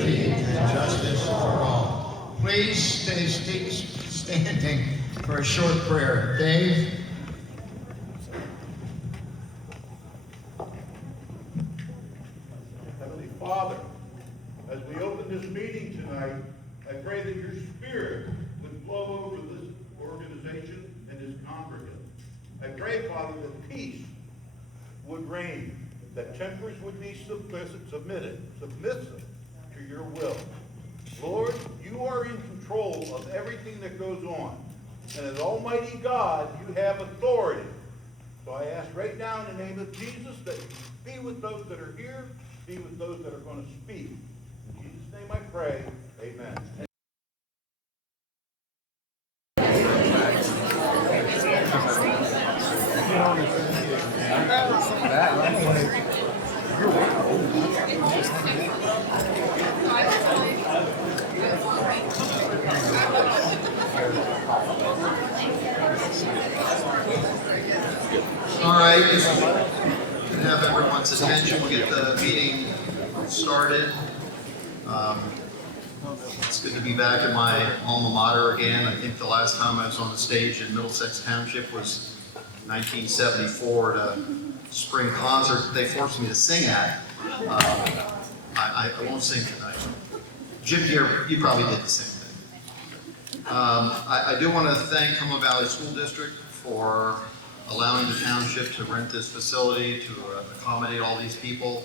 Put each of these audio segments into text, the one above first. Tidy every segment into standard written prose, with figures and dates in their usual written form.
liberty and justice for all. Please stay standing for a short prayer. Dave? Heavenly Father, as we open this meeting tonight, I pray that your Spirit would flow over this organization and this congregant. I pray, Father, that peace would reign, that tempers would be submissive to your will. Lord, you are in control of everything that goes on. And as Almighty God, you have authority. So I ask right now in the name of Jesus that you be with those that are here, be with those that are going to speak. In Jesus' name I pray, amen. All right, if we can have everyone's attention, we'll get the meeting started. It's good to be back in my alma mater again. I think the last time I was on the stage in Middlesex Township was 1974 at a spring concert they forced me to sing at. I won't sing tonight. Jim, you probably did the same thing. I do want to thank Como Valley School District for allowing the township to rent this facility to accommodate all these people.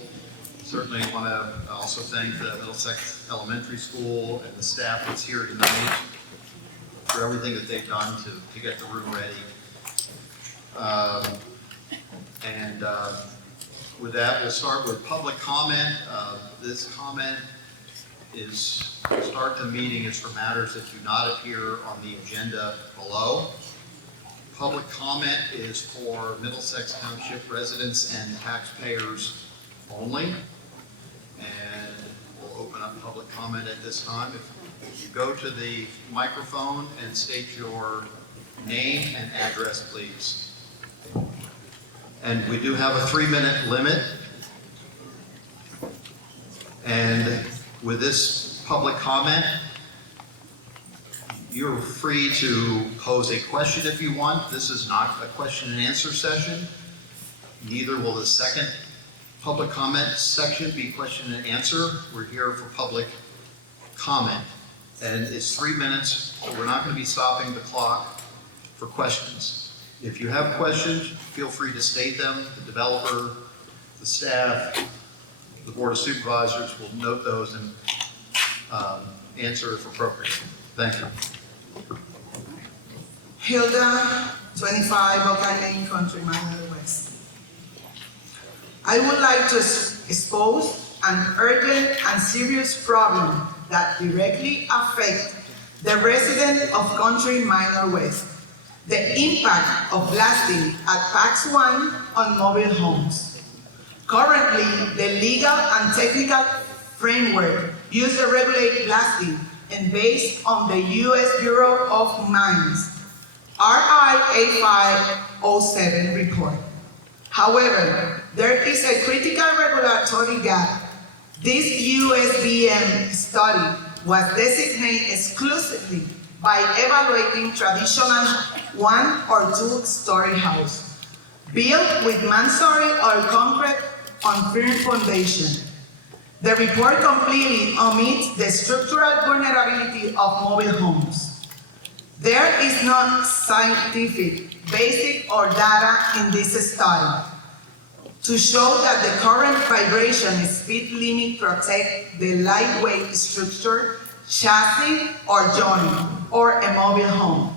Certainly want to also thank the Middlesex Elementary School and the staff that's here tonight for everything that they've done to get the room ready. With that, we'll start with public comment. This comment is, start the meeting is for matters that do not appear on the agenda below. Public comment is for Middlesex Township residents and taxpayers only. And we'll open up public comment at this time. If you go to the microphone and state your name and address, please. And we do have a 3-minute limit. And with this public comment, you're free to pose a question if you want. This is not a question and answer session. Neither will the second public comment section be question and answer. We're here for public comment. And it's 3 minutes, so we're not going to be stopping the clock for questions. If you have questions, feel free to state them. The developer, the staff, the Board of Supervisors will note those and answer if appropriate. Thank you. Hilda, 25 Oak Lane, Country Minor West. I would like to expose an urgent and serious problem that directly affects the residents of Country Minor West. The impact of blasting at PAX 1 on mobile homes. Currently, the legal and technical framework used to regulate blasting and based on the U.S. Bureau of Mines, RI 8507 report. However, there is a critical regulatory gap. This USBM study was designated exclusively by evaluating traditional 1 or 2-story house, built with masonry or concrete on firm foundation. The report completely omits the structural vulnerability of mobile homes. There is no scientific, basic, or data in this study to show that the current vibration speed limit protect the lightweight structure, chassis, or joint, or a mobile home,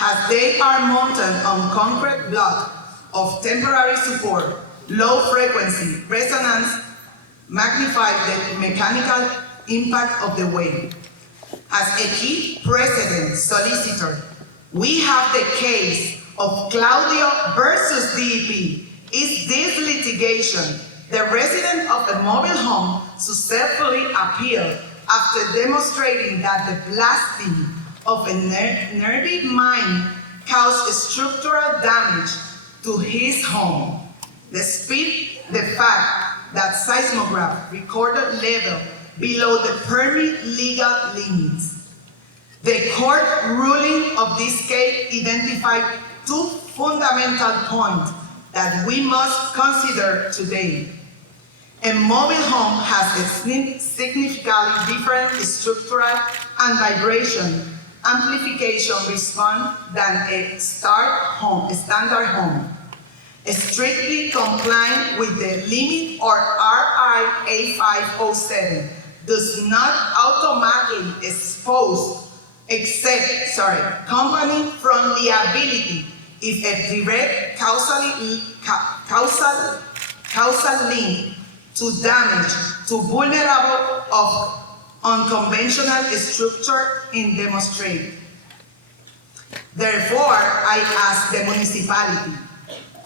as they are mounted on concrete block of temporary support. Low frequency resonance magnifies the mechanical impact of the weight. As a key precedent solicitor, we have the case of Claudio versus DEP. In this litigation, the resident of a mobile home successfully appealed after demonstrating that the blasting of a nearby mine caused structural damage to his home. The fact that seismograph recorded level below the permit legal limits. The court ruling of this case identified two fundamental points that we must consider today. A mobile home has a significantly different structural and vibration amplification response than a standard home. Strictly complying with the limit or RI 8507 does not automatically exempt company from liability if a direct causal link to damage to vulnerable of unconventional structure in demonstrate. Therefore, I ask the municipality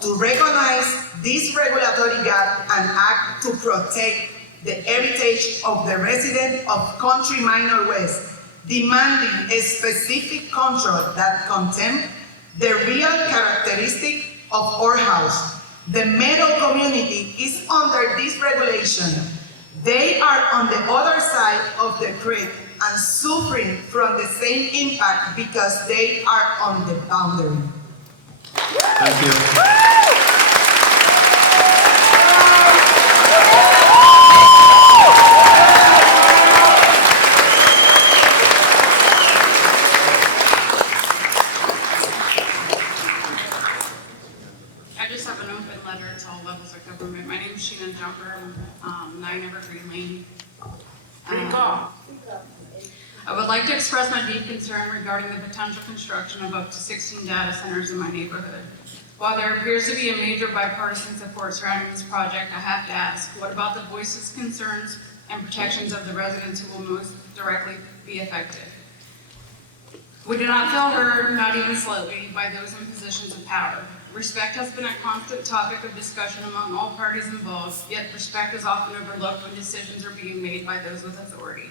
to recognize this regulatory gap and act to protect the heritage of the residents of Country Minor West, demanding a specific control that contempt the real characteristic of our house. The Meadow community is under this regulation. They are on the other side of the creek and suffering from the same impact because they are on the boundary. Thank you. I just have an open letter to all levels of government. My name is Sheena Jumper, 9 Evergreen Lane. I would like to express my deep concern regarding the potential construction of up to 16 data centers in my neighborhood. While there appears to be a major bipartisan support surrounding this project, I have to ask, what about the voices, concerns, and protections of the residents who will most directly be affected? We do not feel heard, not even slightly, by those in positions of power. Respect has been a constant topic of discussion among all parties involved, yet respect is often overlooked when decisions are being made by those with authority.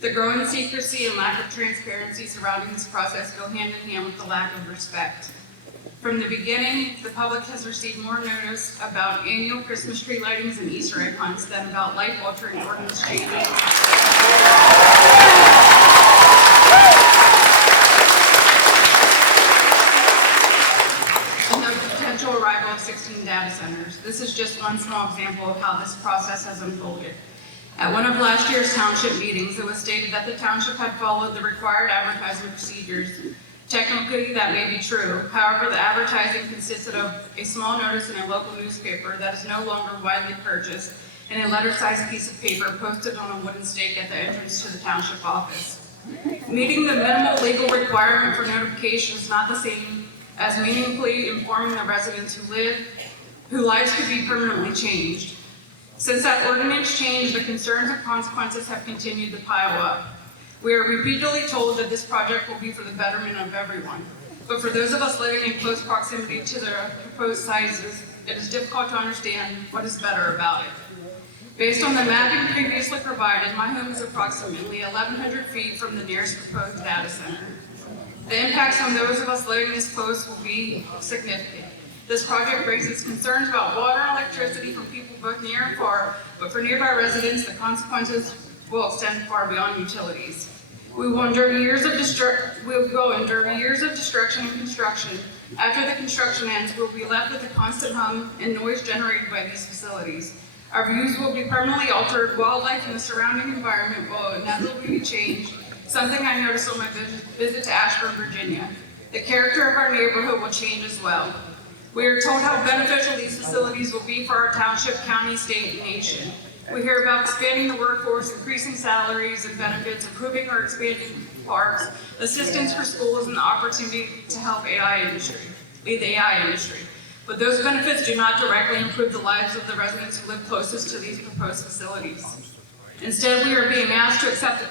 The growing secrecy and lack of transparency surrounding this process go hand in hand with the lack of respect. From the beginning, the public has received more notice about annual Christmas tree lightings and Easter egg hunts than about life-altering ordinance changes and the potential arrival of 16 data centers. This is just one small example of how this process has unfolded. At one of last year's township meetings, it was stated that the township had followed the required advertising procedures. Technically, that may be true. However, the advertising consisted of a small notice in a local newspaper that is no longer widely purchased and a letter-sized piece of paper posted on a wooden stake at the entrance to the township office. Meeting the minimal legal requirement for notification is not the same as meaningfully informing the residents whose lives could be permanently changed. Since that ordinance change, the concerns and consequences have continued to pile up. We are repeatedly told that this project will be for the betterment of everyone. But for those of us living in close proximity to the proposed sizes, it is difficult to understand what is better about it. Based on the mapping previously provided, my home is approximately 1,100 feet from the nearest proposed data center. The impacts on those of us living this close will be significant. This project raises concerns about water and electricity from people both near and far, but for nearby residents, the consequences will extend far beyond utilities. We will endure years of destruction and construction. After the construction ends, we will be left with the constant hum and noise generated by these facilities. Our views will be permanently altered, wildlife and the surrounding environment will inevitably be changed, something I noticed on my visit to Ashburn, Virginia. The character of our neighborhood will change as well. We are told how beneficial these facilities will be for our township, county, state, and nation. We hear about expanding the workforce, increasing salaries and benefits, improving or expanding parks, assistance for schools, and the opportunity to help the AI industry. But those benefits do not directly improve the lives of the residents who live closest to these proposed facilities. Instead, we are being asked to accept the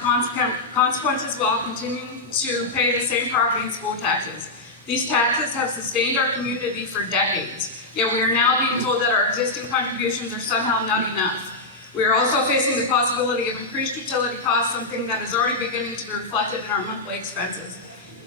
consequences while continuing to pay the same property and school taxes. These taxes have sustained our community for decades, yet we are now being told that our existing contributions are somehow not enough. We are also facing the possibility of increased utility costs, something that is already beginning to be reflected in our monthly expenses.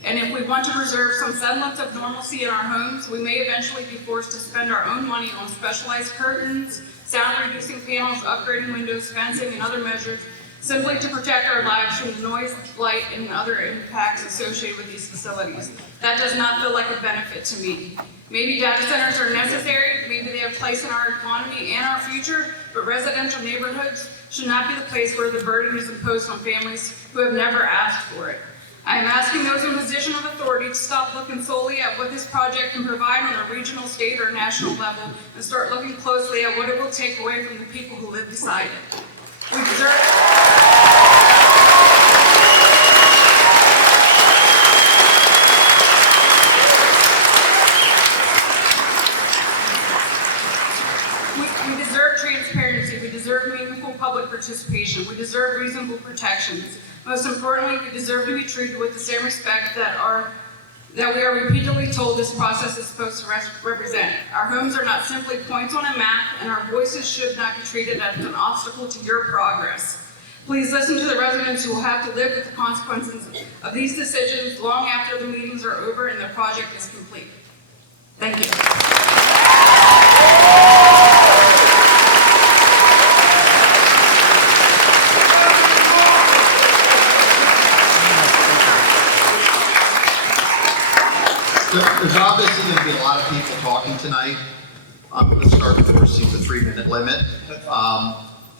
And if we want to preserve some semblance of normalcy in our homes, we may eventually be forced to spend our own money on specialized curtains, sound-reducing panels, upgrading windows, fencing, and other measures simply to protect our lives from the noise, light, and other impacts associated with these facilities. That does not feel like a benefit to me. Maybe data centers are necessary, maybe they have a place in our economy and our future, but residential neighborhoods should not be the place where the burden is imposed on families who have never asked for it. I am asking those in position of authority to stop looking solely at what this project can provide on a regional, state, or national level and start looking closely at what it will take away from the people who live beside it. We deserve transparency, we deserve meaningful public participation, we deserve reasonable protections. Most importantly, we deserve to be treated with the same respect that we are repeatedly told this process is supposed to represent. Our homes are not simply points on a map, and our voices should not be treated as an obstacle to your progress. Please listen to the residents who will have to live with the consequences of these decisions long after the meetings are over and the project is complete. Thank you. There's obviously going to be a lot of people talking tonight. I'm going to start enforcing the 3-minute limit.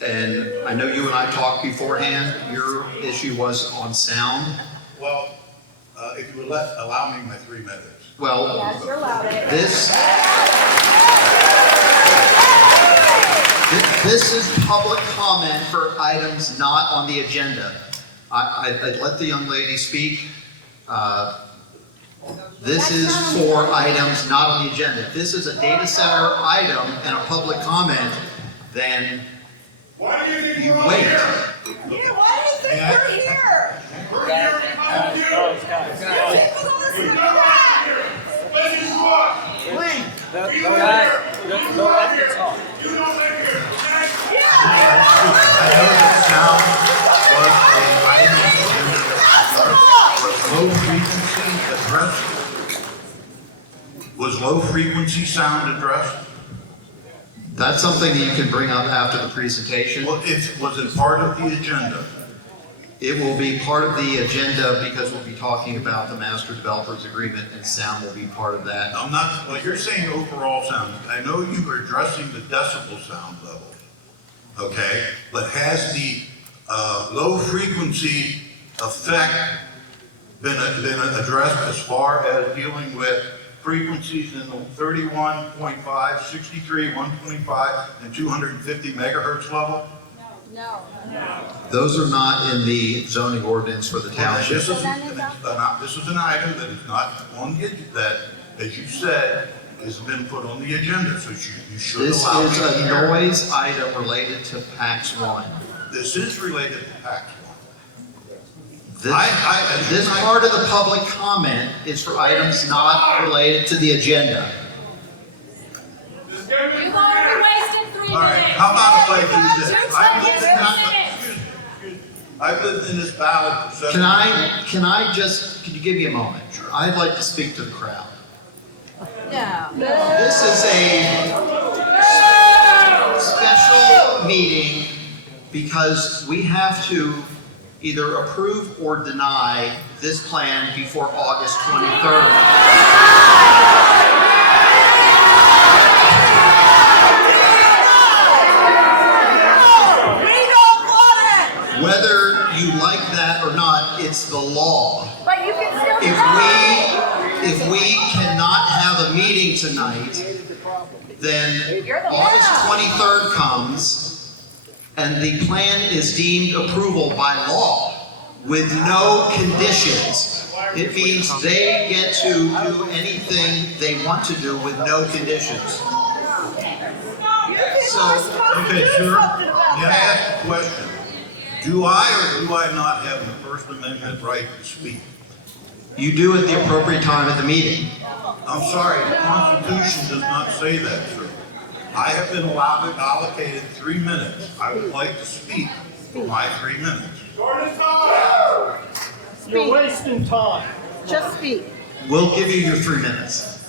And I know you and I talked beforehand. Your issue was on sound. Well, if you would allow me my 3 minutes. Well, Yes, you're allowed it. This is public comment for items not on the agenda. I'd let the young lady speak. This is for items not on the agenda. If this is a data center item and a public comment, then Why do you think you we're all wait. here? Yeah, why do you think we're here? We're here because of you. You never are here. Let's just go up. You live here. You grew up here. You don't live here. Okay? I know that sound was a item Low frequency addressed? Was low frequency sound addressed? That's something that you can bring up after the presentation. Well, was it part of the agenda? It will be part of the agenda because we'll be talking about the master developers agreement, and sound will be part of that. I'm not, well, you're saying overall sound. I know you were addressing the decibel sound levels, okay? But has the low frequency effect been addressed as far as dealing with frequencies in the 31.5, 63, 125, and 250 megahertz level? No. Those are not in the zoning ordinance for the township. This is an item that is not on the, that, as you said, has been put on the agenda, so you should This allow me is to a hear. noise item related to PAX 1. This is related to PAX 1. This part of the public comment is for items not related to the agenda. You've already wasted 3 minutes. All right, how about if I do this? Two seconds. I've lived in this ballot for 7 years. Can you give me a moment? I'd like to speak to the crowd. No. This is a special meeting because we have to either approve or deny this plan before August 23rd. We don't want it. Whether you like that or not, it's the law. But you can still deny it. If we cannot have a meeting tonight, then August 23rd comes and the plan is deemed approval by law with no conditions. It means they get to do anything they want to do with no conditions. Okay, sir, may I ask a question? Do I or do I not have the First Amendment right to speak? You do at the appropriate time at the meeting. I'm sorry, the Constitution does not say that, sir. I have been allocated 3 minutes. I would like to speak for my 3 minutes. You're wasting time. Just speak. We'll give you your 3 minutes.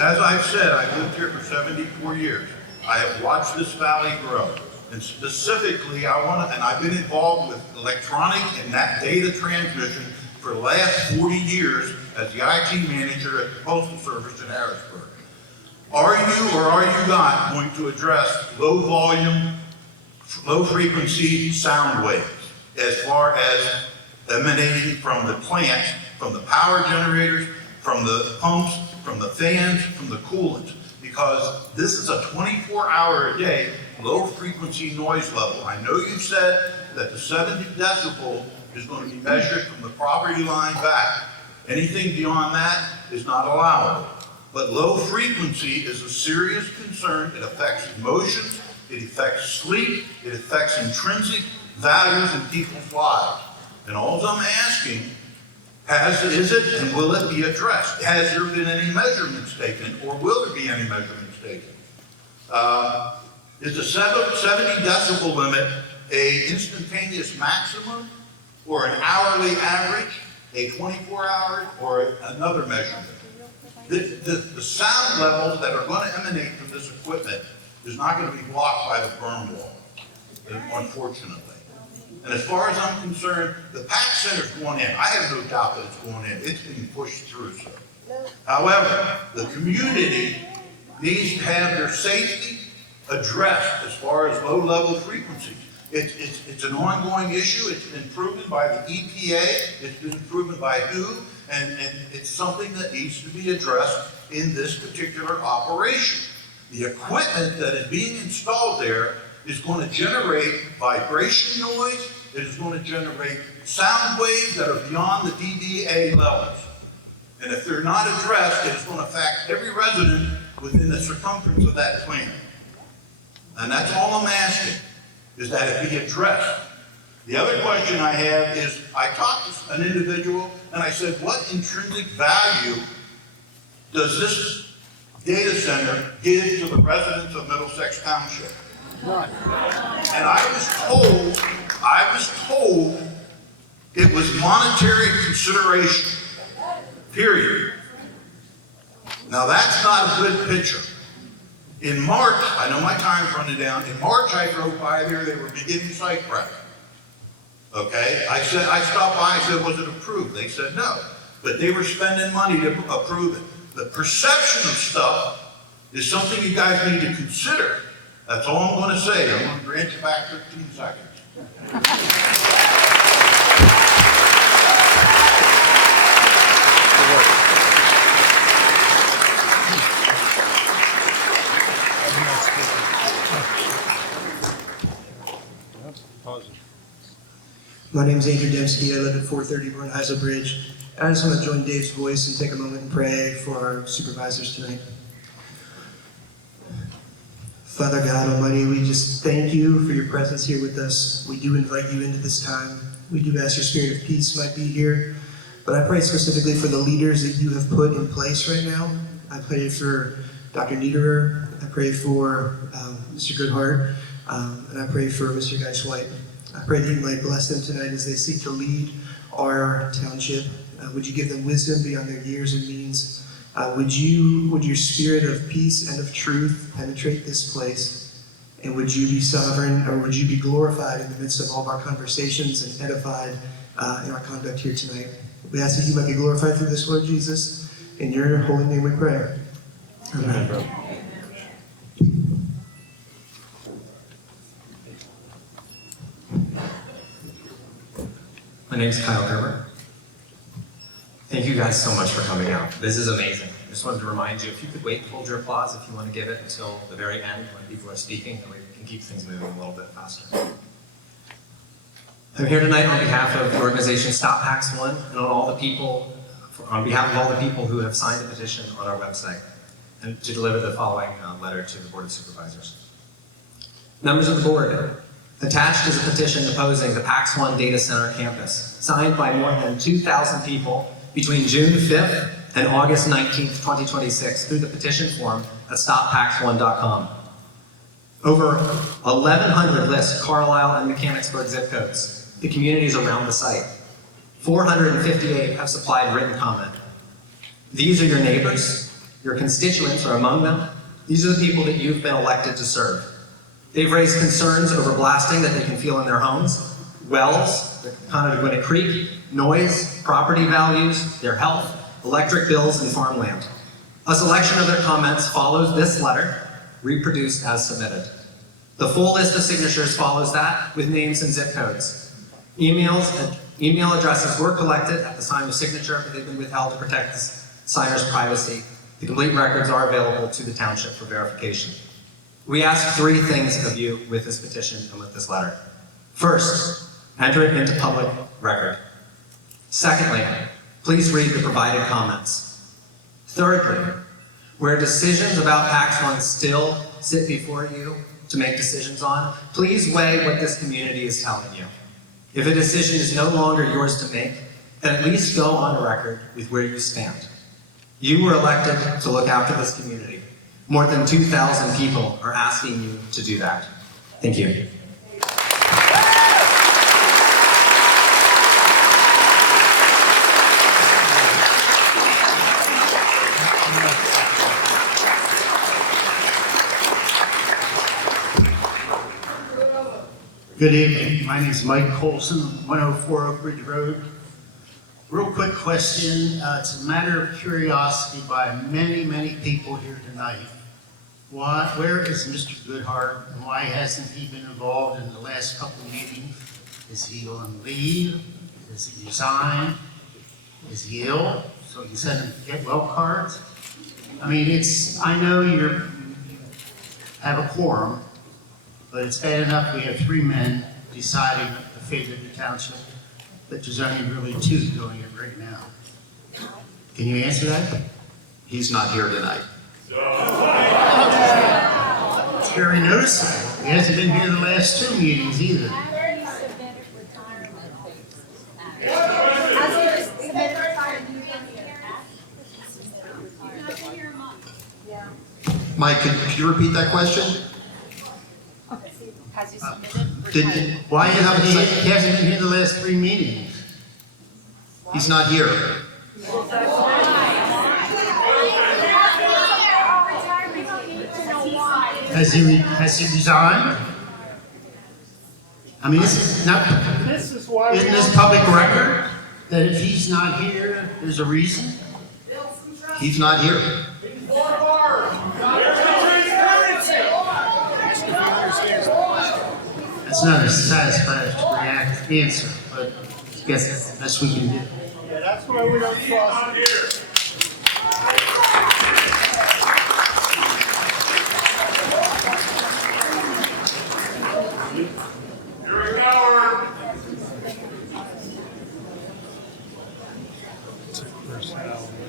As I've said, I've lived here for 74 years. I have watched this valley grow. And specifically, I've been involved with electronic and that data transmission for the last 40 years as the IT manager at the Postal Service in Harrisburg. Are you or are you not going to address low volume, low frequency sound waves as far as emanating from the plant, from the power generators, from the pumps, from the fans, from the coolants? Because this is a 24-hour a day low frequency noise level. I know you said that the 70 decibel is going to be measured from the property line back. Anything beyond that is not allowable. But low frequency is a serious concern. It affects emotions, it affects sleep, it affects intrinsic values in people's lives. And all I'm asking, is it and will it be addressed? Has there been any measurements taken, or will there be any measurements taken? Is the 70 decibel limit a instantaneous maximum, or an hourly average, a 24-hour, or another measurement? The sound levels that are going to emanate from this equipment is not going to be blocked by the burn wall, unfortunately. And as far as I'm concerned, the PAC Center's going in. I have no doubt that it's going in. It's being pushed through, sir. However, the community needs to have their safety addressed as far as low-level frequencies. It's an ongoing issue. It's been proven by the EPA. It's been proven by WHO, and it's something that needs to be addressed in this particular operation. The equipment that is being installed there is going to generate vibration noise. It is going to generate sound waves that are beyond the dBA levels. And if they're not addressed, it is going to affect every resident within the circumference of that plant. And that's all I'm asking, is that it be addressed. The other question I have is, I talked to an individual and I said, what intrinsic value does this data center give to the residents of Middlesex Township? None. And I was told it was monetary consideration, period. Now that's not a good picture. In March, I know my time's running down, in March I drove by there, they were beginning site prep. Okay, I stopped by, I said, was it approved? They said no, but they were spending money to approve it. The perception of stuff is something you guys need to consider. That's all I'm going to say. I'm going to grant you back 13 seconds. My name is Andrew Dembski. I live at 430 Bornhuizel Bridge. And I just want to join Dave's voice and take a moment and pray for our supervisors tonight. Father God Almighty, we just thank you for your presence here with us. We do invite you into this time. We do ask your spirit of peace might be here. But I pray specifically for the leaders that you have put in place right now. I pray for Dr. Niederer. I pray for Mr. Goodhart. And I pray for Mr. Geis White. I pray that you might bless them tonight as they seek to lead our township. Would you give them wisdom beyond their years and means? Would your spirit of peace and of truth penetrate this place? And would you be sovereign, or would you be glorified in the midst of all of our conversations and edified in our conduct here tonight? We ask that you might be glorified through this, Lord Jesus. In your holy name we pray. Amen. My name's Kyle Gerber. Thank you guys so much for coming out. This is amazing. I just wanted to remind you, if you could wait to hold your applause if you want to give it until the very end when people are speaking, then we can keep things moving a little bit faster. I'm here tonight on behalf of the organization Stop PAX One and on behalf of all the people who have signed the petition on our website, and to deliver the following letter to the Board of Supervisors. Members of the board, attached is a petition opposing the PAX One Data Center campus, signed by more than 2,000 people between June 5th and August 19th, 2026 through the petition form at stoppax1.com. Over 1,100 list Carlisle and Mechanicsburg zip codes, the communities around the site. 458 have supplied written comment. These are your neighbors, Your constituents are among them. These are the people that you've been elected to serve. They've raised concerns over blasting that they can feel in their homes, wells, the Conneaut Creek, noise, property values, their health, electric bills, and farmland. A selection of their comments follows this letter, reproduced as submitted. The full list of signatures follows that, with names and zip codes. Email addresses were collected at the time of signature, but they've been withheld to protect the signer's privacy. The complete records are available to the township for verification. We ask three things of you with this petition and with this letter. First, enter it into public record. Secondly, please read the provided comments. Thirdly, where decisions about PAX 1 still sit before you to make decisions on, please weigh what this community is telling you. If a decision is no longer yours to make, then at least go on record with where you stand. You were elected to look after this community. More than 2,000 people are asking you to do that. Thank you. Good evening. My name is Mike Colson, 104 Oak Ridge Road. Real quick question. It's a matter of curiosity by many, many people here tonight. Where is Mr. Goodhart, and why hasn't he been involved in the last couple of meetings? Is he on leave? Is he resigned? Is he ill? So you send him get well cards? I mean, I know you have a quorum, but it's bad enough we have three men deciding the fate of the township, but there's only really two doing it right now. Can you answer that? He's not here tonight. It's very noticeable. He hasn't been here the last two meetings either. Mike, could you repeat that question? Has he submitted? Why he hasn't been here the last three meetings? He's not here. Has he resigned? I mean, isn't this public record that if he's not here, there's a reason? He's not here. That's not a satisfactory answer, but I guess that's the best we can do. Yeah, that's why we don't trust him.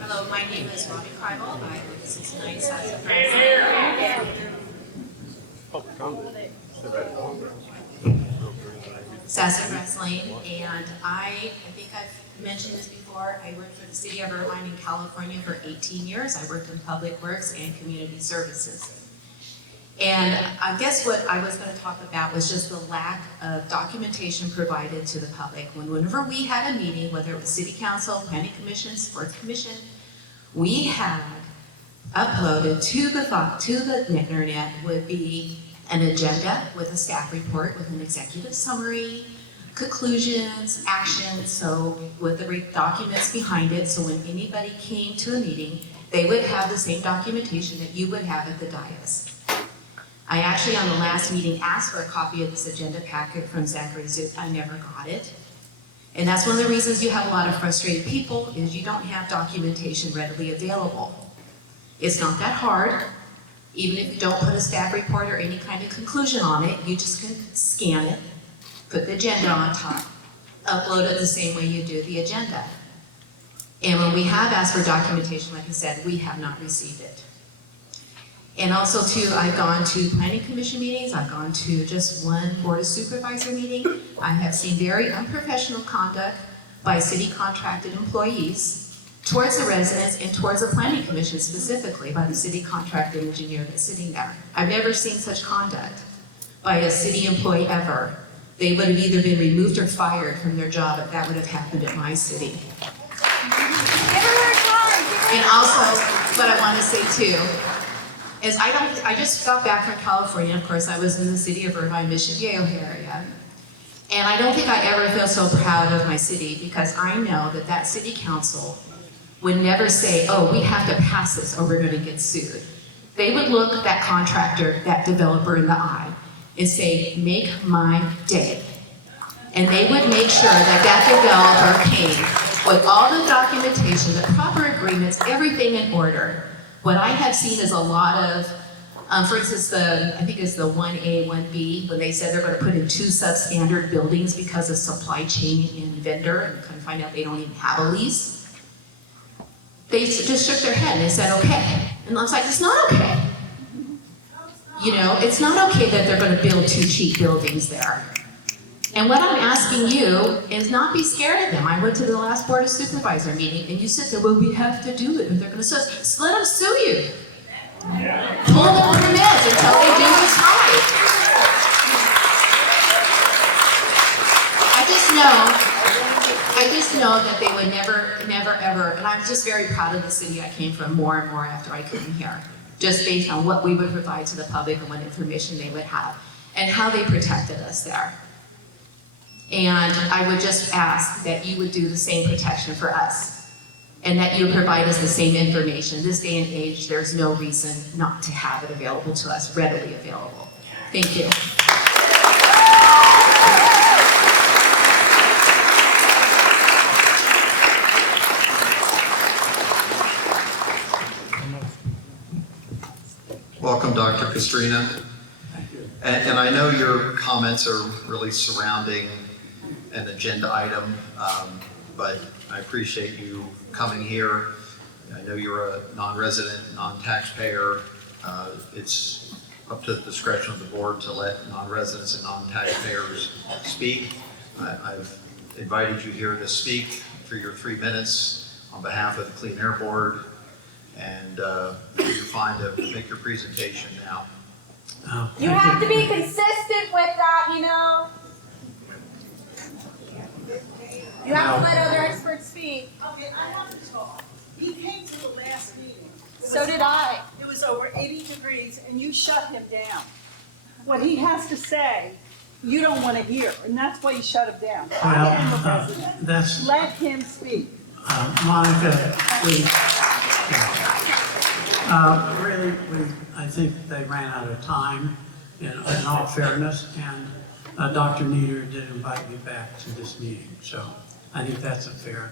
Hello, my name is Robbie Kreibel. I live at 69 South Sassafras Lane, and I think I've mentioned this before. I worked for the city of Irvine in California for 18 years. I worked in public works and community services. And I guess what I was going to talk about was just the lack of documentation provided to the public. Whenever we had a meeting, whether it was city council, planning commission, sports commission, we had uploaded to the internet would be an agenda with a staff report with an executive summary, conclusions, actions, so with the documents behind it, so when anybody came to a meeting, they would have the same documentation that you would have at the dais. I actually, on the last meeting, asked for a copy of this agenda packet from Zachary Zoot. I never got it. And that's one of the reasons you have a lot of frustrated people, is you don't have documentation readily available. It's not that hard. Even if you don't put a staff report or any kind of conclusion on it, you just can scan it, put the agenda on top, upload it the same way you do the agenda. And when we have asked for documentation, like I said, we have not received it. And also too, I've gone to planning commission meetings, I've gone to just one board of supervisor meeting. I have seen very unprofessional conduct by city contracted employees towards the residents and towards the planning commission specifically by the city contracted engineer that's sitting there. I've never seen such conduct by a city employee ever. They would have either been removed or fired from their job if that would have happened at my city. And also, what I want to say too is I just got back from California. Of course, I was in the city of Irvine, Mission Viejo area. And I don't think I ever feel so proud of my city because I know that that city council would never say, oh, we have to pass this or we're going to get sued. They would look that contractor, that developer in the eye and say, make my day. And they would make sure that that developer came with all the documentation, the proper agreements, everything in order. What I have seen is a lot of, for instance, I think it's the 1A, 1B, when they said they're going to put in 2 substandard buildings because of supply chain and vendor, and couldn't find out they don't even have a lease. They just shook their head and they said, okay. And I was like, it's not okay. You know, it's not okay that they're going to build 2 cheap buildings there. And what I'm asking you is not be scared of them. I went to the last Board of Supervisor meeting and you said that, well, we have to do it. And they're going to sue us. So let them sue you. Pull them permits until they do what's right. I just know that they would never ever, and I'm just very proud of the city I came from more and more after I came here, just based on what we would provide to the public and what information they would have, and how they protected us there. And I would just ask that you would do the same protection for us, and that you would provide us the same information. This day and age, there's no reason not to have it available to us, readily available. Thank you. Welcome, Dr. Castrina. And I know your comments are really surrounding an agenda item, but I appreciate you coming here. I know you're a non-resident, non-taxpayer. It's up to the discretion of the board to let non-residents and non-taxpayers speak. I've invited you here to speak for your 3 minutes on behalf of the Clean Air Board, and you're fine to make your presentation now. You have to be consistent with that, you know? You have to let other experts speak. Okay, I want to talk. He came to the last meeting. So did I. It was over 80 degrees and you shut him down. What he has to say, you don't want to hear, and that's why you shut him down. I am the president. Let him speak. Monica, really, I think they ran out of time in all fairness, and Dr. Nieder did invite me back to this meeting, so I think that's a fair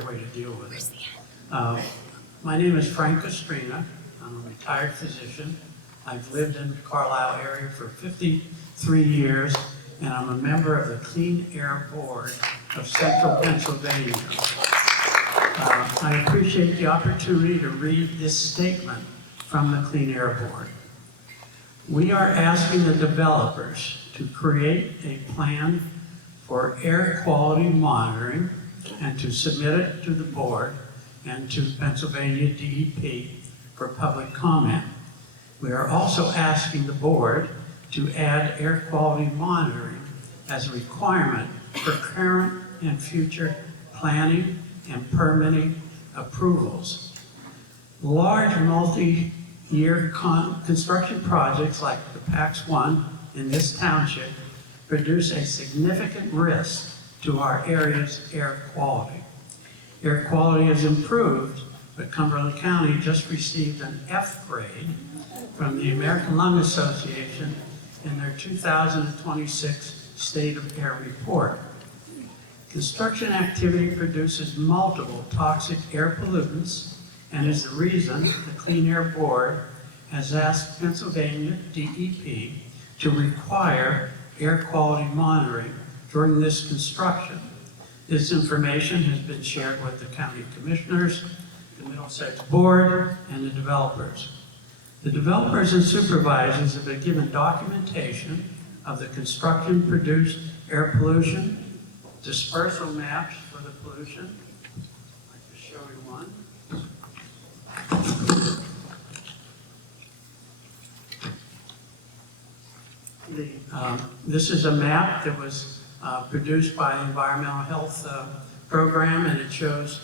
way to deal with it. My name is Frank Castrina. I'm a retired physician. I've lived in the Carlisle area for 53 years, and I'm a member of the Clean Air Board of Central Pennsylvania. I appreciate the opportunity to read this statement from the Clean Air Board. We are asking the developers to create a plan for air quality monitoring and to submit it to the board and to Pennsylvania DEP for public comment. We are also asking the board to add air quality monitoring as a requirement for current and future planning and permitting approvals. Large multi-year construction projects like the PAX 1 in this township produce a significant risk to our area's air quality. Air quality has improved, but Cumberland County just received an F grade from the American Lung Association in their 2026 State of Air Report. Construction activity produces multiple toxic air pollutants and is the reason the Clean Air Board has asked Pennsylvania DEP to require air quality monitoring during this construction. This information has been shared with the county commissioners, the Middlesex Board, and the developers. The developers and supervisors have been given documentation of the construction-produced air pollution, dispersal maps for the pollution. I'd like to show you one. This is a map that was produced by the Environmental Health Program, and it shows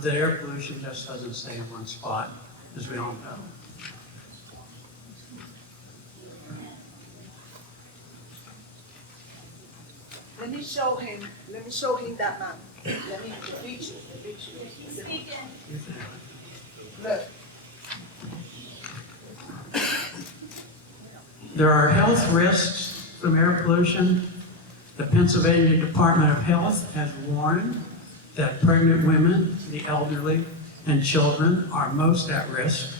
the air pollution just doesn't stay in one spot, as we all know. Let me show him that man. Let me, the picture. Look. There are health risks from air pollution. The Pennsylvania Department of Health has warned that pregnant women, the elderly, and children are most at risk.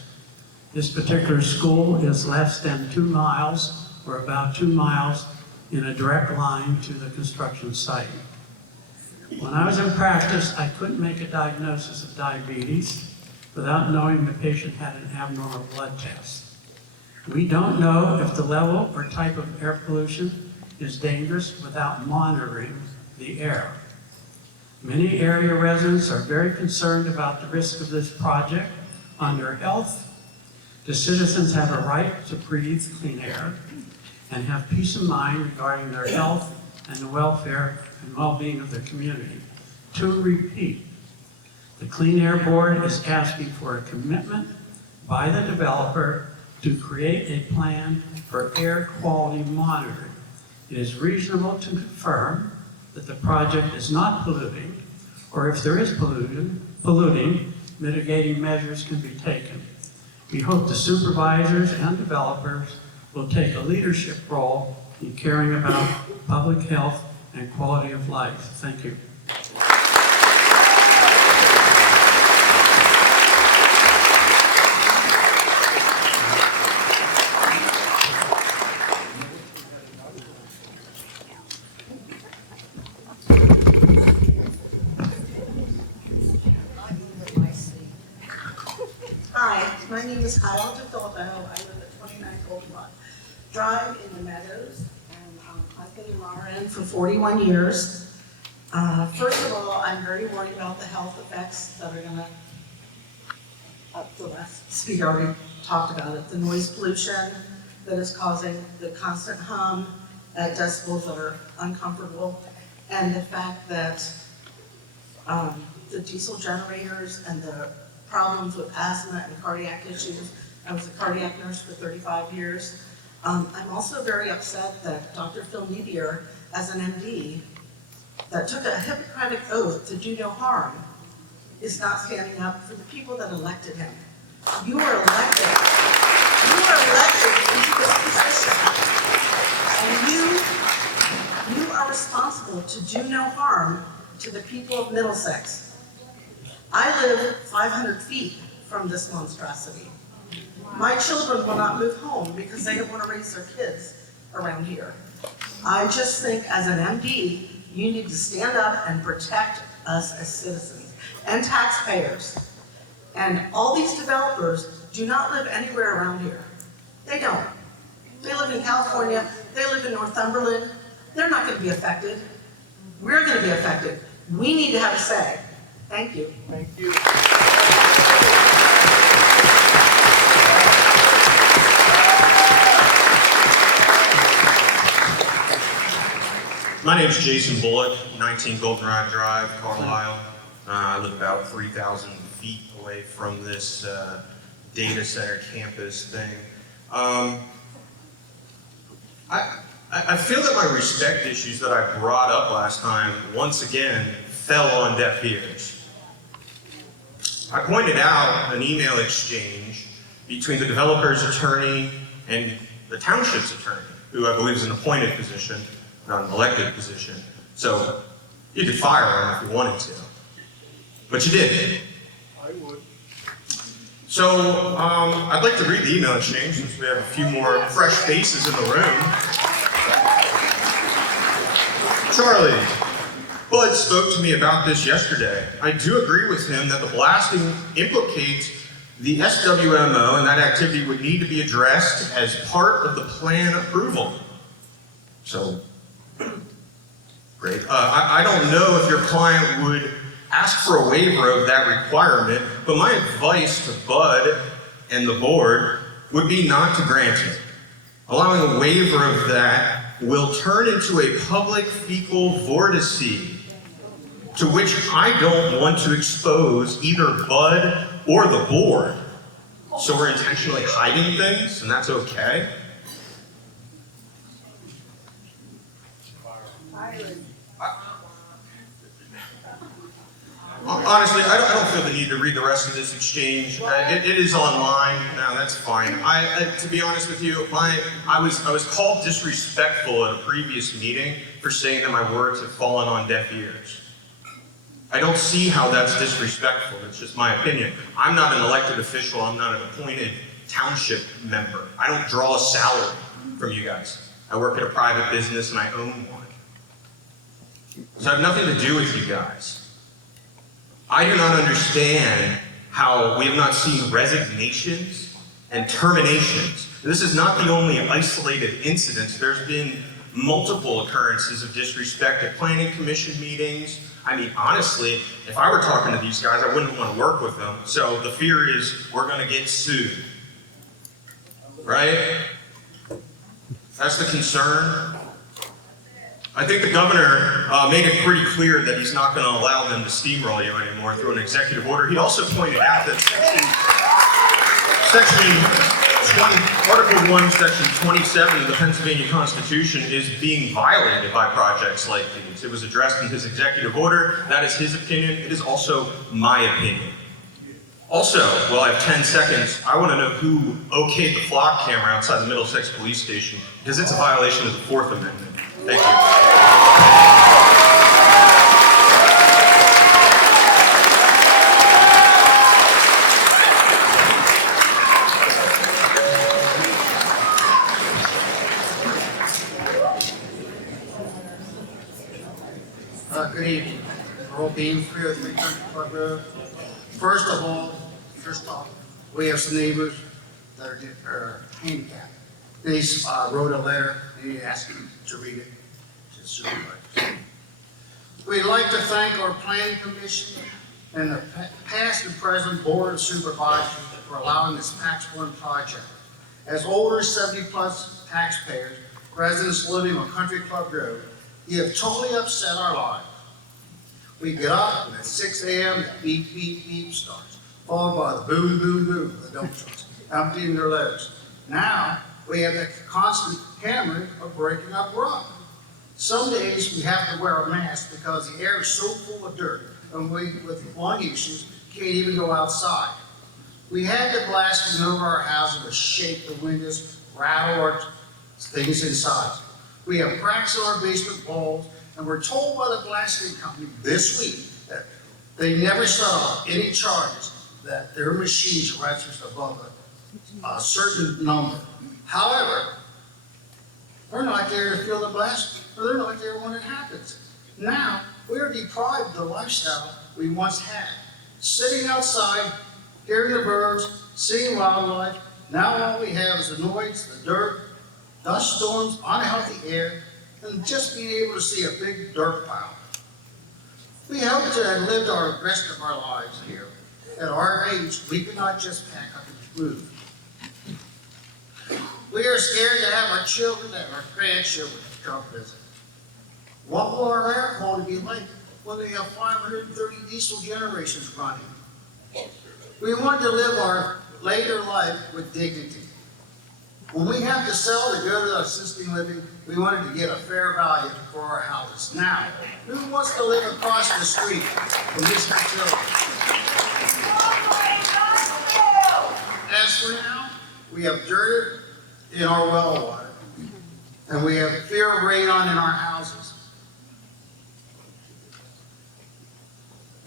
This particular school is less than 2 miles, or about 2 miles, in a direct line to the construction site. When I was in practice, I couldn't make a diagnosis of diabetes without knowing the patient had an abnormal blood test. We don't know if the level or type of air pollution is dangerous without monitoring the air. Many area residents are very concerned about the risk of this project on their health. The citizens have a right to breathe clean air and have peace of mind regarding their health and the welfare and well-being of their community. To repeat, the Clean Air Board is asking for a commitment by the developer to create a plan for air quality monitoring. It is reasonable to confirm that the project is not polluting, or if there is polluting, mitigating measures can be taken. We hope the supervisors and developers will take a leadership role in caring about public health and quality of life. Thank you. Hi, my name is Kyle DeFilippo. I live at 29 Goldenrod Drive in the Meadows, and I've been in RN for 41 years. First of all, I'm very worried about the health effects that are gonna, the last speaker already talked about it, the noise pollution that is causing the constant hum at decibels that are uncomfortable, and the fact that the diesel generators and the problems with asthma and cardiac issues. I was a cardiac nurse for 35 years. I'm also very upset that Dr. Phil Nebier, as an MD, that took a Hippocratic oath to do no harm, is not standing up for the people that elected him. You are elected. You are elected into this position. And you are responsible to do no harm to the people of Middlesex. I live 500 feet from this monstrosity. My children will not move home because they don't want to raise their kids around here. I just think as an MD, you need to stand up and protect us as citizens and taxpayers. And all these developers do not live anywhere around here. They don't. They live in California, they live in Northumberland. They're not going to be affected. We're going to be affected. We need to have a say. Thank you. Thank you. My name is Jason Bullock, 19 Goldenrod Drive, Carlisle. I live about 3,000 feet away from this data center campus thing. I feel that my respect issues that I brought up last time, once again, fell on deaf ears. I pointed out an email exchange between the developer's attorney and the township's attorney, who I believe is an appointed position, not an elected position. So you could fire him if you wanted to, but you didn't. I would. So I'd like to read the email exchange since we have a few more fresh faces in the room. Charlie, Bud spoke to me about this yesterday. I do agree with him that the blasting implicates the SWMO and that activity would need to be addressed as part of the plan approval. So, great. I don't know if your client would ask for a waiver of that requirement, but my advice to Bud and the board would be not to grant it. Allowing a waiver of that will turn into a public fecal vortice to which I don't want to expose either Bud or the board. So we're intentionally hiding things, and that's okay? Honestly, I don't feel the need to read the rest of this exchange. It is online. No, that's fine. To be honest with you, I was called disrespectful at a previous meeting for saying that my words have fallen on deaf ears. I don't see how that's disrespectful. It's just my opinion. I'm not an elected official. I'm not an appointed township member. I don't draw a salary from you guys. I work at a private business and I own one. So I have nothing to do with you guys. I do not understand how we have not seen resignations and terminations. This is not the only isolated incident. There's been multiple occurrences of disrespect at planning commission meetings. I mean, honestly, if I were talking to these guys, I wouldn't want to work with them. So the fear is we're going to get sued. Right? That's the concern. I think the governor made it pretty clear that he's not going to allow them to steamroll you anymore through an executive order. He also pointed out that Article 1, Section 27 of the Pennsylvania Constitution is being violated by projects like these. It was addressed in his executive order. That is his opinion. It is also my opinion. Also, while I have 10 seconds, I want to know who okayed the flock camera outside the Middlesex police station, because it's a violation of the Fourth Amendment. Thank you. Good evening. Earl Bean, 303 Country Club Road. First off, we have some neighbors that are handicapped. They wrote a letter, and they asked me to read it to the supervisors. We'd like to thank our planning commission and the past and present board of supervisors for allowing this tax one project. As older 70-plus taxpayers, residents living on Country Club Road, you have totally upset our lives. We get up and at 6 a.m. the beep, beep, beep starts, followed by the boom, boom, boom of the dump trucks emptying their loads. Now, we have the constant hammering of breaking up rock. Some days we have to wear a mask because the air is so full of dirt, and we, with lung issues, can't even go outside. We had the blasting over our houses to shake the windows, rattle our things inside. We have cracks in our basement walls, and we're told by the blasting company this week that they never saw any charges that their machines registered above a certain number. However, they're not there to feel the blast, or they're not there when it happens. Now, we're deprived of the lifestyle we once had. Sitting outside, hearing the birds, seeing wildlife. Now all we have is the noise, the dirt, dust storms, unhealthy air, and just being able to see a big dirt pile. We hope to have lived our rest of our lives here. At our age, we cannot just pack up and move. We are scared to have our children and our grandchildren come visit. What will our air quality be like when we have 530 diesel generations running? We want to live our later life with dignity. When we have to sell to go to assisted living, we wanted to get a fair value for our houses. Now, who wants to live across the street from this facility? As for now, we have dirt in our well water, and we have fear of radon in our houses.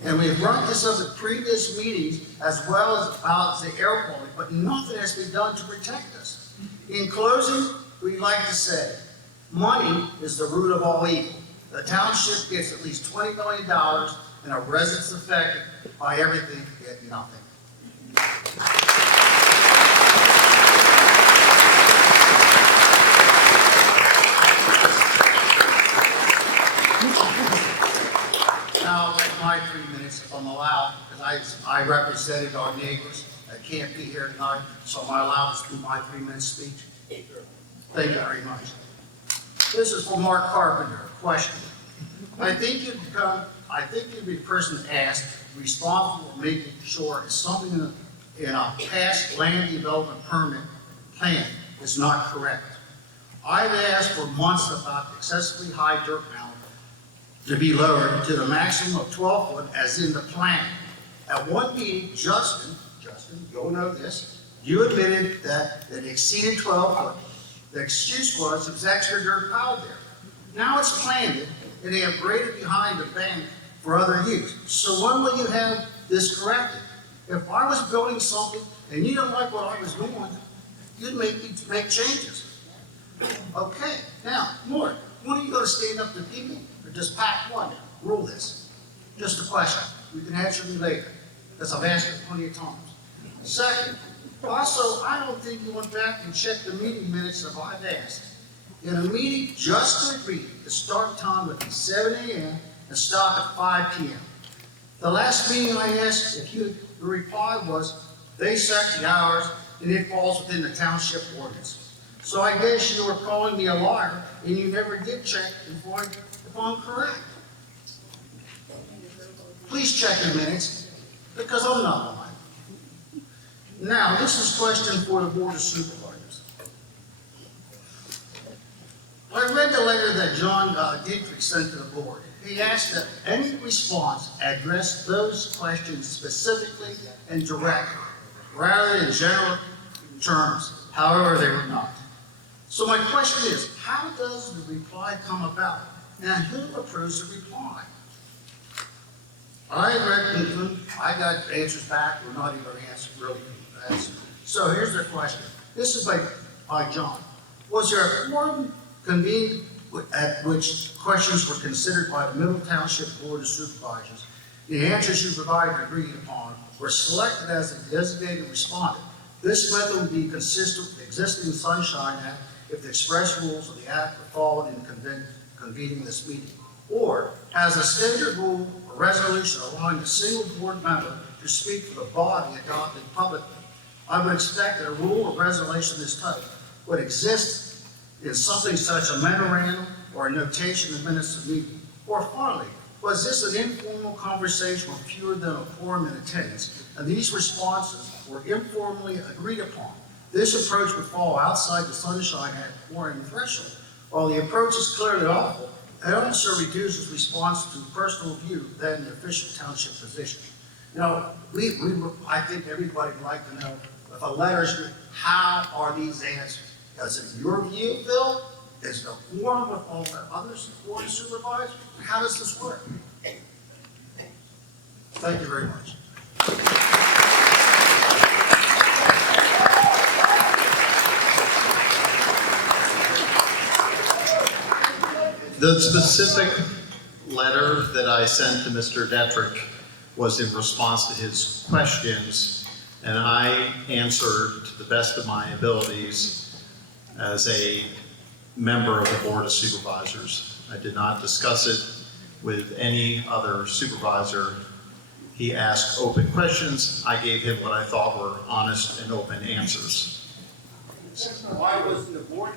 And we've brought this up at previous meetings as well as about the air quality, but nothing has been done to protect us. In closing, we'd like to say, money is the root of all evil. The township gets at least $20 million, and our residents affected by everything get nothing. Now, my 3 minutes, if I'm allowed, because I represented our neighbors that can't be here tonight, so am I allowed to do my 3-minute speech? Thank you very much. This is for Mark Carpenter, a question. I think you've become I think you'd be the person asked, responsible for making sure if something in a past land development permit plan is not correct. I've asked for months about excessively high dirt mound to be lowered to the maximum of 12 foot as in the plan. At one meeting, Justin, you'll know this, you admitted that it exceeded 12 foot. The excuse was there was extra dirt piled there. Now it's planted and they have graded behind the bank for other use. So when will you have this corrected? If I was building something and you didn't like what I was doing, you'd make changes. Okay, now, Lord, when are you going to stand up to people or just pack one? Rule this. Just a question. You can answer me later, because I've asked it plenty of times. Second, also, I don't think you went back and checked the meeting minutes if I've asked. In a meeting just agreed, the start time would be 7 a.m. and stop at 5 p.m. The last meeting I asked if you, the reply was, they set the hours and it falls within the township ordinance. So I guess you were calling me a liar and you never did check if I'm correct. Please check the minutes, because I'm not lying. Now, this is a question for the Board of Supervisors. I read the letter that John Dietrich sent to the board. He asked that any response address those questions specifically and directly, rather than general terms, however they were not. So my question is, how does the reply come about, and who approves the reply? I read them, I got answers back, we're not even really answered. So here's the question. This is by John. Was there a forum convened at which questions were considered by the Middle Township Board of Supervisors? The answers you provided and agreed upon were selected as a designated respondent. This method would be consistent with the existing Sunshine Act if the express rules of the Act were followed in convening this meeting. Or, as a standard rule or resolution allowing a single board member to speak for the body adopted publicly, I would expect that a rule or resolution of this type would exist in something such as a memorandum or a notation of minutes of meeting. Or finally, was this an informal conversation with fewer than a quorum in attendance, and these responses were informally agreed upon? This approach would fall outside the Sunshine Act quorum threshold. While the approach is clearly awful, it also reduces response to personal view than the official township position. You know, I think everybody would like to know if a letter is written, how are these answered? Is it your view, Bill? Is it a quorum with all the others, board of supervisors? How does this work? Thank you very much. The specific letter that I sent to Mr. Dietrich was in response to his questions, and I answered to the best of my abilities as a member of the Board of Supervisors. I did not discuss it with any other supervisor. He asked open questions. I gave him what I thought were honest and open answers. Why was the board,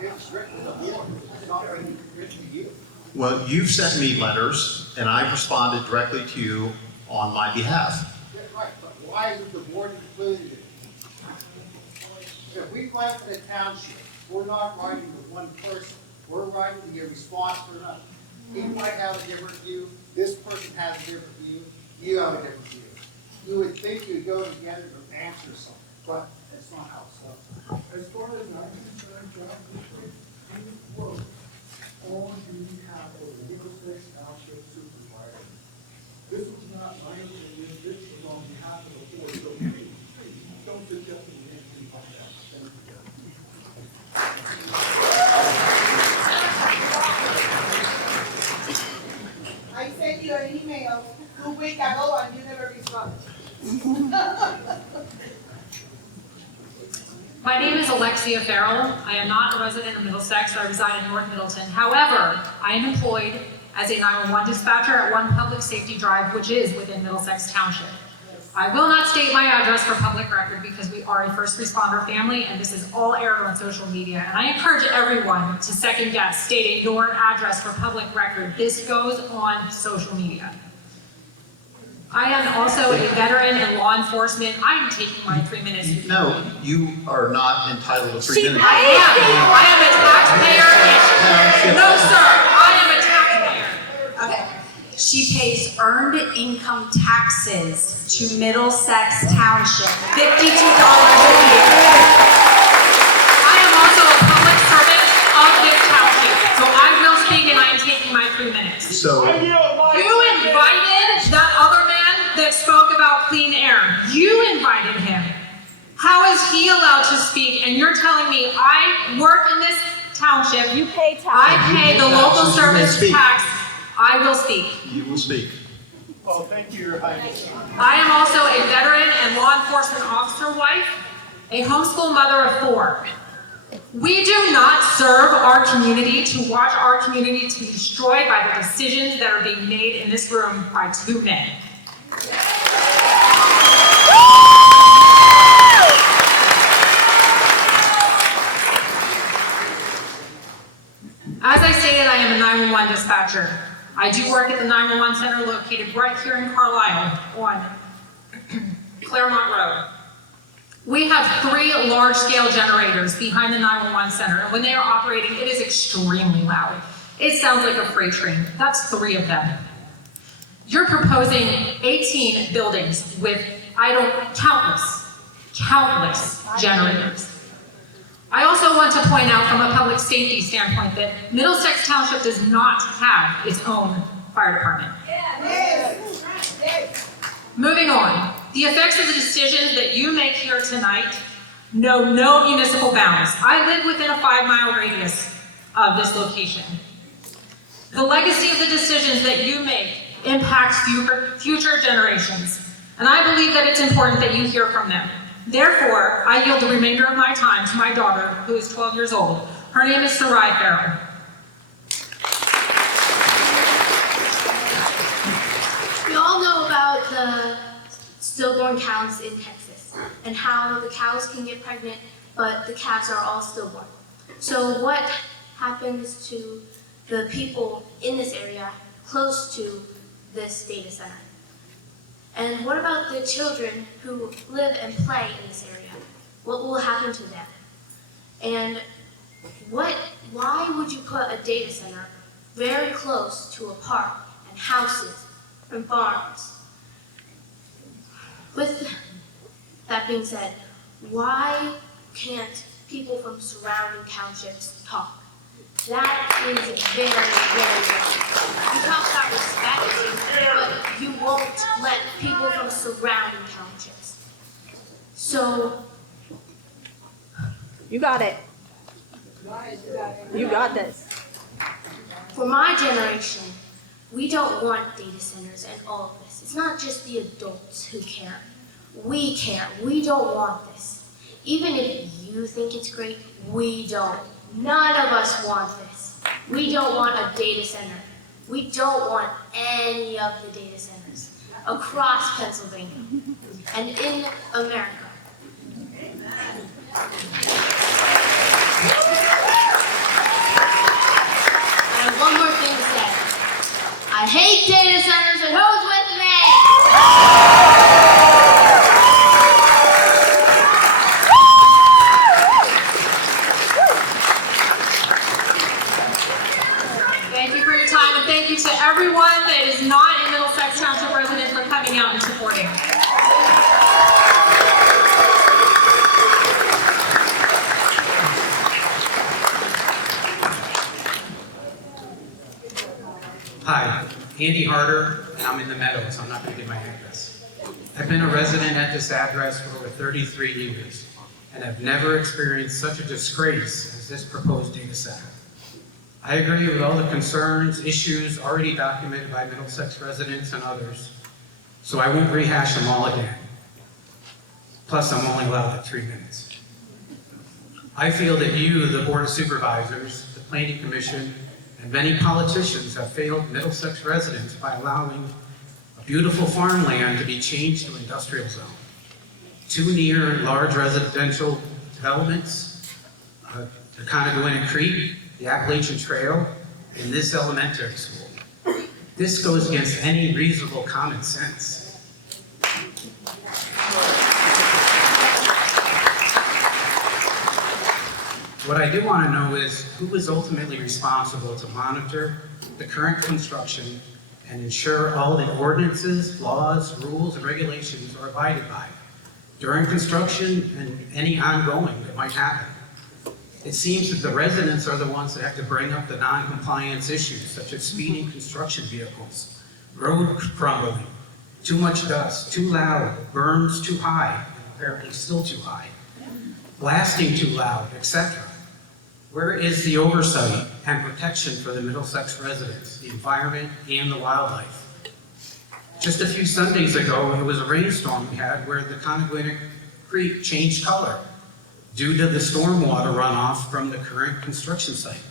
it's written to the board, it's not written to you? Well, you've sent me letters, and I've responded directly to you on my behalf. Yeah, right, but why isn't the board included? If we write to the township, we're not writing with one person. We're writing to get a response for another. He might have a different view, this person has a different view, you have a different view. You would think you'd go together to answer something, but that's not how it's done. As far as I'm concerned, John, you quote on behalf of the Middlesex Township Supervisor. This was not my opinion, this was on behalf of the board, so please, don't suggest me anything like that. I sent you an email 2 weeks ago and you never responded. My name is Alexia Farrell. I am not a resident of Middlesex. I reside in North Middleton. However, I am employed as a 911 dispatcher at One Public Safety Drive, which is within Middlesex Township. I will not state my address for public record because we are a first responder family and this is all aired on social media. And I encourage everyone to second guess stating your address for public record. This goes on social media. I am also a veteran in law enforcement. I'm taking my 3 minutes. No, you are not entitled to 3 minutes. I am a taxpayer. No, sir, I am a taxpayer. Okay. She pays earned income taxes to Middlesex Township, $52 a year. I am also a public servant of this township, so I will speak and I am taking my 3 minutes. So You invited that other man that spoke about clean air. You invited him. How is he allowed to speak? And you're telling me I work in this township. You pay tax. I pay the local taxes, you may service speak. tax. I will speak. you will speak. Well, thank you, Your Highness. I am also a veteran and law enforcement officer wife, a homeschool mother of 4. We do not serve our community to watch our community to be destroyed by the decisions that are being made in this room by 2 men. As I stated, I am a 911 dispatcher. I do work at the 911 center located right here in Carlisle on Claremont Road. We have 3 large-scale generators behind the 911 center, and when they are operating, it is extremely loud. It sounds like a freight train. That's 3 of them. You're proposing 18 buildings with, countless generators. I also want to point out from a public safety standpoint that Middlesex Township does not have its own fire department. Moving on, the effects of the decisions that you make here tonight know no municipal bounds. I live within a 5-mile radius of this location. The legacy of the decisions that you make impacts future generations, and I believe that it's important that you hear from them. Therefore, I yield the remainder of my time to my daughter, who is 12 years old. Her name is Sarai Farrell. We all know about the stillborn cows in Texas and how the cows can get pregnant, but the calves are all stillborn. So what happens to the people in this area close to this data center? And what about the children who live and play in this area? What will happen to them? And why would you put a data center very close to a park and houses and barns? With that being said, why can't people from surrounding townships talk? That is very, very wrong. You talk about respect, but you won't let people from surrounding townships. So, You got it. You got this. for my generation, we don't want data centers and all of this. It's not just the adults who care. We care. We don't want this. Even if you think it's great, we don't. None of us want this. We don't want a data center. We don't want any of the data centers across Pennsylvania and in America. I have one more thing to say. I hate data centers, and who's with me? Thank you for your time, and thank you to everyone that is not a Middlesex Township resident for coming out and supporting. Hi, Andy Harder, and I'm in the Meadows. I'm not going to give my address. I've been a resident at this address for over 33 years, and I've never experienced such a disgrace as this proposed data center. I agree with all the concerns, issues already documented by Middlesex residents and others, so I won't rehash them all again. Plus, I'm only allowed 3 minutes. I feel that you, the Board of Supervisors, the Planning Commission, and many politicians have failed Middlesex residents by allowing a beautiful farmland to be changed to industrial zone. Too near large residential developments, the Coneguina Creek, the Appalachian Trail, and this elementary school. This goes against any reasonable common sense. What I do want to know is who is ultimately responsible to monitor the current construction and ensure all the ordinances, laws, rules, and regulations are abided by during construction and any ongoing that might happen. It seems that the residents are the ones that have to bring up the non-compliance issues, such as speeding construction vehicles, road crumbling, too much dust, too loud, berms too high, apparently still too high, blasting too loud, etc. Where is the oversight and protection for the Middlesex residents, the environment, and the wildlife? Just a few Sundays ago, it was a rainstorm we had where the Coneguina Creek changed color due to the stormwater runoff from the current construction site.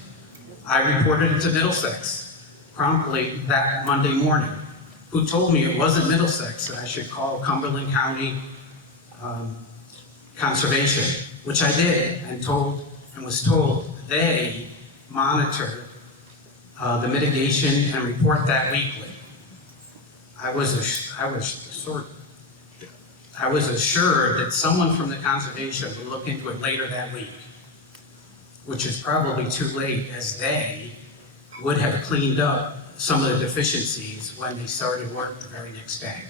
I reported it to Middlesex promptly that Monday morning, who told me it wasn't Middlesex that I should call Cumberland County Conservation, which I did and was told they monitor the mitigation and report that weekly. I was assured that someone from the conservation would look into it later that week, which is probably too late, as they would have cleaned up some of the deficiencies when they started work the very next day.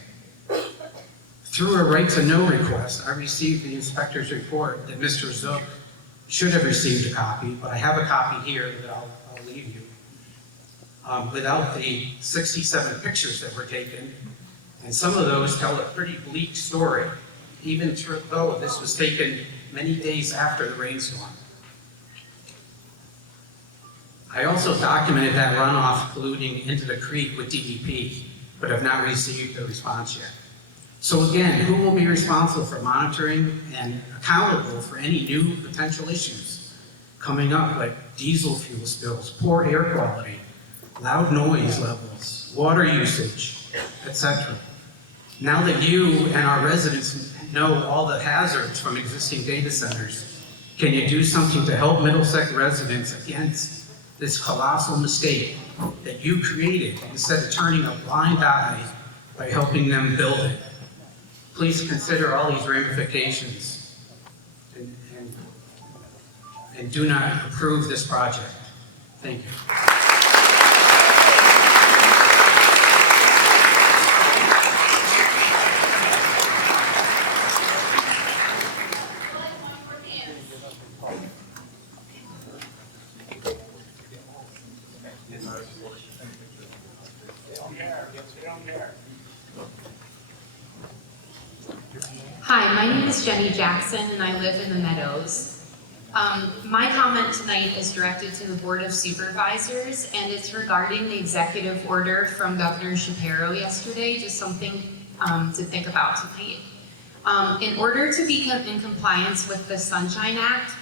Through a right to know request, I received the inspector's report that Mr. Zook should have received a copy, but I have a copy here that I'll leave you. Without the 67 pictures that were taken, and some of those tell a pretty bleak story, even though this was taken many days after the rainstorm. I also documented that runoff polluting into the creek with DEP, but have not received a response yet. So again, who will be responsible for monitoring and accountable for any new potential issues coming up, like diesel fuel spills, poor air quality, loud noise levels, water usage, etc.? Now that you and our residents know all the hazards from existing data centers, can you do something to help Middlesex residents against this colossal mistake that you created instead of turning a blind eye by helping them build it? Please consider all these ramifications and do not approve this project. Thank you. Hi, my name is Jenny Jackson and I live in the Meadows. My comment tonight is directed to the Board of Supervisors and it's regarding the executive order from Governor Shapiro yesterday, just something to think about tonight. In order to be in compliance with the Sunshine Act,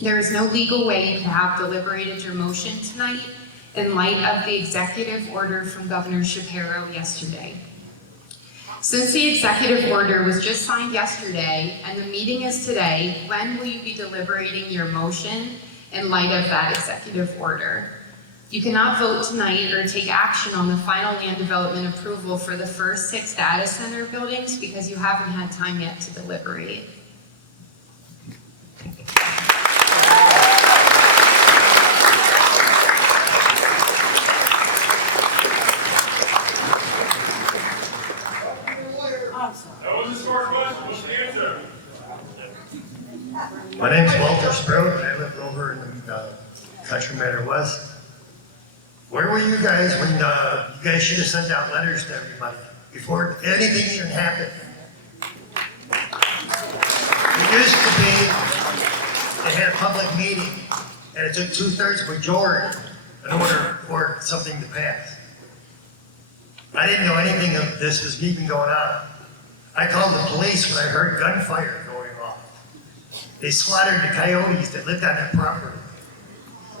there is no legal way you can have deliberated your motion tonight in light of the executive order from Governor Shapiro yesterday. Since the executive order was just signed yesterday and the meeting is today, when will you be deliberating your motion in light of that executive order? You cannot vote tonight or take action on the final land development approval for the first 6 data center buildings because you haven't had time yet to deliberate. My name's Walter Sprout, and I live over in the country Manor West. Where were you guys when you guys should have sent out letters to everybody before anything even happened? It used to be they had a public meeting, and it took 2/3 majority in order for something to pass. I didn't know anything of this was even going on. I called the police when I heard gunfire going off. They slaughtered the coyotes that lived on that property.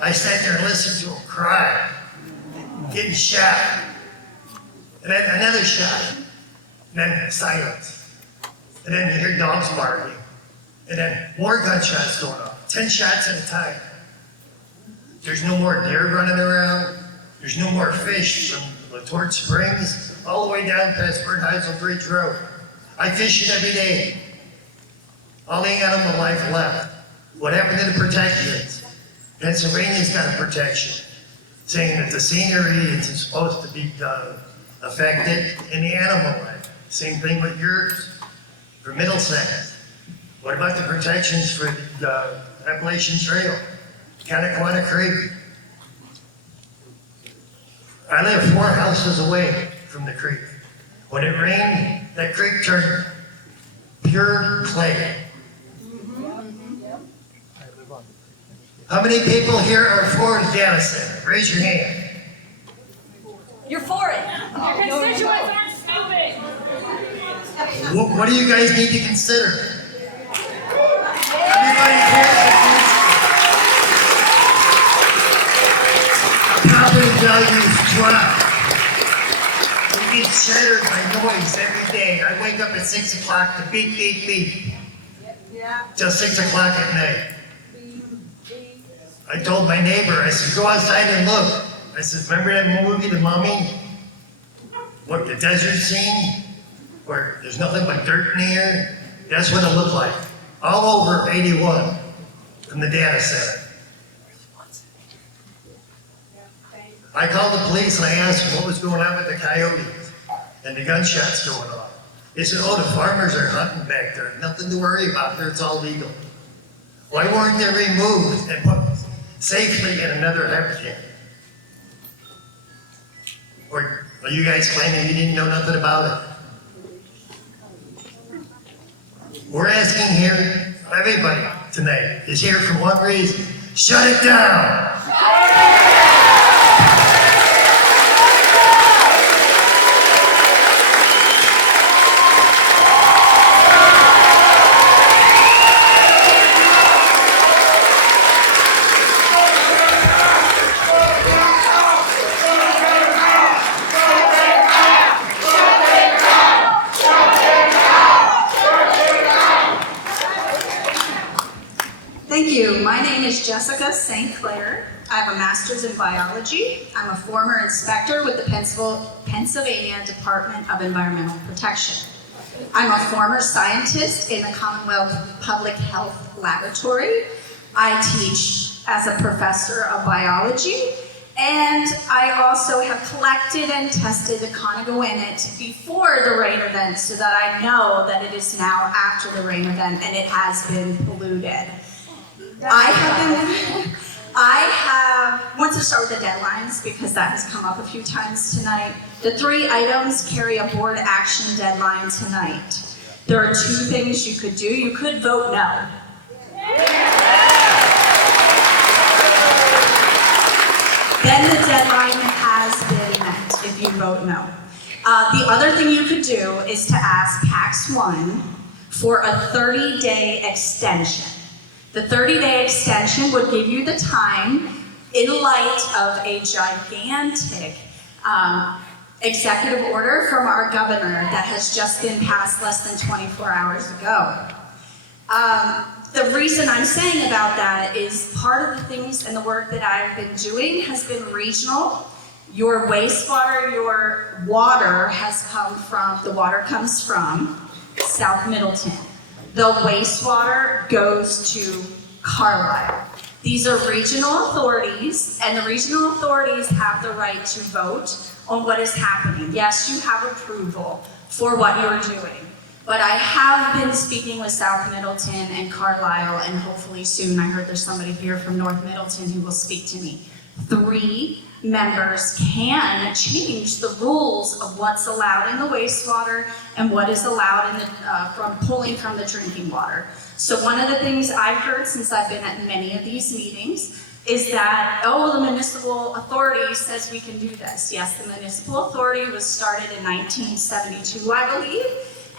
I sat there and listened to them cry, getting shot. And then another shot. And then silence. And then you hear dogs barking. And then more gunshots going off. 10 shots at a time. There's no more deer running around. There's no more fish from Latort Springs all the way down past Bernheisel Bridge Road. I fish it every day. All the animal life left. What happened to the protections? Pennsylvania's got a protection saying that the scenery is supposed to be affected in the animal life. Same thing with yours for Middlesex. What about the protections for the Appalachian Trail, Canaquana Creek? I live 4 houses away from the creek. When it rained, that creek turned pure clay. How many people here are for the data center? Raise your hand. You're for it. Your constituents aren't stupid. What do you guys need to consider? Everybody here. Property values drop. We get shattered by noise every day. I wake up at 6 o'clock to beep, beep, beep. Till 6 o'clock at night. I told my neighbor, I said, go outside and look. I said, remember that movie, The Mummy? What, the desert scene? Where there's nothing but dirt in the air? That's what it looked like. All over 81 from the data center. I called the police and I asked them what was going on with the coyotes and the gunshots going off. They said, oh, the farmers are hunting back there. Nothing to worry about there, it's all legal. Why weren't they removed and put safely in another habitat? Or are you guys claiming you didn't know nothing about it? We're asking here, everybody tonight is here for one reason. Shut it down! Thank you. My name is Jessica St. Clair. I have a master's in biology. I'm a former inspector with the Pennsylvania Department of Environmental Protection. I'm a former scientist in the Commonwealth Public Health Laboratory. I teach as a professor of biology, and I also have collected and tested the Conegoinit before the rain event so that I know that it is now after the rain event and it has been polluted. Once I start with the deadlines, because that has come up a few times tonight, the 3 items carry a board action deadline tonight. There are 2 things you could do. You could vote no. Then the deadline has been met if you vote no. The other thing you could do is to ask PAX 1 for a 30-day extension. The 30-day extension would give you the time, in light of a gigantic executive order from our governor that has just been passed less than 24 hours ago. The reason I'm saying about that is part of the things and the work that I've been doing has been regional. Your wastewater, your water has come from, the water comes from South Middleton. The wastewater goes to Carlisle. These are regional authorities, and the regional authorities have the right to vote on what is happening. Yes, you have approval for what you're doing, but I have been speaking with South Middleton and Carlisle, and hopefully soon, I heard there's somebody here from North Middleton who will speak to me. 3 members can change the rules of what's allowed in the wastewater and what is allowed in the, from pulling from the drinking water. So one of the things I've heard since I've been at many of these meetings is that, oh, the municipal authority says we can do this. Yes, the municipal authority was started in 1972, I believe,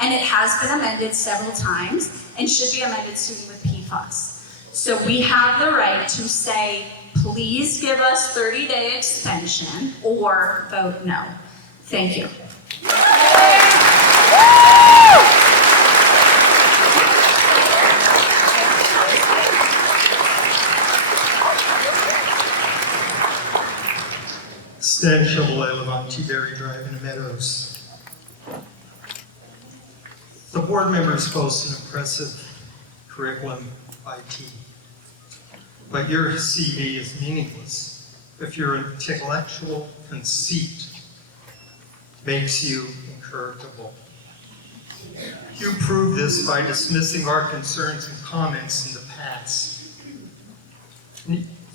and it has been amended several times and should be amended soon with PFAS. So we have the right to say, please give us 30-day extension or vote no. Thank you. Stan Chevrolet, I live on T-Berry Drive in the Meadows. The board members boast an impressive curriculum IT, but your CV is meaningless if your intellectual conceit makes you incorrigible. You prove this by dismissing our concerns and comments in the past.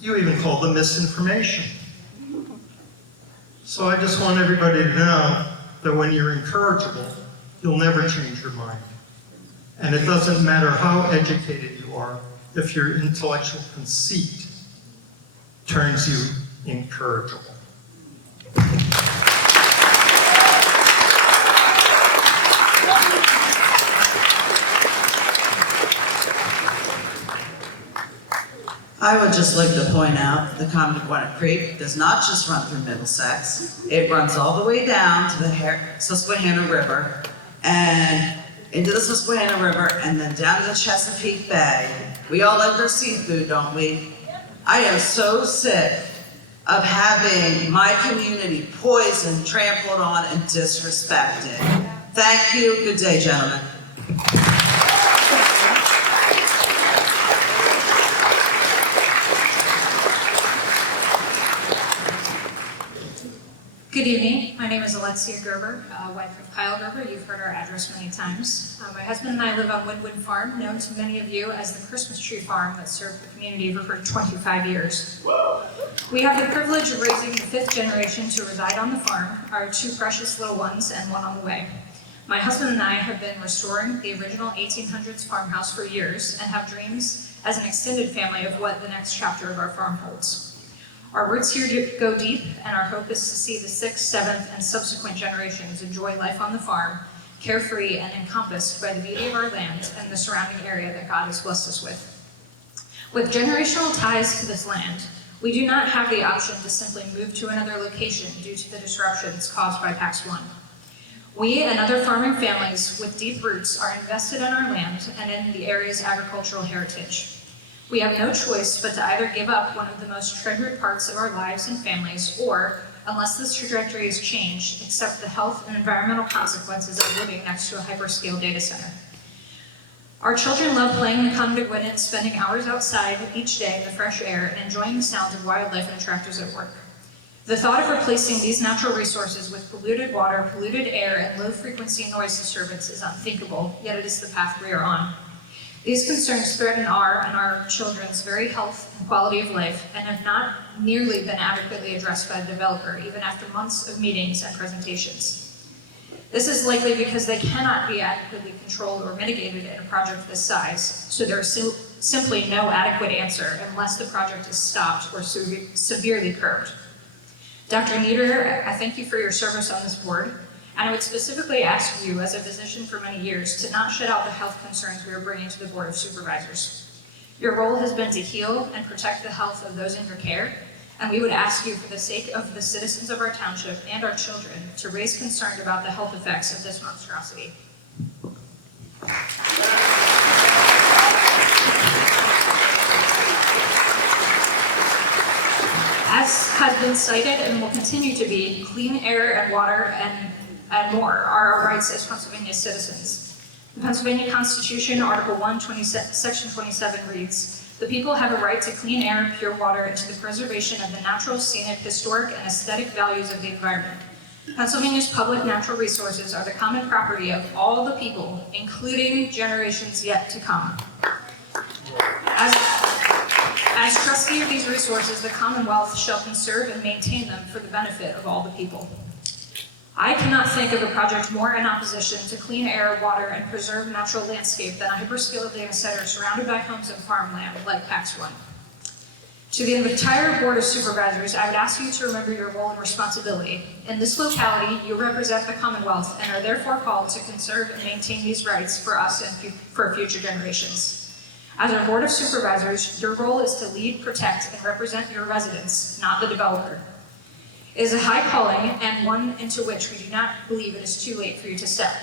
You even called them misinformation. So I just want everybody to know that when you're incorrigible, you'll never change your mind. And it doesn't matter how educated you are, if your intellectual conceit turns you incorrigible. I would just like to point out the Common Creek does not just run through Middlesex. It runs all the way down to the Susquehanna River and into the Susquehanna River and then down to the Chesapeake Bay. We all like our seafood, don't we? I am so sick of having my community poisoned, trampled on, and disrespected. Thank you. Good day, gentlemen. Good evening. My name is Alexia Gerber, wife of Kyle Gerber. You've heard our address many times. My husband and I live on Woodwood Farm, known to many of you as the Christmas tree farm that served the community for 25 years. We have the privilege of raising the 5th generation to reside on the farm, our 2 precious little ones and one on the way. My husband and I have been restoring the original 1800s farmhouse for years and have dreams as an extended family of what the next chapter of our farm holds. Our roots here go deep, and our hope is to see the 6th, 7th, and subsequent generations enjoy life on the farm, carefree and encompassed by the beauty of our land and the surrounding area that God has blessed us with. With generational ties to this land, we do not have the option to simply move to another location due to the disruptions caused by Tax 1. We and other farming families with deep roots are invested in our land and in the area's agricultural heritage. We have no choice but to either give up one of the most treasured parts of our lives and families, or, unless this trajectory is changed, accept the health and environmental consequences of living next to a hyperscale data center. Our children love playing the Come to Gwinnett, spending hours outside each day in the fresh air and enjoying the sounds of wildlife and tractors at work. The thought of replacing these natural resources with polluted water, polluted air, and low-frequency noise disturbance is unthinkable, yet it is the path we are on. These concerns threaten our and our children's very health and quality of life and have not nearly been adequately addressed by the developer, even after months of meetings and presentations. This is likely because they cannot be adequately controlled or mitigated in a project this size, so there is simply no adequate answer unless the project is stopped or severely curbed. Dr. Nieder, I thank you for your service on this board, and I would specifically ask you, as a physician for many years, to not shut out the health concerns we are bringing to the Board of Supervisors. Your role has been to heal and protect the health of those in your care, and we would ask you, for the sake of the citizens of our township and our children, to raise concern about the health effects of this monstrosity. As has been cited and will continue to be, clean air and water and more are our rights as Pennsylvania citizens. The Pennsylvania Constitution, Article 1, Section 27 reads, "The people have a right to clean air, pure water, and to the preservation of the natural, scenic, historic, and aesthetic values of the environment. Pennsylvania's public natural resources are the common property of all the people, including generations yet to come. As trustee of these resources, the Commonwealth shall conserve and maintain them for the benefit of all the people." I cannot think of a project more in opposition to clean air, water, and preserved natural landscape than a hyperscale data center surrounded by homes and farmland like Tax 1. To the entire Board of Supervisors, I would ask you to remember your role and responsibility. In this locality, you represent the Commonwealth and are therefore called to conserve and maintain these rights for us and for future generations. As our Board of Supervisors, your role is to lead, protect, and represent your residents, not the developer. It is a high calling and one into which we do not believe it is too late for you to step.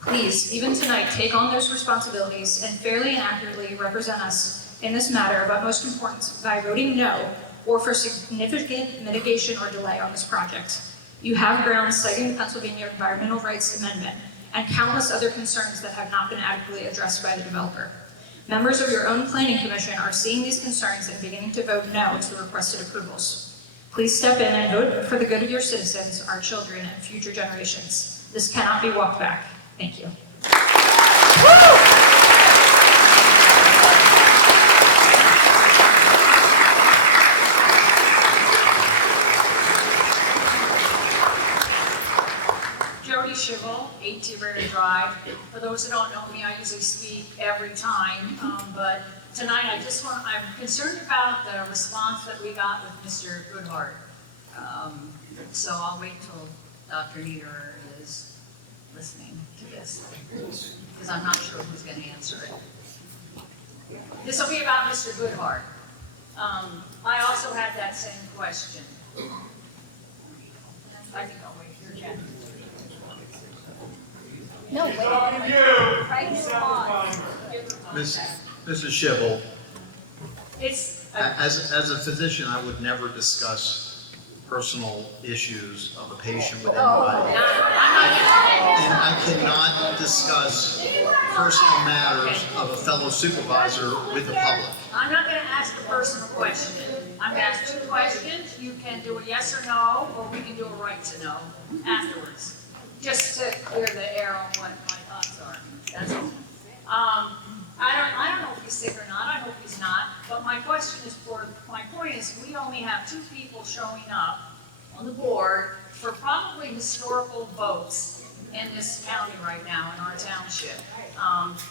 Please, even tonight, take on those responsibilities and fairly and accurately represent us in this matter of utmost importance by voting no or for significant mitigation or delay on this project. You have grounds citing the Pennsylvania Environmental Rights Amendment and countless other concerns that have not been adequately addressed by the developer. Members of your own planning commission are seeing these concerns and beginning to vote no to the requested approvals. Please step in and vote for the good of your citizens, our children, and future generations. This cannot be walked back. Thank you. Jody Shivel, 18 River Drive. For those who don't know me, I usually speak every time, but tonight I'm concerned about the response that we got with Mr. Goodhart. So I'll wait till Dr. Nieder is listening to this, because I'm not sure who's going to answer it. This will be about Mr. Goodhart. I also had that same question. I think I'll wait here, Jen. No, wait. Right Mrs. Shivel, It's as a physician, I would never discuss personal issues of a patient with Oh, anybody. And I cannot discuss personal matters of a fellow supervisor with the public. I'm not going to ask a personal question. I'm going to ask 2 questions. You can do a yes or no, or we can do a right to know afterwards, just to clear the air on what my thoughts are. That's all. I don't know if he's sick or not. I hope he's not. But my point is, we only have 2 people showing up on the board for probably historical votes in this county right now, in our township.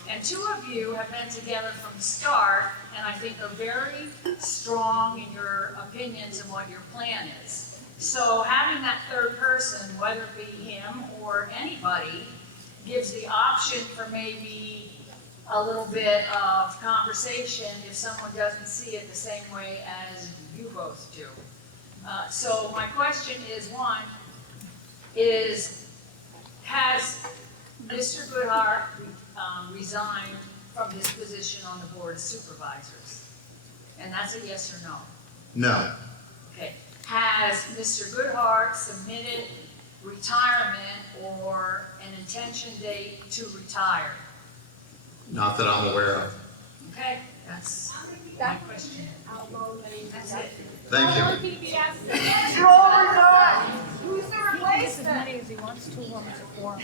And 2 of you have been together from the start, and I think are very strong in your opinions and what your plan is. So having that 3rd person, whether it be him or anybody, gives the option for maybe a little bit of conversation if someone doesn't see it the same way as you both do. So my question is, one, has Mr. Goodhart resigned from his position on the board of supervisors? And that's a yes or no. No. Okay. Has Mr. Goodhart submitted retirement or an intention date to retire? Not that I'm aware of. Okay, that's my question. That's it. Thank you. Who's the replacement? As many as he wants to, or is it 4 and 5?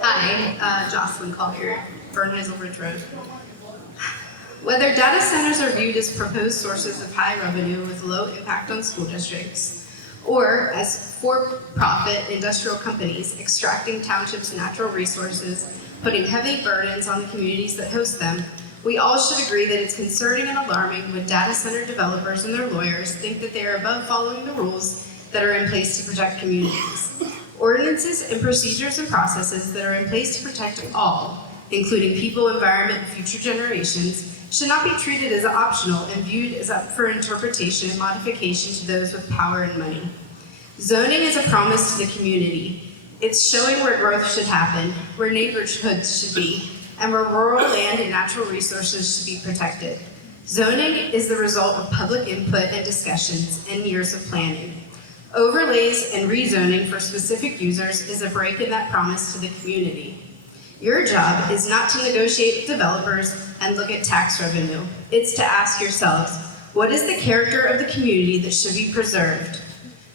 Hi, Jocelyn Collier, Burn Hazel Ridge Road. Whether data centers are viewed as proposed sources of high revenue with low impact on school districts, or as for-profit industrial companies extracting townships' natural resources, putting heavy burdens on the communities that host them, we all should agree that it's concerning and alarming when data center developers and their lawyers think that they are above following the rules that are in place to protect communities. Ordinances and procedures and processes that are in place to protect all, including people, environment, and future generations, should not be treated as optional and viewed as up for interpretation and modification to those with power and money. Zoning is a promise to the community. It's showing where growth should happen, where neighborhoods should be, and where rural land and natural resources should be protected. Zoning is the result of public input and discussions and years of planning. Overlays and rezoning for specific users is a break in that promise to the community. Your job is not to negotiate with developers and look at tax revenue. It's to ask yourselves, what is the character of the community that should be preserved?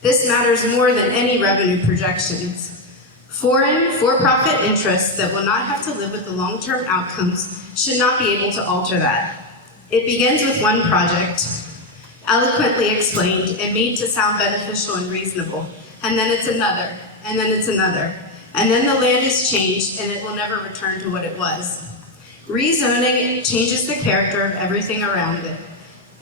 This matters more than any revenue projections. Foreign, for-profit interests that will not have to live with the long-term outcomes should not be able to alter that. It begins with one project, eloquently explained and made to sound beneficial and reasonable, and then it's another, and then it's another. And then the land is changed and it will never return to what it was. Rezoning changes the character of everything around it.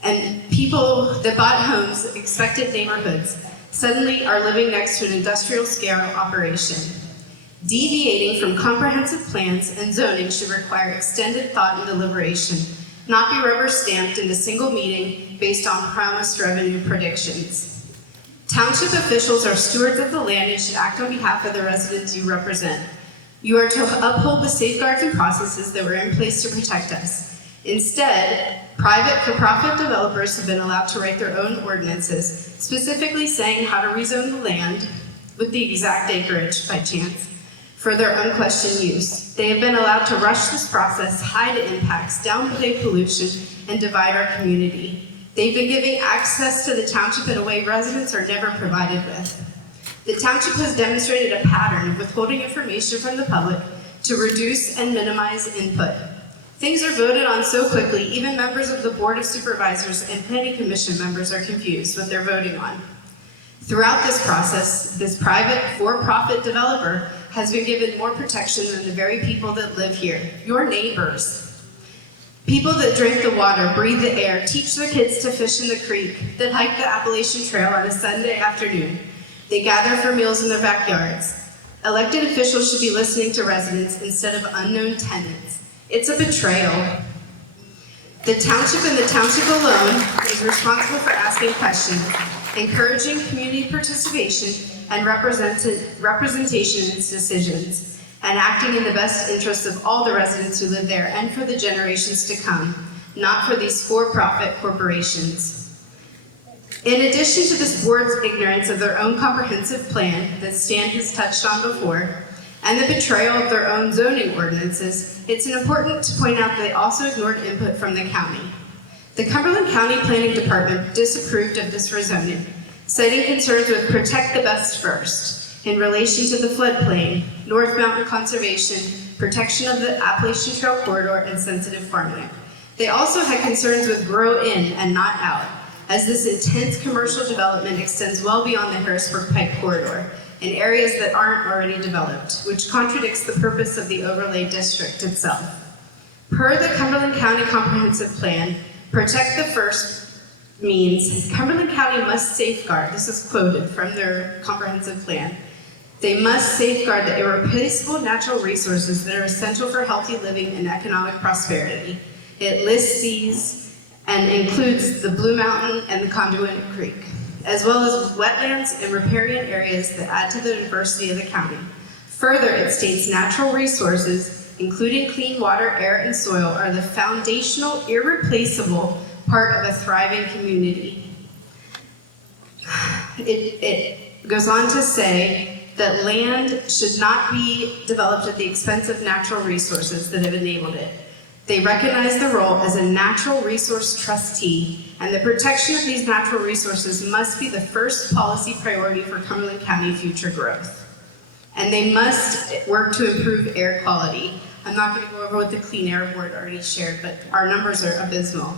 And people that bought homes, expected neighborhoods, suddenly are living next to an industrial scale operation. Deviating from comprehensive plans and zoning should require extended thought and deliberation, not be rubber stamped in a single meeting based on promised revenue predictions. Township officials are stewards of the land and should act on behalf of the residents you represent. You are to uphold the safeguards and processes that were in place to protect us. Instead, private for-profit developers have been allowed to write their own ordinances, specifically saying how to rezone the land with the exact acreage by chance for their unquestioned use. They have been allowed to rush this process, hide impacts, downplay pollution, and divide our community. They've been giving access to the township in a way residents are never provided with. The township has demonstrated a pattern of withholding information from the public to reduce and minimize input. Things are voted on so quickly, even members of the Board of Supervisors and Planning Commission members are confused what they're voting on. Throughout this process, this private, for-profit developer has been given more protection than the very people that live here, your neighbors. People that drink the water, breathe the air, teach their kids to fish in the creek, that hike the Appalachian Trail on a Sunday afternoon. They gather for meals in their backyards. Elected officials should be listening to residents instead of unknown tenants. It's a betrayal. The township and the township alone is responsible for asking questions, encouraging community participation and representation in its decisions, and acting in the best interests of all the residents who live there and for the generations to come, not for these for-profit corporations. In addition to this board's ignorance of their own comprehensive plan that Stan has touched on before, and the betrayal of their own zoning ordinances, it's important to point out that they also ignored input from the county. The Cumberland County Planning Department disapproved of this rezoning, citing concerns with protect the best first in relation to the floodplain, North Mountain conservation, protection of the Appalachian Trail corridor, and sensitive farmland. They also had concerns with grow in and not out, as this intense commercial development extends well beyond the Harrisburg Pike corridor in areas that aren't already developed, which contradicts the purpose of the overlay district itself. Per the Cumberland County Comprehensive Plan, protect the first means Cumberland County must safeguard, this is quoted from their comprehensive plan, they must safeguard the irreplaceable natural resources that are essential for healthy living and economic prosperity. It lists these and includes the Blue Mountain and the Conduit Creek, as well as wetlands and riparian areas that add to the diversity of the county. Further, it states natural resources, including clean water, air, and soil, are the foundational, irreplaceable part of a thriving community. It goes on to say that land should not be developed at the expense of natural resources that have enabled it. They recognize the role as a natural resource trustee, and the protection of these natural resources must be the first policy priority for Cumberland County future growth. And they must work to improve air quality. I'm not going to go over what the Clean Air Board already shared, but our numbers are abysmal.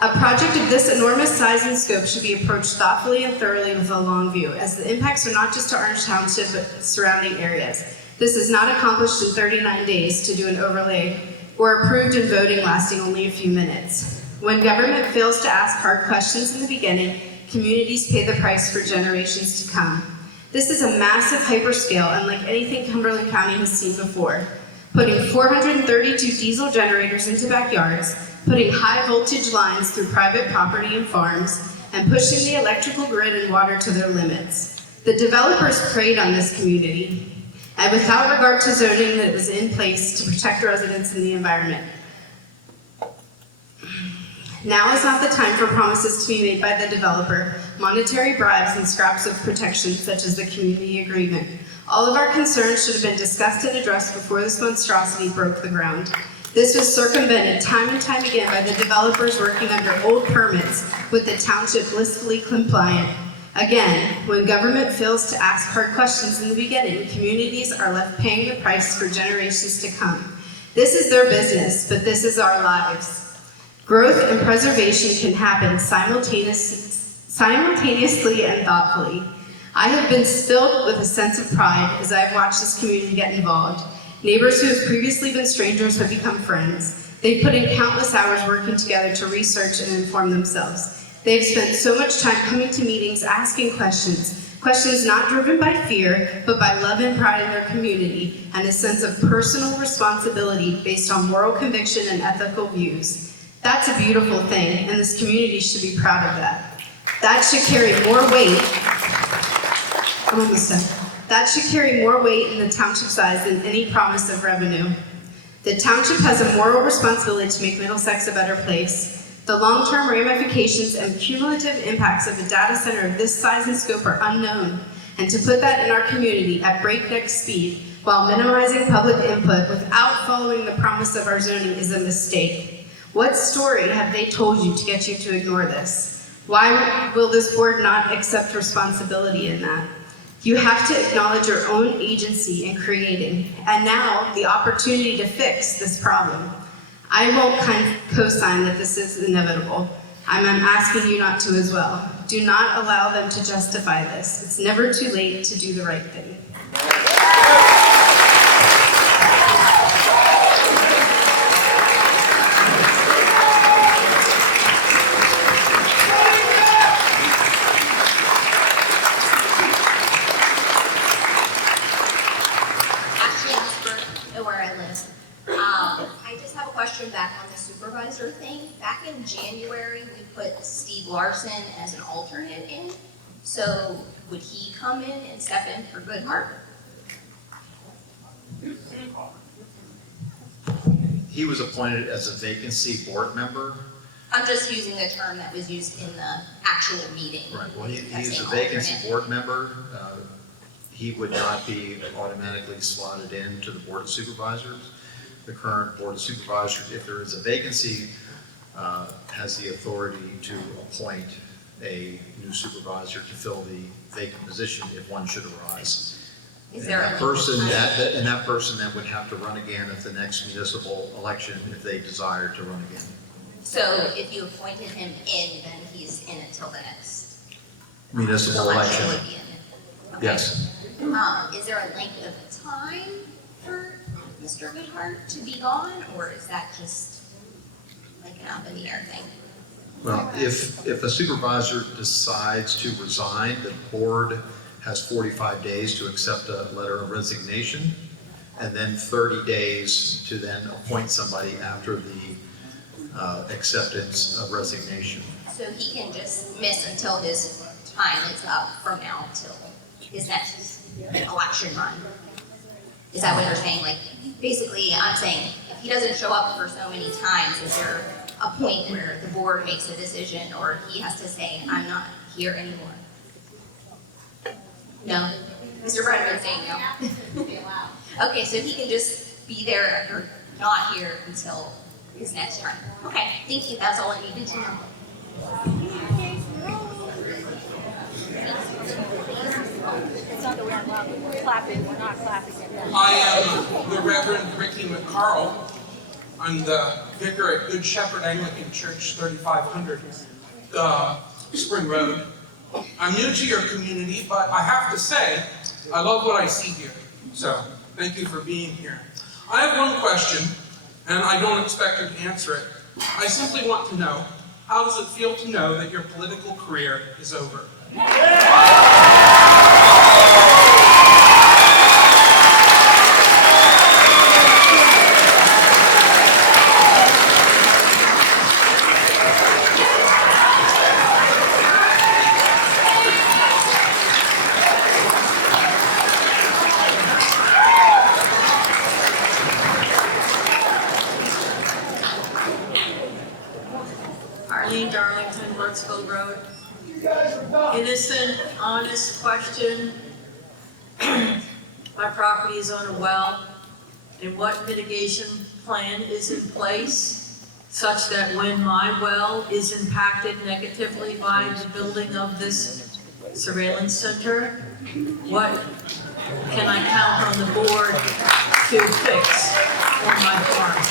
A project of this enormous size and scope should be approached thoughtfully and thoroughly with a long view, as the impacts are not just to Orange Township, but surrounding areas. This is not accomplished in 39 days to do an overlay or approved in voting lasting only a few minutes. When government fails to ask hard questions in the beginning, communities pay the price for generations to come. This is a massive hyperscale unlike anything Cumberland County has seen before. Putting 432 diesel generators into backyards, putting high voltage lines through private property and farms, and pushing the electrical grid and water to their limits. The developers preyed on this community, and without regard to zoning that was in place to protect residents and the environment. Now is not the time for promises to be made by the developer, monetary bribes, and scraps of protection such as the community agreement. All of our concerns should have been discussed and addressed before this monstrosity broke the ground. This was circumvented time and time again by the developers working under old permits with the township blissfully compliant. Again, when government fails to ask hard questions in the beginning, communities are left paying the price for generations to come. This is their business, but this is our lives. Growth and preservation can happen simultaneously and thoughtfully. I have been filled with a sense of pride as I've watched this community get involved. Neighbors who have previously been strangers have become friends. They've put in countless hours working together to research and inform themselves. They've spent so much time coming to meetings, asking questions, Questions not driven by fear, but by love and pride in their community and a sense of personal responsibility based on moral conviction and ethical views. That's a beautiful thing, and this community should be proud of that. That should carry more weight. I'm almost done. That should carry more weight in the township size than any promise of revenue. The township has a moral responsibility to make Middlesex a better place. The long-term ramifications and cumulative impacts of a data center of this size and scope are unknown, and to put that in our community at breakneck speed while minimizing public input without following the promise of our zoning is a mistake. What story have they told you to get you to ignore this? Why will this board not accept responsibility in that? You have to acknowledge your own agency in creating, and now the opportunity to fix this problem. I won't co-sign that this is inevitable. I'm asking you not to as well. Do not allow them to justify this. It's never too late to do the right thing. I just have a question back on the supervisor thing. Back in January, we put Steve Larson as an alternate in. So would he come in and step in for Goodhart? He was appointed as a vacancy board member. I'm just using the term that was used in the actual meeting. Right, well, he's a vacancy board member. He would not be automatically slotted into the Board of Supervisors. The current Board of Supervisors, if there is a vacancy, has the authority to appoint a new supervisor to fill the vacant position if one should arise. Is and there that person then would have to run again at the next municipal election if they desire to run again. So if you appointed him in, then he's in until the next Municipal election. would be in. Okay. Yes. Is there a length of time for Mr. Goodhart to be gone, or is that just like an up in the air thing? Well, if a supervisor decides to resign, the board has 45 days to accept a letter of resignation, and then 30 days to then appoint somebody after the acceptance of resignation. So he can just miss until his time is up from now till his next election run. Is that what you're saying? Like, basically, I'm saying, if he doesn't show up for so many times, is there a point where the board makes a decision, or he has to say, I'm not here anymore? No? Mr. Brenneman's saying no. Okay, so he can just be there or not here until his next term. Okay, thank you. That's all I needed to know. It's not that we're clapping, we're not clapping at them. I am the Reverend Ricky McCarl. I'm the vicar at Good Shepherd Anglican Church, 3500 Spring Road. I'm new to your community, but I have to say, I love what I see here. So, thank you for being here. I have one question, and I don't expect you to answer it. I simply want to know, how does it feel to know that your political career is over? Darlington, Wurtsville Road. Innocent, honest question. My property is on a well, and what mitigation plan is in place such that when my well is impacted negatively by the building of this surveillance center, what can I count on the board to fix on my farm?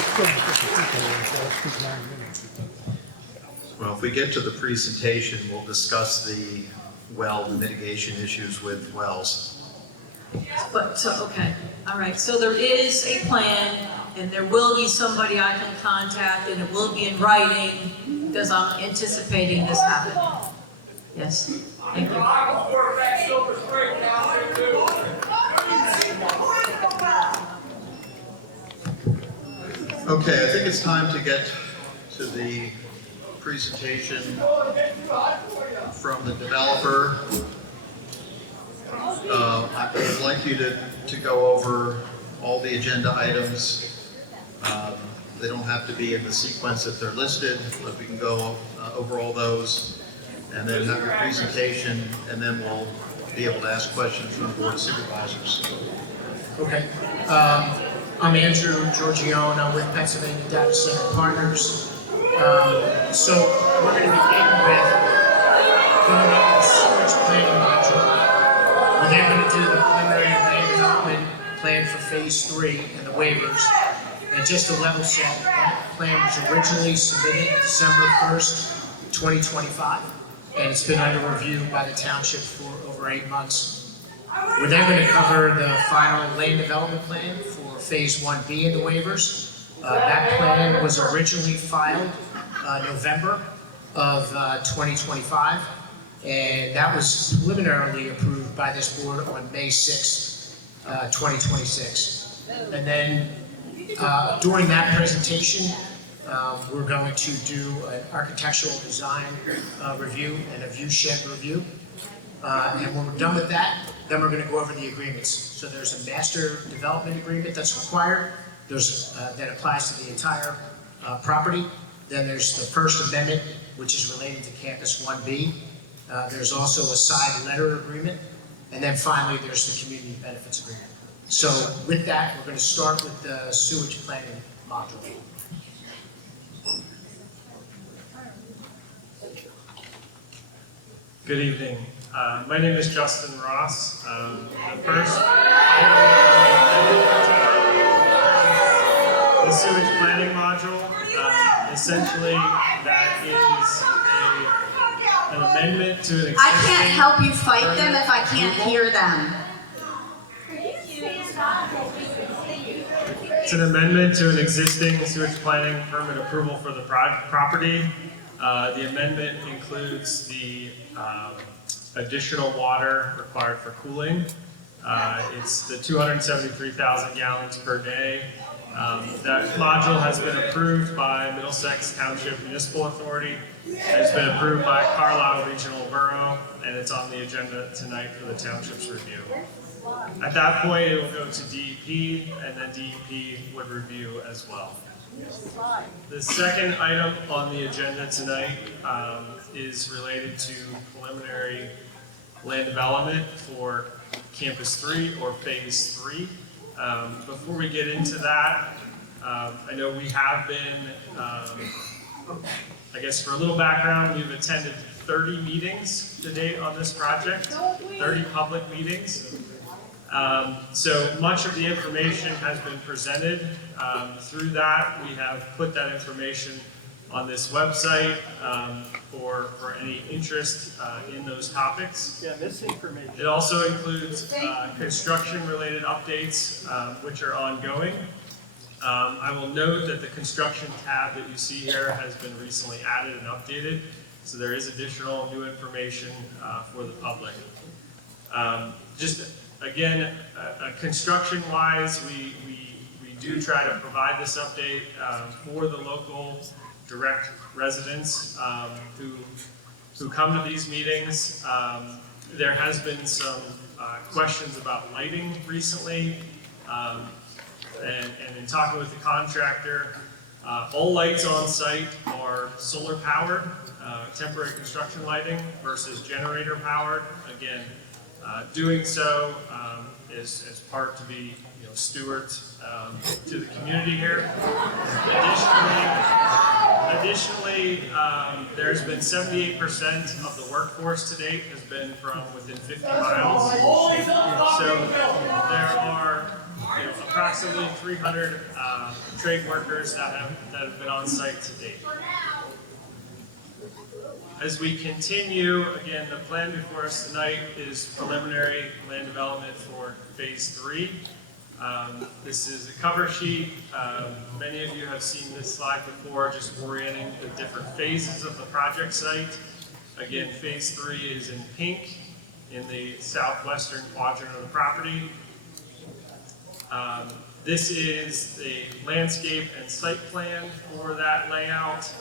Well, if we get to the presentation, we'll discuss the well mitigation issues with wells. But, so, okay, all right, so there is a plan, and there will be somebody I can contact, and it will be in writing, because I'm anticipating this happening. Yes, thank you. Okay, I think it's time to get to the presentation from the developer. I would like you to go over all the agenda items. They don't have to be in the sequence that they're listed, but we can go over all those and then have your presentation, and then we'll be able to ask questions from the Board of Supervisors. Okay. I'm Andrew Giorgione. I'm with Pennsylvania Data Center Partners. So we're going to begin with going over the sewage planning module. We're then going to do the preliminary land development plan for phase 3 and the waivers. And just to level set, that plan was originally submitted December 1st, 2025, and it's been under review by the township for over 8 months. We're then going to cover the final land development plan for phase 1B and the waivers. That plan was originally filed November of 2025, and that was preliminarily approved by this board on May 6th, 2026. And then during that presentation, we're going to do an architectural design review and a view shed review. And when we're done with that, then we're going to go over the agreements. So there's a master development agreement that's required. There's that applies to the entire property. Then there's the First Amendment, which is related to Campus 1B. There's also a side letter agreement. And then finally, there's the community benefits agreement. So with that, we're going to start with the sewage planning module. Good evening. My name is Justin Ross. The first the sewage planning module. Essentially, that is an amendment to an existing... I can't help you fight them if I can't hear them. It's an amendment to an existing sewage planning permit approval for the property. The amendment includes the additional water required for cooling. It's the 273,000 gallons per day. That module has been approved by Middlesex Township Municipal Authority. It's been approved by Carlisle Regional Borough, and it's on the agenda tonight for the township's review. At that point, it will go to DEP, and then DEP would review as well. The second item on the agenda tonight is related to preliminary land development for Campus 3 or Phase 3. Before we get into that, I know we have been, I guess for a little background, we've attended 30 meetings to date on this project, 30 public meetings. So much of the information has been presented. Through that, we have put that information on this website for any interest in those topics. Yeah, this information. It also includes construction-related updates, which are ongoing. I will note that the construction tab that you see here has been recently added and updated, so there is additional new information for the public. Just again, construction-wise, we do try to provide this update for the local direct residents who come to these meetings. There has been some questions about lighting recently, and in talking with the contractor, all lights on site are solar powered, temporary construction lighting versus generator powered. Again, doing so is part to be stewards to the community here. Additionally, there's been 78% of the workforce to date has been from within 50 miles. So there are approximately 300 trade workers that have been on site to date. As we continue, again, the plan before us tonight is preliminary land development for Phase 3. This is a cover sheet. Many of you have seen this slide before, just orienting the different phases of the project site. Again, Phase 3 is in pink. in the southwestern quadrant of the property. This is the landscape and site plan for that layout.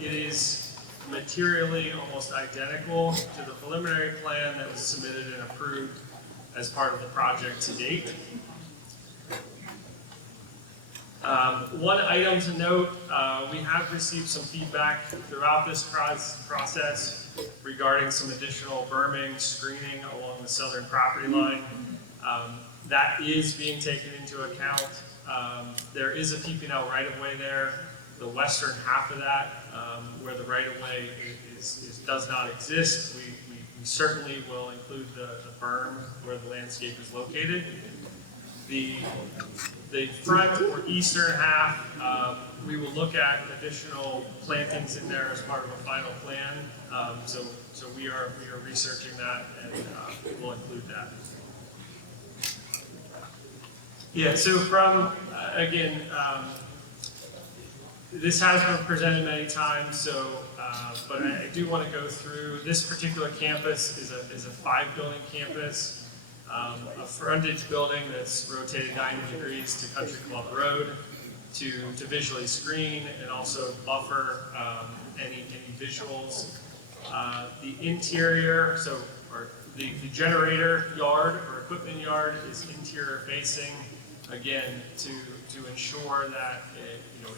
It is materially almost identical to the preliminary plan that was submitted and approved as part of the project to date. One item to note, we have received some feedback throughout this process regarding some additional berming, screening along the southern property line. That is being taken into account. There is a PPL right-of-way there. The western half of that, where the right-of-way does not exist, we certainly will include the berm where the landscape is located. The front or eastern half, we will look at additional plantings in there as part of a final plan. So we are researching that, and we'll include that. Yeah, so from, again, this has been presented many times, so, but I do want to go through, this particular campus is a 5-building campus, a frontage building that's rotated 90 degrees to Country Club Road to visually screen and also buffer any visuals. The interior, so, or the generator yard or equipment yard is interior facing, again, to ensure that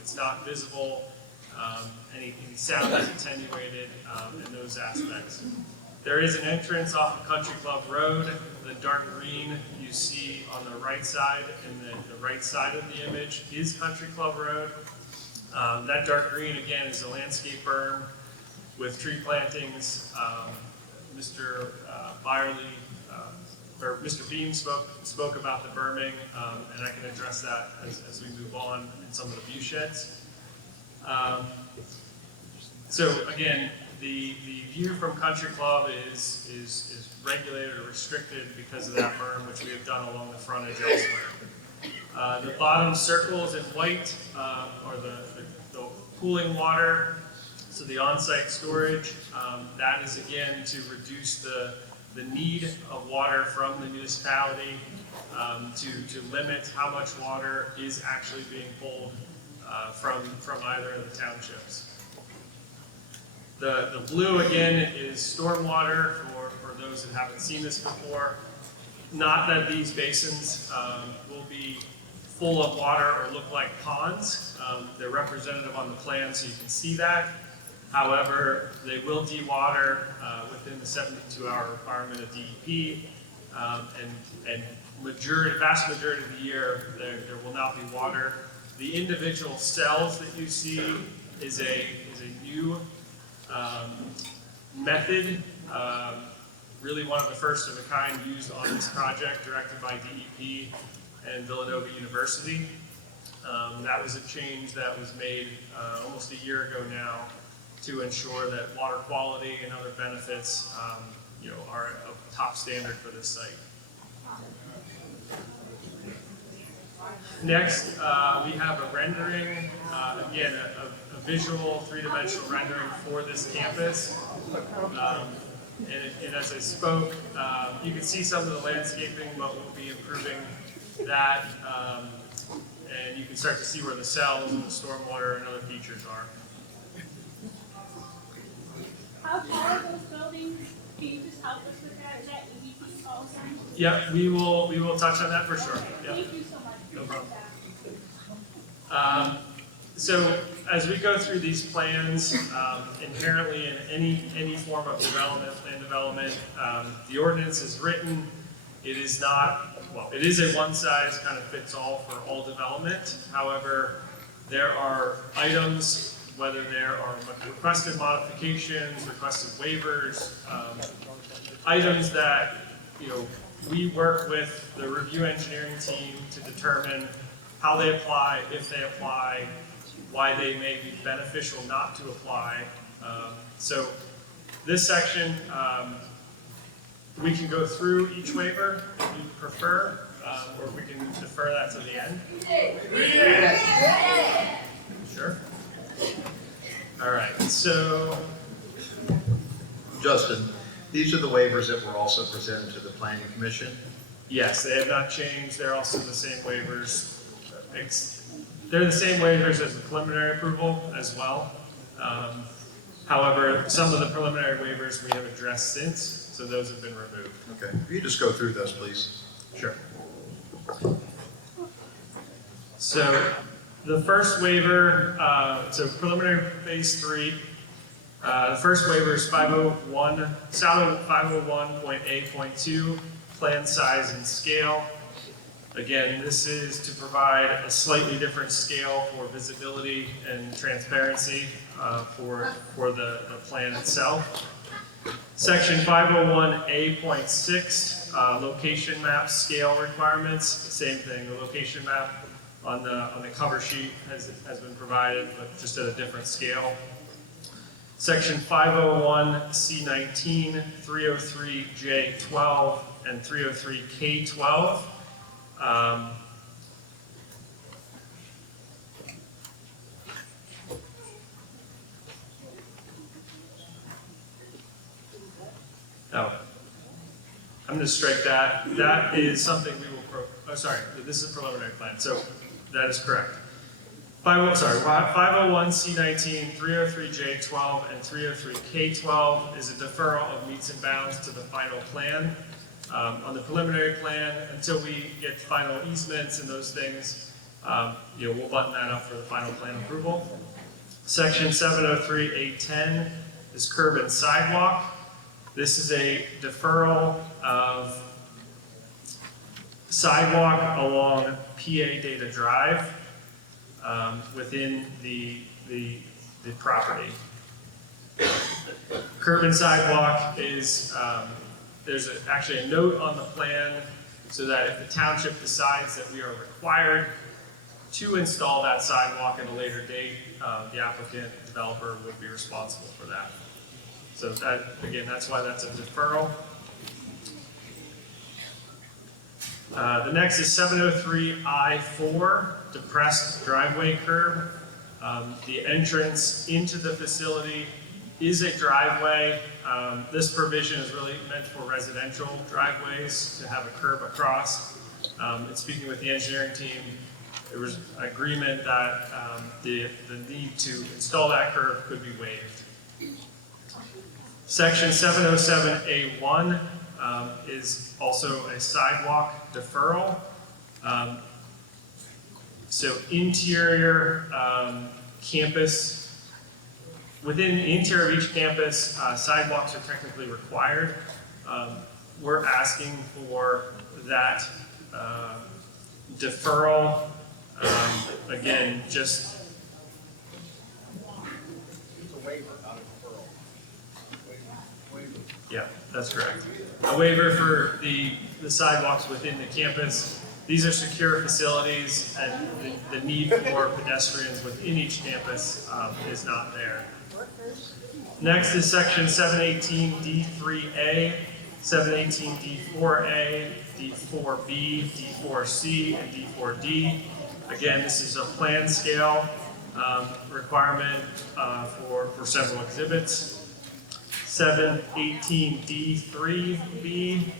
it's not visible, any sound is attenuated, and those aspects. There is an entrance off of Country Club Road. The dark green you see on the right side, and the right side of the image is Country Club Road. That dark green, again, is a landscape berm with tree plantings. Mr. Byerly, or Mr. Beam spoke about the berming, and I can address that as we move on in some of the view sheds. So again, the view from Country Club is regulated or restricted because of that berm, which we have done along the frontage elsewhere. The bottom circles in white are the cooling water, so the on-site storage. That is again to reduce the need of water from the municipality, to limit how much water is actually being pulled from either of the townships. The blue again is stormwater for those that haven't seen this before. Not that these basins will be full of water or look like ponds. They're representative on the plan so you can see that. However, they will dewater within the 72-hour requirement of DEP, and vast majority of the year there will not be water. The individual cells that you see is a new method, really one of the first of a kind used on this project, directed by DEP and Villanova University. That was a change that was made almost a year ago now to ensure that water quality and other benefits are of top standard for this site. Next, we have a rendering, again, a visual three-dimensional rendering for this campus. And as I spoke, you can see some of the landscaping, but we'll be improving that. And you can start to see where the cells and the stormwater and other features are. How tall are those buildings? Can you just help us with that? Is that EVP also? Yep, we will touch on that for sure. Yep. Thank you so much. No problem. So as we go through these plans, inherently in any form of development, land development, the ordinance is written. It is not, well, it is a one-size kind of fits all for all development. However, there are items, whether there are requested modifications, requested waivers, items that we work with the review engineering team to determine how they apply, if they apply, why they may be beneficial not to apply. So this section, we can go through each waiver if you prefer, or we can defer that to the end. Sure. All right, so. Justin, These are the waivers that were also presented to the planning commission. Yes, they have not changed. They're also the same waivers. They're the same waivers as the preliminary approval as well. However, some of the preliminary waivers we have addressed since, so those have been removed. Okay, if you just go through those, please. Sure. So the first waiver, so preliminary phase 3, the first waiver is 501, South 501.A.2, plan size and scale. Again, this is to provide a slightly different scale for visibility and transparency for the plan itself. Section 501A.6, location map scale requirements. Same thing, the location map on the cover sheet has been provided, but just at a different scale. Section 501C19, 303J12, and 303K12. No, I'm going to strike that. That is something we will, this is a preliminary plan, so that is correct. 501C19, 303J12, and 303K12 is a deferral of meets and bounds to the final plan. On the preliminary plan, until we get final easements and those things, we'll button that up for the final plan approval. Section 703A10 is curb and sidewalk. This is a deferral of sidewalk along PA Data Drive within the property. Curb and sidewalk is, there's actually a note on the plan so that if the township decides that we are required to install that sidewalk at a later date, the applicant, developer would be responsible for that. So that, again, that's why that's a deferral. The next is 703I4, depressed driveway curb. The entrance into the facility is a driveway. This provision is really meant for residential driveways to have a curb across. And speaking with the engineering team, there was agreement that the need to install that curb could be waived. Section 707A1 is also a sidewalk deferral. So interior campus, within the interior of each campus, sidewalks are technically required. We're asking for that deferral. Again, just It's a waiver, not a deferral. Waiver. yeah, that's correct. A waiver for the sidewalks within the campus. These are secure facilities, and the need for pedestrians within each campus is not there. Next is section 718D3A, 718D4A, D4B, D4C, and D4D. Again, this is a plan scale requirement for several exhibits. 718D3B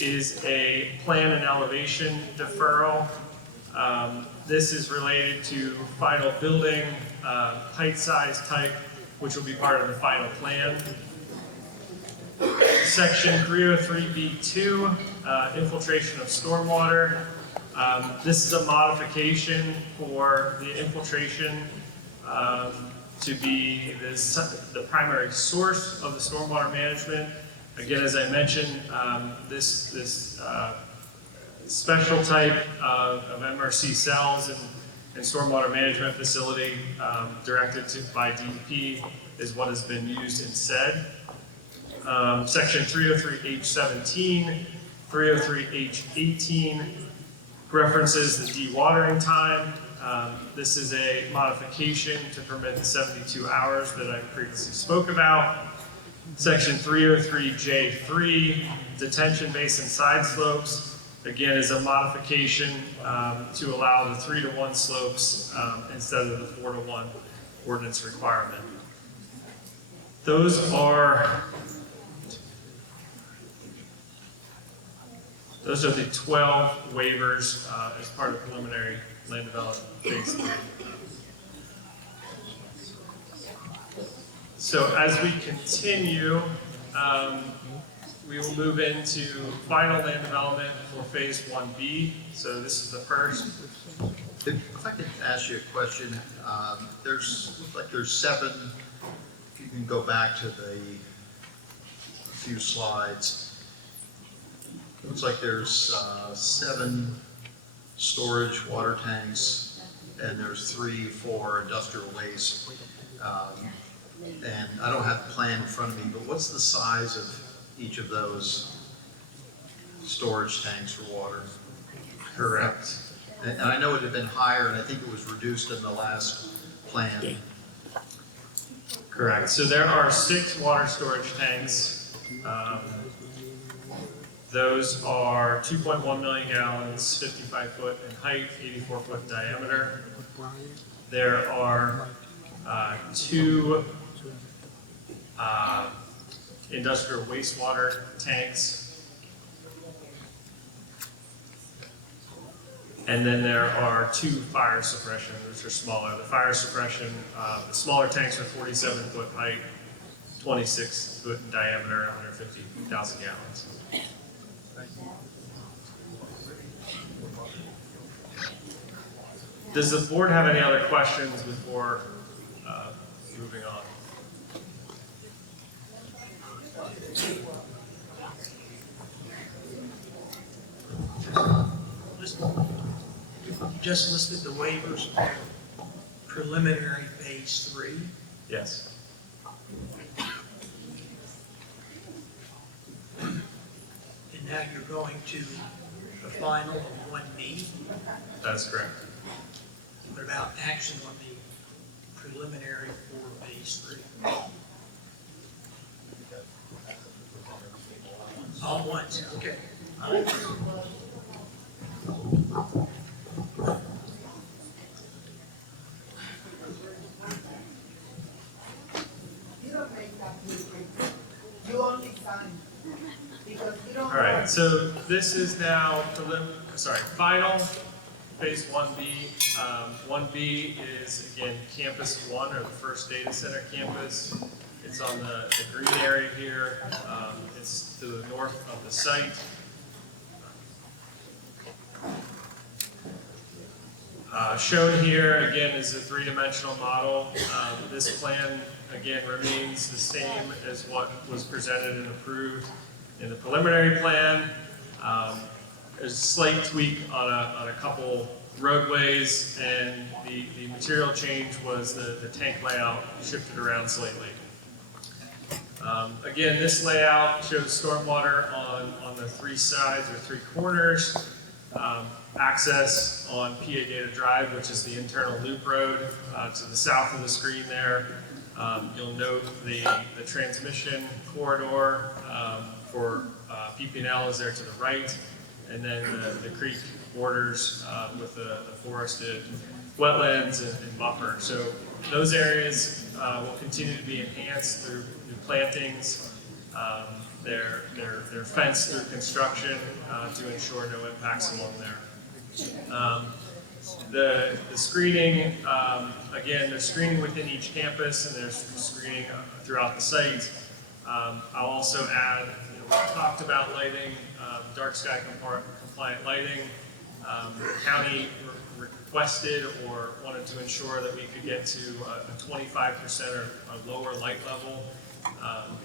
is a plan and elevation deferral. This is related to final building, height, size, type, which will be part of the final plan. Section 303B2, infiltration of stormwater. This is a modification for the infiltration to be the primary source of the stormwater management. Again, as I mentioned, this special type of MRC cells and stormwater management facility directed by DEP is what has been used instead. Section 303H17, 303H18 references the dewatering time. This is a modification to permit the 72 hours that I previously spoke about. Section 303J3, detention basin side slopes, again is a modification to allow the 3-to-1 slopes instead of the 4-to-1 ordinance requirement. Those are Those are the 12 waivers as part of preliminary land development phase 3. So as we continue, we will move into final land development for phase 1B. So this is the first. If I could ask you a question, looks like there's 7, if you can go back to a few slides. Looks like there's 7 storage water tanks, and there's 3 for industrial waste. And I don't have the plan in front of me, but what's the size of each of those storage tanks for water? Correct. And I know it had been higher, and I think it was reduced in the last plan. Correct. So there are 6 water storage tanks. Those are 2.1 million gallons, 55 foot in height, 84 foot in diameter. There are 2 industrial wastewater tanks. And then there are 2 fire suppression, which are smaller. The fire suppression, the smaller tanks are 47 foot height, 26 foot in diameter, and 150,000 gallons. Does the board have any other questions before moving on? You just listed the waivers for preliminary phase 3. Yes. And now you're going to the final of 1B. That's correct. What about action on the preliminary for phase 3? All at once, okay. All right, so this is now final phase 1B. 1B is again campus 1, or the first data center campus. It's on the green area here. It's to the north of the site. Shown here again is a 3-dimensional model. This plan again remains the same as what was presented and approved in the preliminary plan. There's a slight tweak on a couple roadways, and the material change was the tank layout shifted around slightly. Again, this layout shows stormwater on the 3 sides or 3 corners. Access on PA Data Drive, which is the internal loop road to the south of the screen there. You'll note the transmission corridor for PP&L is there to the right, and then the creek borders with the forested wetlands and buffer. So those areas will continue to be enhanced through new plantings. They're fenced through construction to ensure no impacts along there. The screening, again, there's screening within each campus, and there's screening throughout the site. I'll also add, we talked about lighting, dark sky compliant lighting. The county requested or wanted to ensure that we could get to a 25% or a lower light level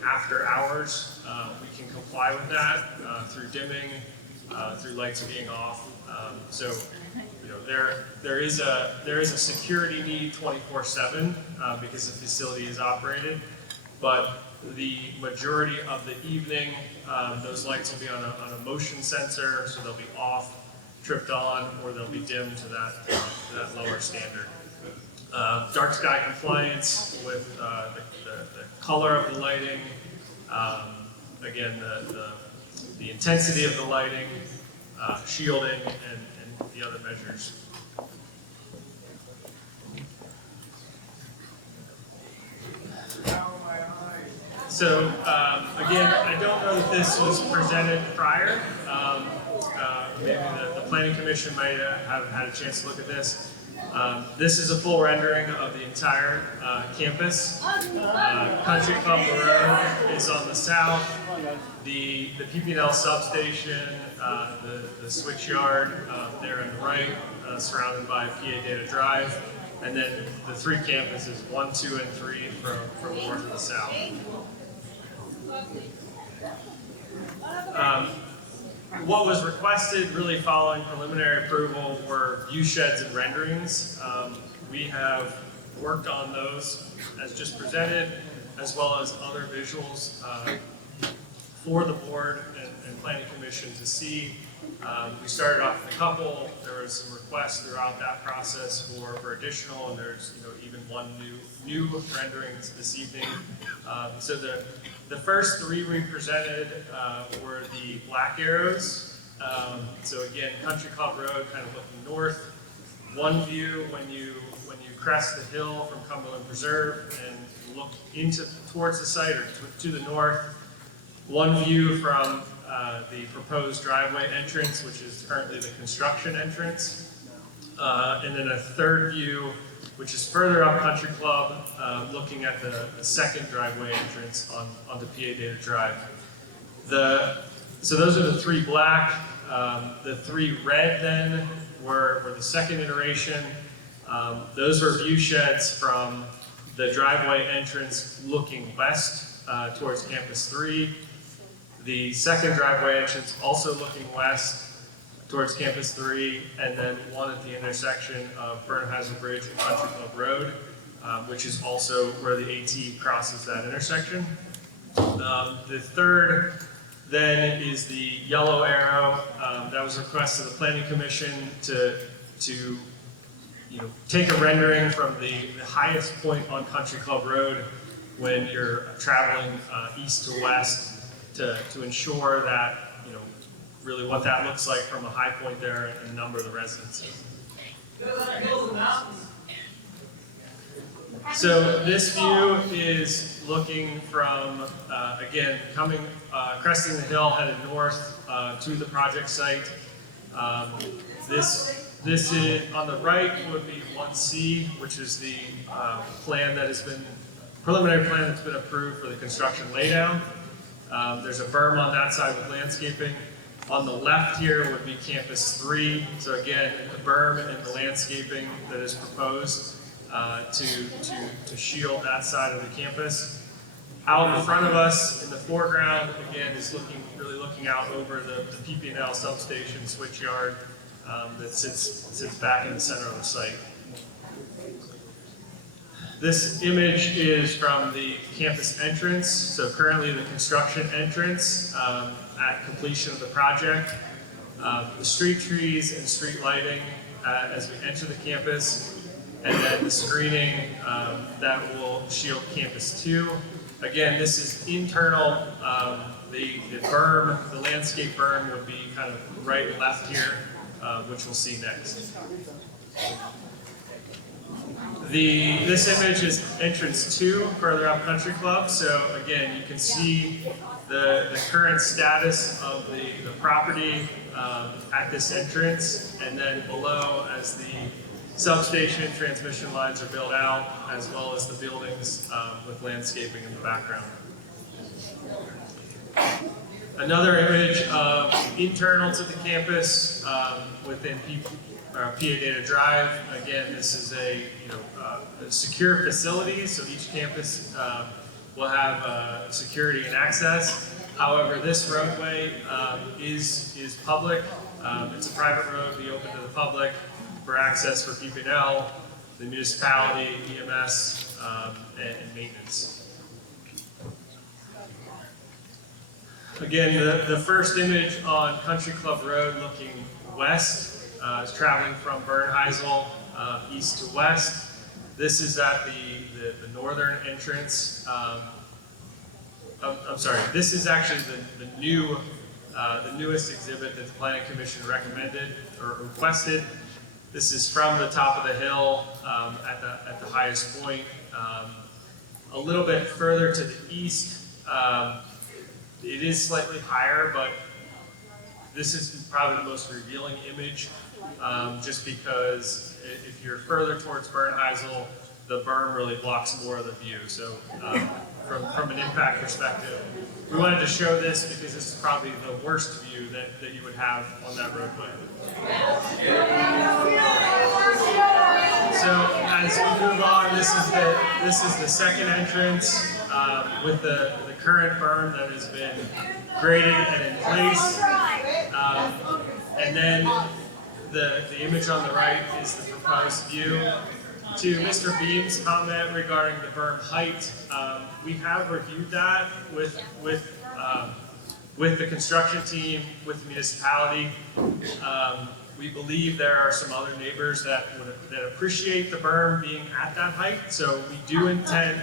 after hours. We can comply with that through dimming, through lights being off. So, there is a security need 24/7 because the facility is operated, but the majority of the evening, those lights will be on a motion sensor, so they'll be off, tripped on, or they'll be dimmed to that lower standard. Dark sky compliance with the color of the lighting, again, the intensity of the lighting, shielding, and the other measures. So again, I don't know if this was presented prior. maybe the planning commission might have had a chance to look at this. This is a full rendering of the entire campus. Country Club Road is on the south. The PP&L substation, the switch yard there on the right, surrounded by PA Data Drive, and then the three campuses, 1, 2, and 3 from north to south. What was requested really following preliminary approval were view sheds and renderings. We have worked on those as just presented, as well as other visuals for the board and planning commission to see. We started off with a couple. There was some requests throughout that process for additional, and there's even one new rendering this evening. So the first three we presented were the black arrows. So again, Country Club Road kind of looking north. One view when you crest the hill from Cumberland Preserve and look towards the site or to the north. One view from the proposed driveway entrance, which is currently the construction entrance. And then a third view, which is further up Country Club, looking at the second driveway entrance onto PA Data Drive. So those are the three black. The three red then were the second iteration. Those were view sheds from the driveway entrance looking west towards Campus 3. The second driveway entrance also looking west towards Campus 3, and then one at the intersection of Bernheiser Bridge and Country Club Road, which is also where the AT crosses that intersection. The third then is the yellow arrow that was requested of the Planning Commission to take a rendering from the highest point on Country Club Road when you're traveling east to west to ensure that really what that looks like from a high point there and a number of the residences. So this view is looking from, again, cresting the hill, headed north to the project site. This is, on the right would be 1C, which is the preliminary plan that's been approved for the construction laydown. There's a berm on that side with landscaping. On the left here would be Campus 3. So again, the berm and the landscaping that is proposed to shield that side of the campus. Out in front of us in the foreground, again, is really looking out over the PP&L substation switch yard that sits back in the center of the site. This image is from the campus entrance. So currently the construction entrance at completion of the project. The street trees and street lighting as we enter the campus, and then the screening that will shield Campus 2. Again, this is internal. The berm, the landscape berm would be kind of right and left here, which we'll see next. This image is entrance 2, further up Country Club. So again, you can see the current status of the property at this entrance, and then below as the substation transmission lines are built out, as well as the buildings with landscaping in the background. Another image of internal to the campus within PA Data Drive. Again, this is a secure facility, so each campus will have security and access. However, this roadway is public. It's a private road, be open to the public for access for PP&L, the municipality, EMS, and maintenance. Again, the first image on Country Club Road looking west is traveling from Bernheisel east to west. This is at the northern entrance. I'm sorry, this is actually the newest exhibit that the Planning Commission recommended or requested. This is from the top of the hill at the highest point. A little bit further to the east, it is slightly higher, but this is probably the most revealing image, just because if you're further towards Bernheisel, the berm really blocks more of the view. So from an impact perspective, we wanted to show this because this is probably the worst view that you would have on that roadway. So as we move on, this is the second entrance with the current berm that has been graded and in place. And then the image on the right is the proposed view. To Mr. Beam's comment regarding the berm height, we have reviewed that with the construction team, with the municipality. We believe there are some other neighbors that appreciate the berm being at that height, so we do intend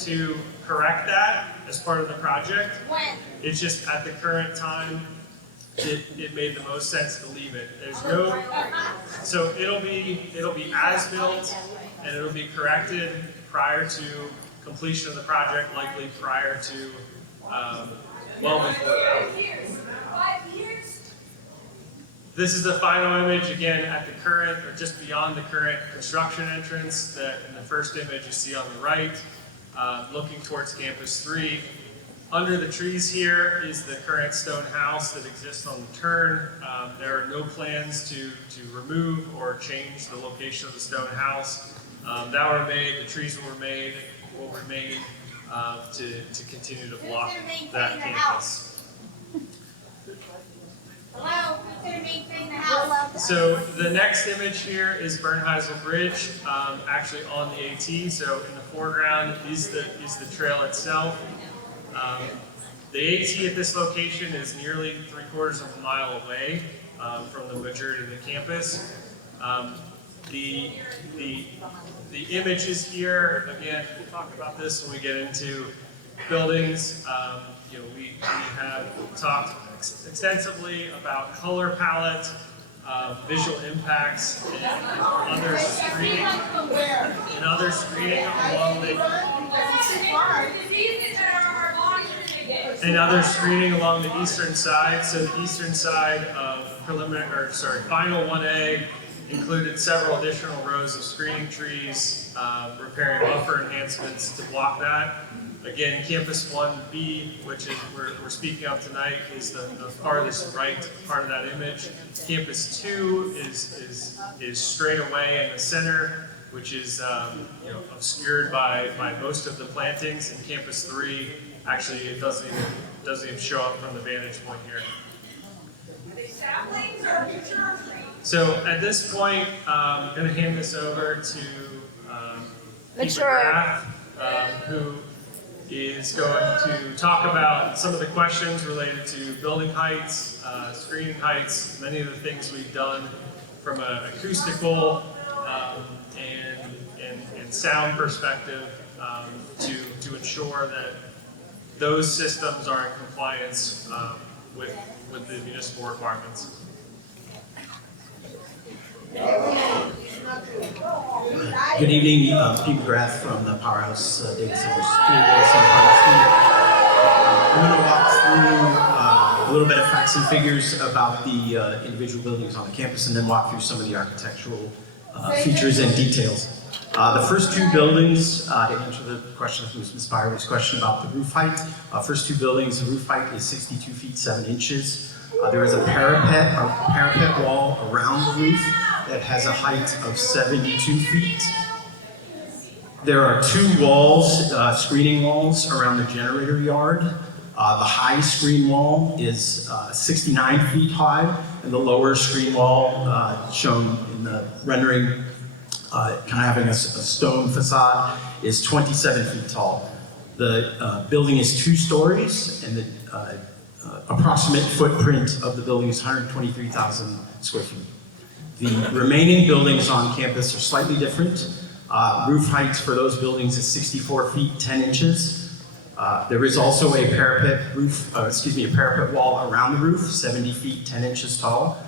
to correct that as part of the project. It's just at the current time, it made the most sense to leave it. So it'll be as built, and it'll be corrected prior to completion of the project, likely prior to well before. This is the final image, again, at the current, or just beyond the current construction entrance. In the first image you see on the right, looking towards Campus 3. Under the trees here is the current stone house that exists on the turn. There are no plans to remove or change the location of the stone house. That were made, the trees will remain to continue to block that campus. So the next image here is Bernheisel Bridge, actually on the AT. So in the foreground is the trail itself. The AT at this location is nearly 3/4 of a mile away from the majority of the campus. The images here, again, we'll talk about this when we get into buildings. We have talked extensively about color palette, visual impacts, and other screening along the eastern side. So the eastern side of final 1A included several additional rows of screening trees, repairing buffer enhancements to block that. Again, Campus 1B, which is we're speaking of tonight, is the farthest right part of that image. Campus 2 is straight away in the center, which is obscured by most of the plantings. And Campus 3, actually, it doesn't even show up from the vantage point here. Are they saplings or mature trees? So at this point, I'm going to hand this over to Pete McGrath, who is going to talk about some of the questions related to building heights, screening heights, many of the things we've done from an acoustical and sound perspective to ensure that those systems are in compliance with the municipal requirements. Good evening, Pete McGrath from the Powerhouse Data Center Team. I'm going to walk through a little bit of facts and figures about the individual buildings on the campus, and then walk through some of the architectural features and details. The first two buildings, to answer the question from Ms. Byerly's question about the roof height, first two buildings, the roof height is 62 feet 7 inches. There is a parapet wall around the roof that has a height of 72 feet. There are two walls, screening walls around the generator yard. The high screen wall is 69 feet high, and the lower screen wall, shown in the rendering, kind of having a stone facade, is 27 feet tall. The building is 2 stories, and the approximate footprint of the building is 123,000 square feet. The remaining buildings on campus are slightly different. Roof height for those buildings is 64 feet 10 inches. There is also a parapet wall around the roof, 70 feet 10 inches tall.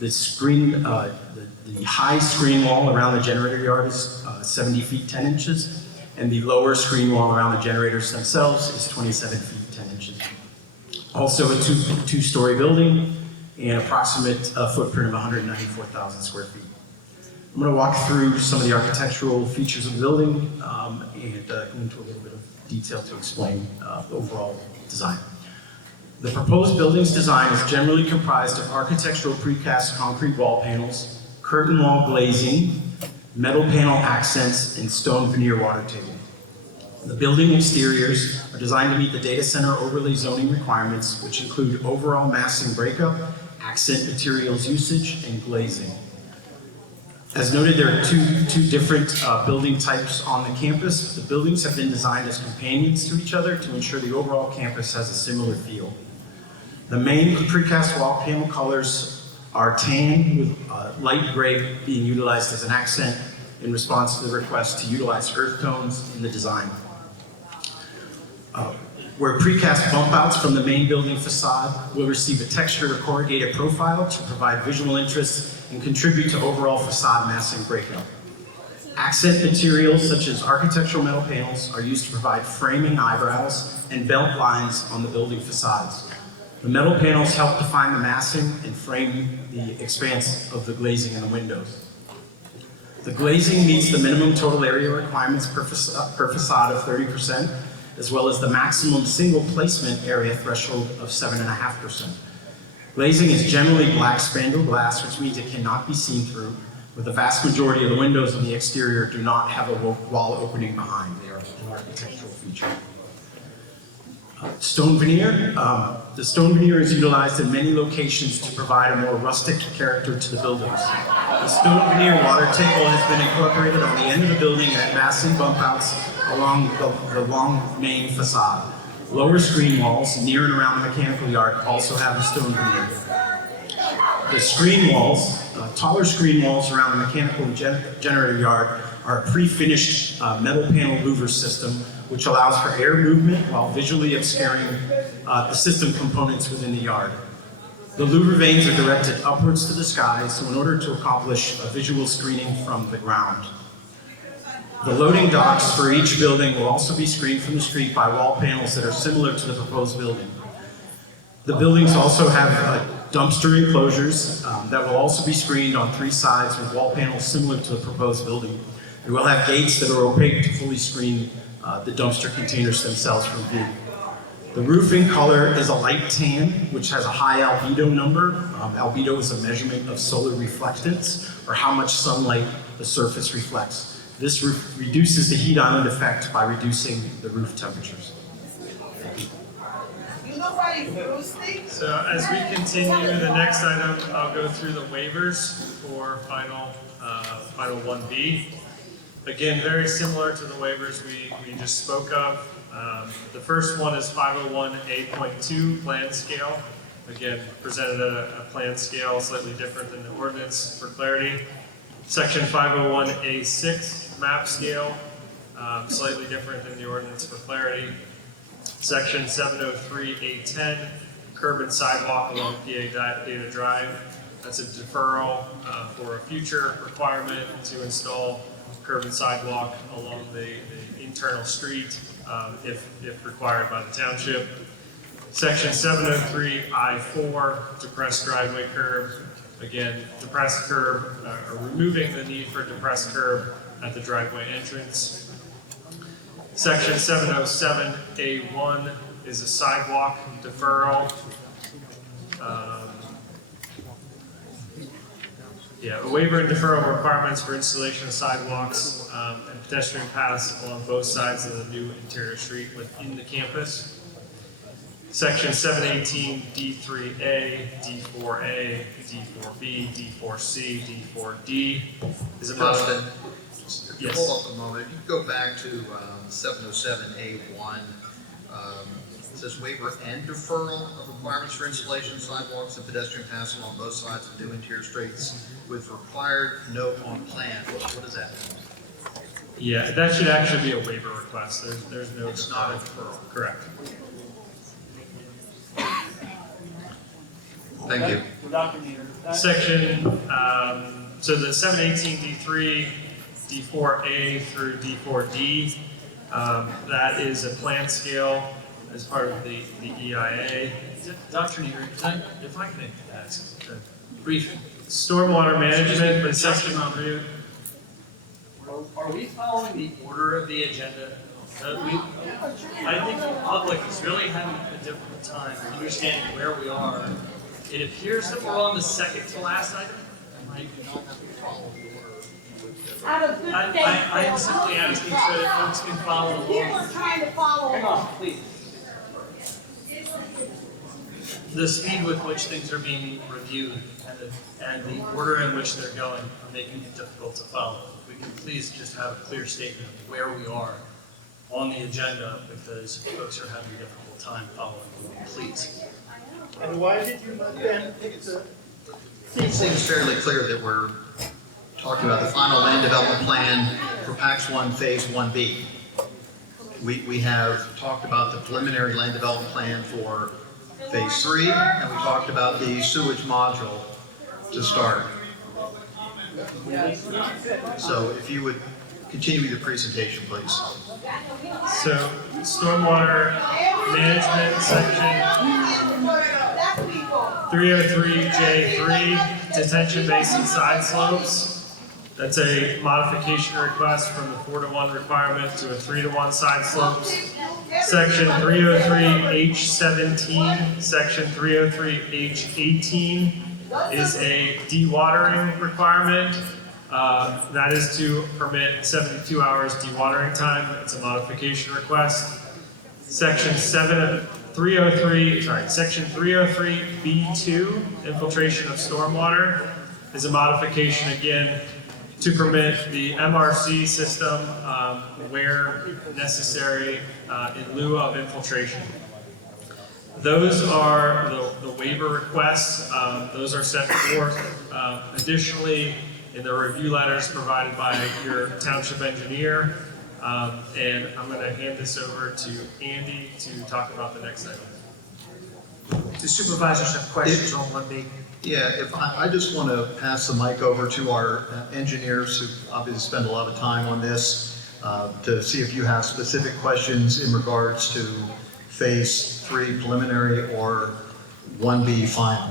The high screen wall around the generator yard is 70 feet 10 inches, and the lower screen wall around the generators themselves is 27 feet 10 inches. Also a two-story building and approximate footprint of 194,000 square feet. I'm going to walk through some of the architectural features of the building and go into a little bit of detail to explain the overall design. The proposed building's design is generally comprised of architectural precast concrete wall panels, curtain wall glazing, metal panel accents, and stone veneer water table. The building exteriors are designed to meet the data center overlay zoning requirements, which include overall massing breakup, accent materials usage, and glazing. As noted, there are two different building types on the campus. The buildings have been designed as companions to each other to ensure the overall campus has a similar feel. The main precast wall panel colors are tan with light gray being utilized as an accent in response to the request to utilize earth tones in the design. Where precast bump outs from the main building facade will receive a textured or corrugated profile to provide visual interest and contribute to overall facade massing breakup. Accent materials such as architectural metal panels are used to provide framing eyebrows and belt lines on the building facades. The metal panels help define the massing and frame the expanse of the glazing in the windows. The glazing meets the minimum total area requirements per facade of 30%, as well as the maximum single placement area threshold of 7.5%. Glazing is generally black spandrel glass, which means it cannot be seen through, but the vast majority of the windows on the exterior do not have a wall opening behind. They are an architectural feature. Stone veneer. The stone veneer is utilized in many locations to provide a more rustic character to the buildings. The stone veneer water table has been incorporated on the end of the building at massing bump outs along the long main facade. Lower screen walls near and around the mechanical yard also have the stone veneer. The screen walls, taller screen walls around the mechanical generator yard are a pre-finished metal panel louver system, which allows for air movement while visually obscuring the system components within the yard. The louver vanes are directed upwards to the sky, so in order to accomplish a visual screening from the ground. The loading docks for each building will also be screened from the street by wall panels that are similar to the proposed building. The buildings also have dumpster enclosures that will also be screened on 3 sides with wall panels similar to the proposed building. They will have gates that are opaque to fully screen the dumpster containers themselves from view. The roofing color is a light tan, which has a high albedo number. Albedo is a measurement of solar reflectance, or how much sunlight the surface reflects. This reduces the heat island effect by reducing the roof temperatures. So as we continue the next item, I'll go through the waivers for final 1B. Again, very similar to the waivers we just spoke of. The first one is 501A.2 plan scale. Again, presented a plan scale slightly different than the ordinance for clarity. Section 501A6 map scale, slightly different than the ordinance for clarity. Section 703A10 curb and sidewalk along PA Data Drive. That's a deferral for a future requirement to install curb and sidewalk along the internal street if required by the township. Section 703I4, depressed driveway curb. Again, depressed curb, or removing the need for depressed curb at the driveway entrance. Section 707A1 is a sidewalk deferral. A waiver and deferral requirements for installation of sidewalks and pedestrian paths along both sides of the new interior street within the campus. Section 718D3A, D4A, D4B, D4C, D4D is a Justin, yes. Hold up a moment. If you go back to 707A1, it says waiver and deferral of requirements for installation of sidewalks and pedestrian paths along both sides of new interior streets with required note on plan. What is that? Yeah, that should actually be a waiver request. There's no. It's not a deferral. Correct. Thank you. Section, so the 718D3, D4A through D4D, that is a plan scale. as part of the EIA. Dr. Neary, if I can ask a brief stormwater management for section 3. Are we following the order of the agenda? I think the public is really having a difficult time understanding where we are. It appears that we're on the second to last item. Out of good faith. I am simply asking so that folks can follow along. You were trying to follow. Hang on, please. The speed with which things are being reviewed and the order in which they're going are making it difficult to follow. If we can please just have a clear statement of where we are on the agenda, because folks are having a difficult time following along, please. And why did you let them pick the? It seems fairly clear that we're talking about the final land development plan for PAX 1 Phase 1B. We have talked about the preliminary land development plan for Phase 3, and we talked about the sewage module to start. So if you would continue the presentation, please. So, stormwater management section 303J3, detention basin side slopes. That's a modification request from the 4-to-1 requirement to a 3-to-1 side slopes. Section 303H17, section 303H18 is a dewatering requirement. That is to permit 72 hours dewatering time. It's a modification request. Section 303B2, infiltration of stormwater, is a modification again to permit the MRC system where necessary in lieu of infiltration. Those are the waiver requests. Those are set forth additionally in the review letters provided by your township engineer. And I'm going to hand this over to Andy to talk about the next item. Do supervisors have questions on 1B? Yeah, if I just want to pass the mic over to our engineers who obviously spend a lot of time on this to see if you have specific questions in regards to Phase 3 preliminary or 1B final.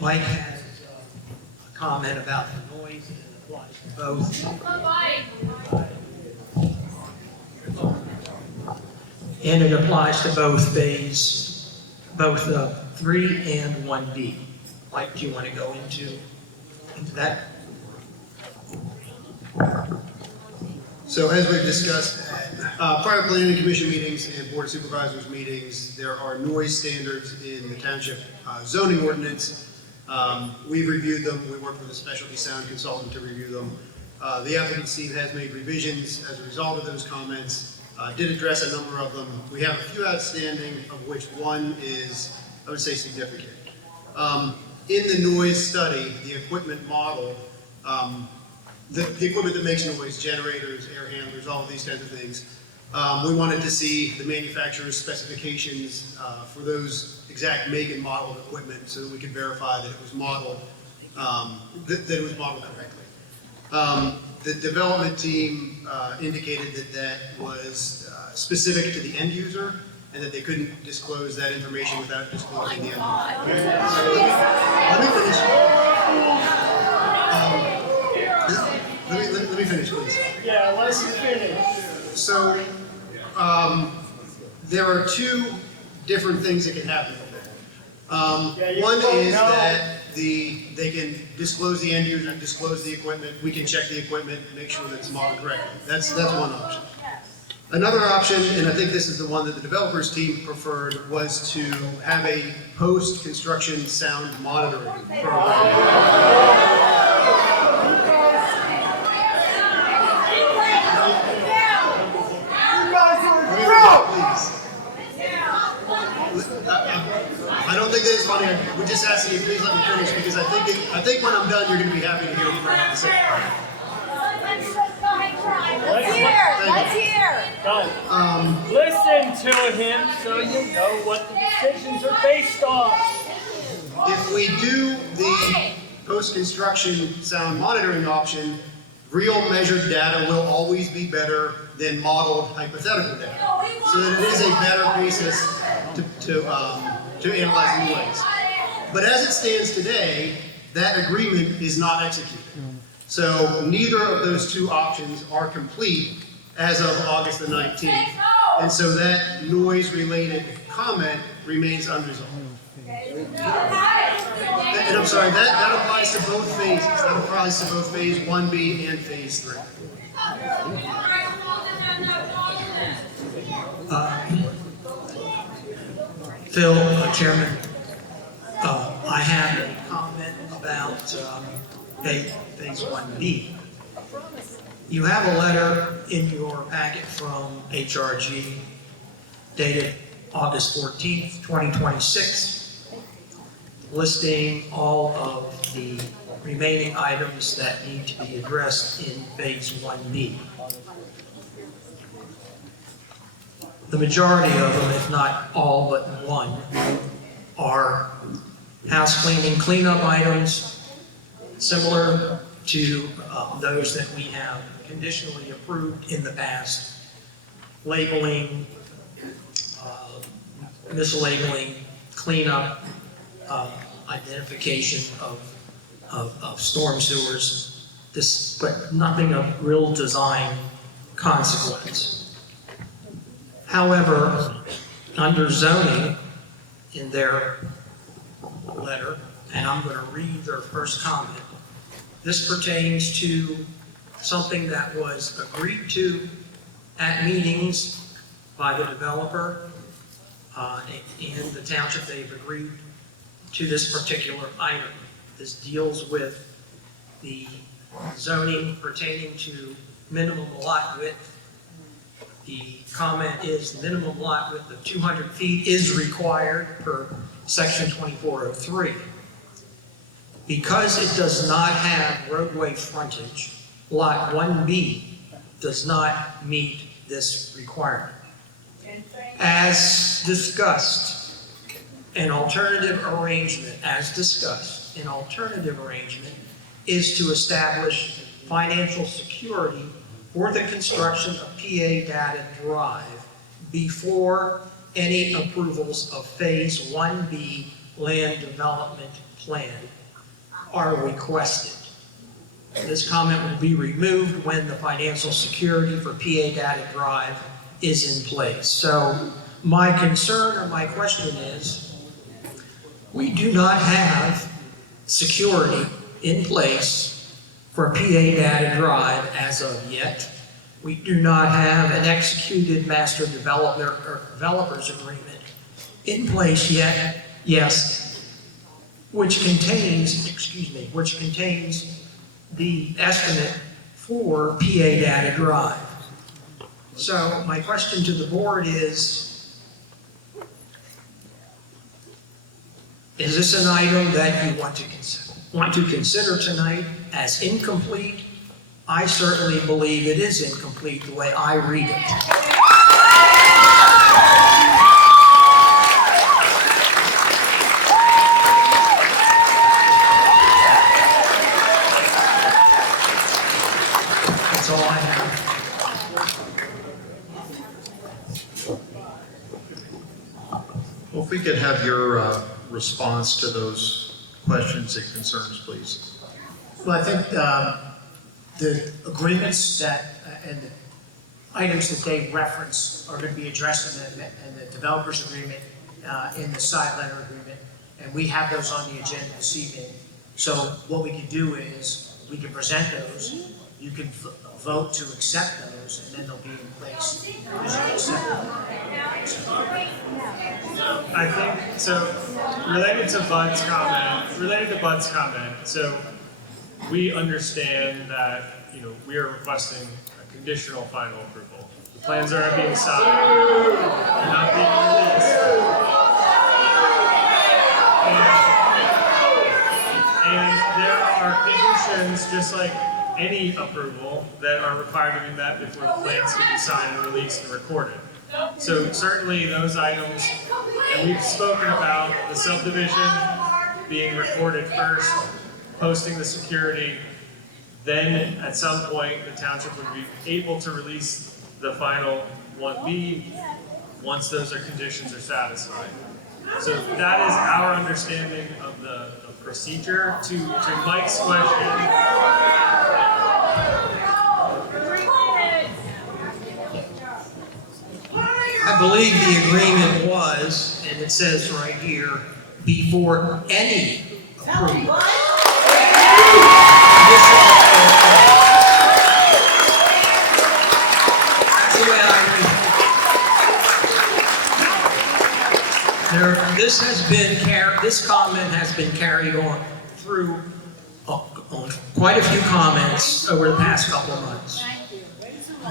Mike has a comment about the noise and it applies to both. And it applies to both phase, both 3 and 1B. Mike, do you want to go into that? So as we've discussed at prior planning commission meetings and board of supervisors meetings, there are noise standards in the township zoning ordinance. We've reviewed them. We worked with a specialty sound consultant to review them. The applicant's team has made revisions as a result of those comments, did address a number of them. We have a few outstanding, of which one is, I would say, significant. In the noise study, the equipment model, the equipment that makes noise, generators, air handlers, all of these kinds of things, we wanted to see the manufacturer's specifications for those exact make and model of equipment so that we could verify that it was modeled, correctly. The development team indicated that that was specific to the end user and that they couldn't disclose that information without disclosing the end user. Let me finish, please. Yeah, let's finish. So, there are two different things that can happen with that. One is that they can disclose the end user, disclose the equipment, we can check the equipment, make sure that it's modeled correctly. That's one option. Another option, and I think this is the one that the developers team preferred, was to have a post-construction sound monitoring program. I don't think that it's funny. We're just asking you, please let me finish, because I think when I'm done, you're going to be happy to hear what I have to say. Let's hear. Listen to him so you know what the decisions are based on. If we do the post-construction sound monitoring option, real measured data will always be better than modeled hypothetical data. So that it is a better basis to analyze noise. But as it stands today, that agreement is not executed. So neither of those two options are complete as of August the 19th. And so that noise-related comment remains unresolved. And I'm sorry, that applies to both phases. That applies to both phase 1B and phase 3. Phil, Chairman, I have a comment about phase 1B. You have a letter in your packet from HRG dated August 14th, 2026, listing all of the remaining items that need to be addressed in phase 1B. The majority of them, if not all but one, are house cleaning, cleanup items, similar to those that we have conditionally approved in the past. Labeling, mislabeling, cleanup, identification of storm sewers, but nothing of real design consequence. However, under zoning, in their letter, and I'm going to read their first comment, this pertains to something that was agreed to at meetings by the developer and the township. They've agreed to this particular item. This deals with the zoning pertaining to minimum lot width. The comment is minimum lot width of 200 feet is required per section 2403. Because it does not have roadway frontage, lot 1B does not meet this requirement. As discussed, an alternative arrangement, is to establish financial security for the construction of PA Data Drive before any approvals of phase 1B land development plan are requested. This comment will be removed when the financial security for PA Data Drive is in place. So my concern or my question is, we do not have security in place for PA Data Drive as of yet. We do not have an executed master developer or developers agreement in place yet, yes, which contains the estimate for PA Data Drive. So my question to the board is this an item that you want to consider tonight as incomplete? I certainly believe it is incomplete the way I read it. That's all I have. Well, if we could have your response to those questions and concerns, please. Well, I think the agreements that, and the items that they reference are going to be addressed in the developer's agreement, in the side letter agreement, and we have those on the agenda this evening. So what we can do is, we can present those, you can vote to accept those, and then they'll be in place as you accept them. I think, so related to Bud's comment, so we understand that, we are requesting a conditional final approval. The plans aren't being signed, they're not being released. And there are conditions, just like any approval, that are required to be met before the plans can be signed and released and recorded. So certainly those items, and we've spoken about the subdivision being recorded first, posting the security. Then at some point, the township would be able to release the final 1B once those conditions are satisfied. So that is our understanding of the procedure. To Mike's question, I believe the agreement was, and it says right here, before any approval. That's the way I read it. This comment has been carried on through on quite a few comments over the past couple of months.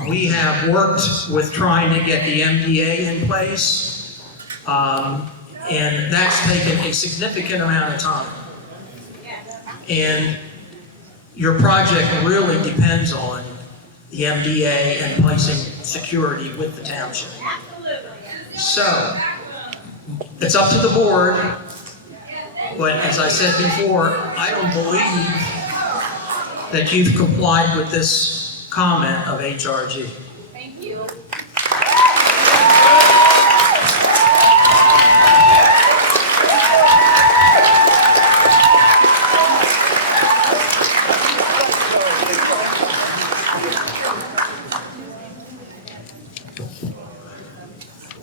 We have worked with trying to get the MDA in place, and that's taken a significant amount of time. And your project really depends on the MDA and placing security with the township. So, it's up to the board, but as I said before, I don't believe that you've complied with this comment of HRG. Thank you.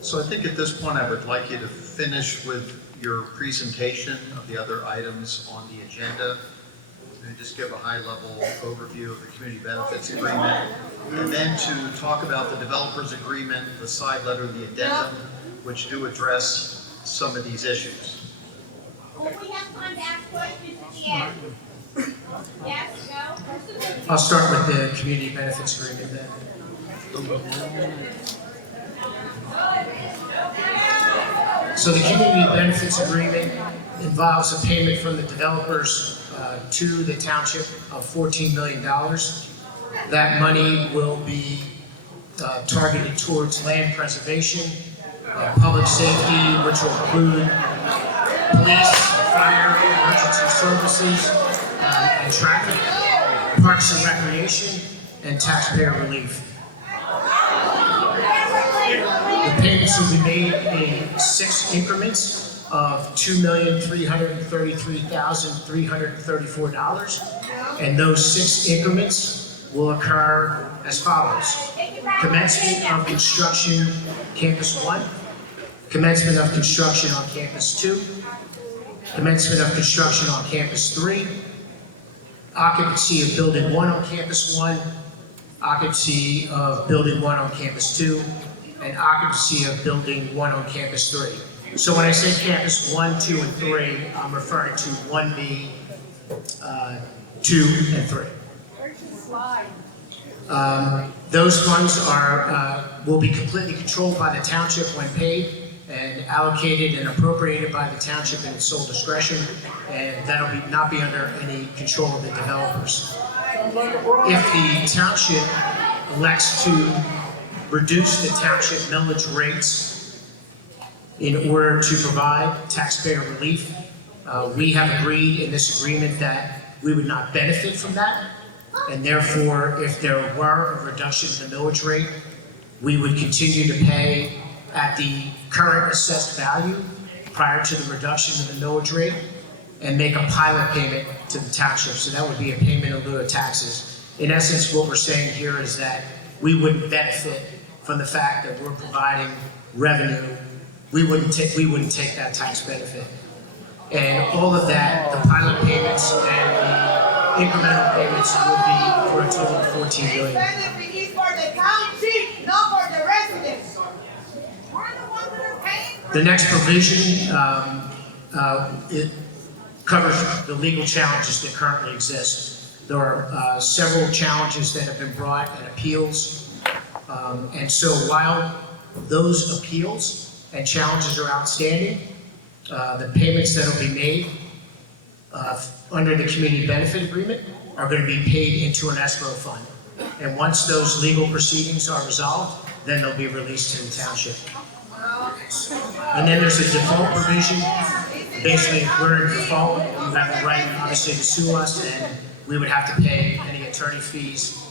So I think at this point, I would like you to finish with your presentation of the other items on the agenda. And just give a high-level overview of the community benefits agreement. And then to talk about the developers agreement, the side letter, the addendum, which do address some of these issues. Will we have time to ask questions at the end? Yes, no? I'll start with the community benefits agreement then. So the community benefits agreement involves a payment from the developers to the township of $14 million. That money will be targeted towards land preservation, public safety, which will include police, fire, emergency services, and traffic, parks and recreation, and taxpayer relief. The payments will be made in 6 increments of $2,333,334, and those 6 increments will occur as follows. Commencement of construction, Campus 1. Commencement of construction on Campus 2. Commencement of construction on Campus 3. Occupancy of Building 1 on Campus 1. Occupancy of Building 1 on Campus 2. And occupancy of Building 1 on Campus 3. So when I say Campus 1, 2, and 3, I'm referring to 1B, 2, and 3. Those funds will be completely controlled by the township when paid, and allocated and appropriated by the township in its sole discretion, and that'll not be under any control of the developers. If the township elects to reduce the township millage rates in order to provide taxpayer relief, we have agreed in this agreement that we would not benefit from that, and therefore, if there were a reduction in the millage rate, we would continue to pay at the current assessed value prior to the reduction in the millage rate, and make a pilot payment to the township. So that would be a payment in lieu of taxes. In essence, what we're saying here is that we wouldn't benefit from the fact that we're providing revenue. We wouldn't take that tax benefit. And all of that, the pilot payments and the incremental payments would be for a total of $14 billion. Benefit is for the county, not for the residents. We're the ones that are paying. The next provision, it covers the legal challenges that currently exist. There are several challenges that have been brought and appeals. And so while those appeals and challenges are outstanding, the payments that will be made under the community benefit agreement are going to be paid into an escrow fund. And once those legal proceedings are resolved, then they'll be released to the township. And then there's a default provision basically, if we're in default, you have the right, obviously, to sue us, and we would have to pay any attorney fees,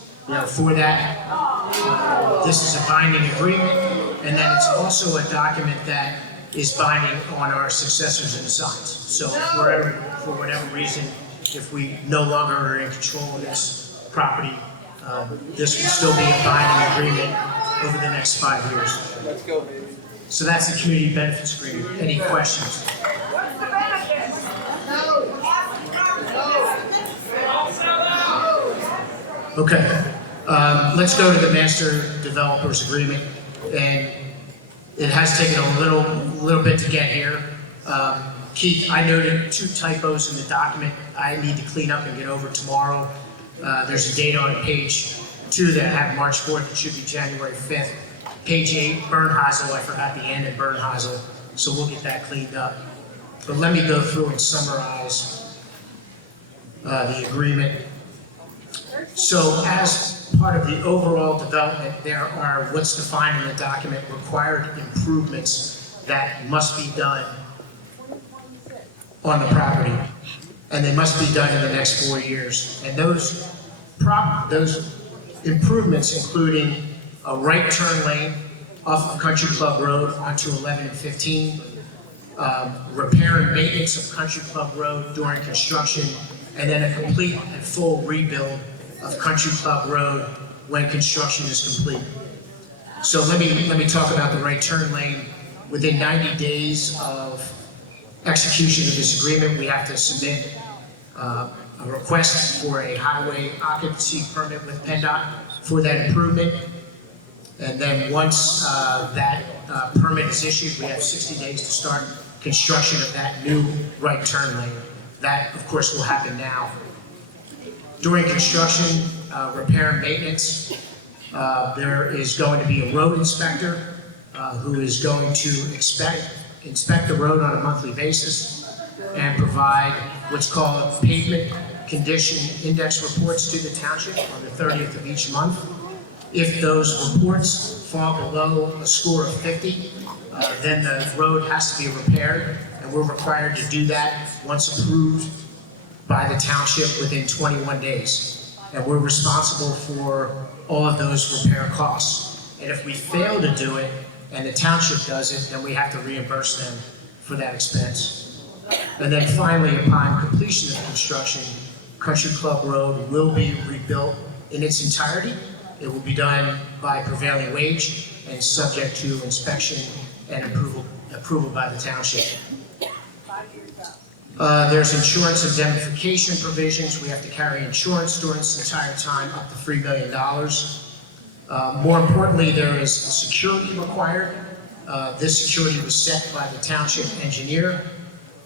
for that. This is a binding agreement, and then it's also a document that is binding on our successors and assigns. So for whatever reason, if we no longer are in control of this property, this will still be a binding agreement over the next 5 years. Let's go, baby. So that's the community benefits agreement. Any questions? What's the benefit? Okay. Let's go to the master developers agreement, and it has taken a little bit to get here. Keith, I noted 2 typos in the document I need to clean up and get over tomorrow. There's a date on page 2 that I have March 4th. It should be January 5th. Page 8, Bernhazel, I forgot the end in Bernhazel, so we'll get that cleaned up. But let me go through and summarize the agreement. So as part of the overall development, there are what's defined in the document, required improvements that must be done on the property. And they must be done in the next 4 years. And those improvements including a right turn lane off of Country Club Road onto 11 and 15, repair and maintenance of Country Club Road during construction, and then a complete and full rebuild of Country Club Road when construction is complete. So let me talk about the right turn lane. Within 90 days of execution of this agreement, we have to submit a request for a highway occupancy permit with PennDOT for that improvement. And then once that permit is issued, we have 60 days to start construction of that new right turn lane. That, of course, will happen now. During construction, repair and maintenance, there is going to be a road inspector who is going to inspect the road on a monthly basis and provide what's called pavement condition index reports to the township on the 30th of each month. If those reports fall below a score of 50, then the road has to be repaired, and we're required to do that once approved by the township within 21 days. And we're responsible for all of those repair costs. And if we fail to do it, and the township does it, then we have to reimburse them for that expense. And then finally, upon completion of construction, Country Club Road will be rebuilt in its entirety. It will be done by prevailing wage and subject to inspection and approval by the township. There's insurance indemnification provisions. We have to carry insurance during this entire time, up to $3 million. More importantly, there is security required. This security was set by the township engineer.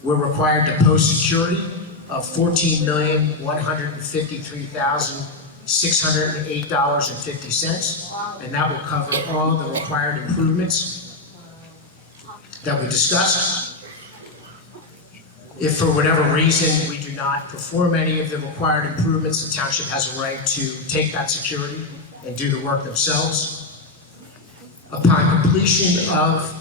We're required to post security of $14,153,608.50, and that will cover all the required improvements that we discussed. If for whatever reason we do not perform any of the required improvements, the township has a right to take that security and do the work themselves. Upon completion of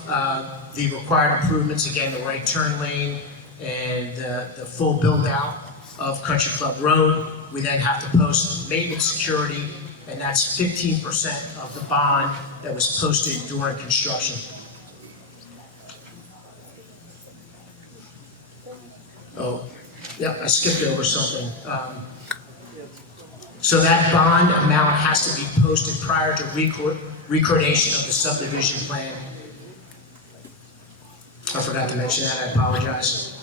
the required improvements, again, the right turn lane and the full build out of Country Club Road, we then have to post maintenance security, and that's 15% of the bond that was posted during construction. Oh, yeah, I skipped over something. So that bond amount has to be posted prior to recordation of the subdivision plan. I forgot to mention that, I apologize.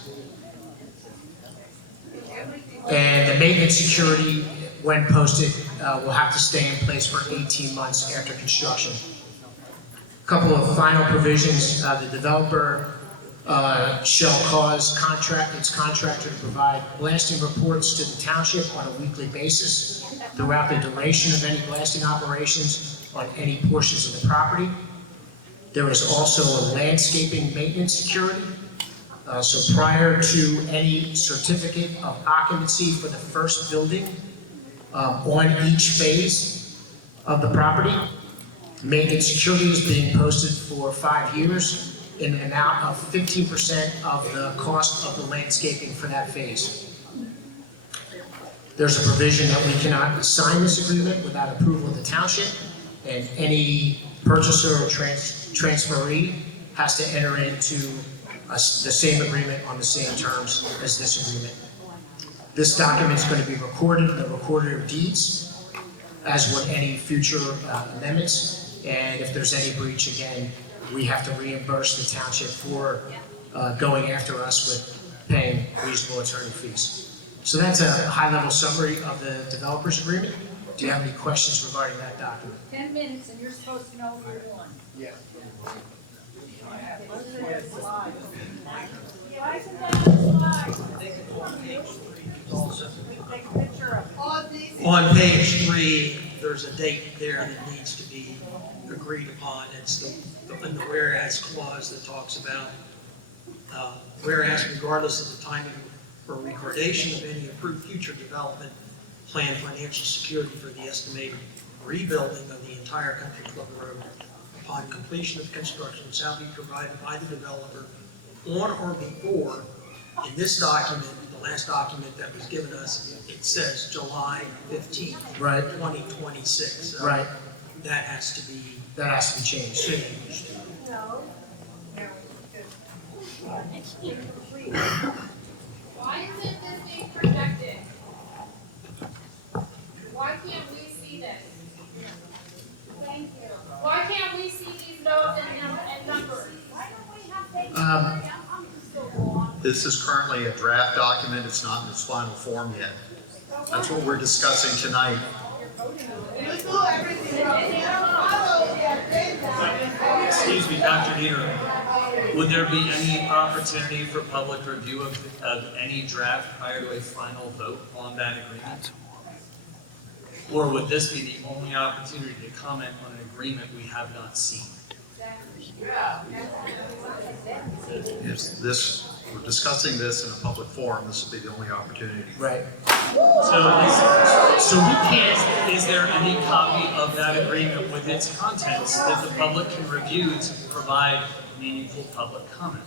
And the maintenance security, when posted, will have to stay in place for 18 months after construction. A couple of final provisions. The developer shall cause its contractor to provide blasting reports to the township on a weekly basis throughout the duration of any blasting operations on any portions of the property. There is also a landscaping maintenance security. So prior to any certificate of occupancy for the first building on each phase of the property, maintenance security is being posted for 5 years. in an amount of 15% of the cost of the landscaping for that phase. There's a provision that we cannot sign this agreement without approval of the township, and any purchaser or transferee has to enter into the same agreement on the same terms as this agreement. This document is going to be recorded in the Recorder of Deeds, as would any future amendments, and if there's any breach, again, we have to reimburse the township for going after us with paying reasonable attorney fees. So that's a high-level summary of the developers agreement. Do you have any questions regarding that document? 10 minutes and you're supposed to know what you're doing. Yeah. Why isn't that on the slide? Take a picture of it. All these. On page 3, there's a date there that needs to be agreed upon. It's in the whereas clause that talks about whereas regardless of the timing or recordation of any approved future development plan, financial security for the estimated rebuilding of the entire Country Club Road upon completion of construction shall be provided by the developer on or before, in this document, the last document that was given us, it says July 15th, right, 2026. So right. That has to be changed. No. Why isn't this being projected? Why can't we see this? Thank you. Why can't we see these notes and numbers? Why don't we have paper? This is currently a draft document. It's not in its final form yet. That's what we're discussing tonight. You do everything wrong. You don't follow the agenda. Excuse me, Dr. Nieder, would there be any opportunity for public review of any draft prior to a final vote on that agreement? Or would this be the only opportunity to comment on an agreement we have not seen? Yes, we're discussing this in a public forum. This will be the only opportunity. Right. So we can't, is there any copy of that agreement with its contents that the public can review to provide meaningful public comment?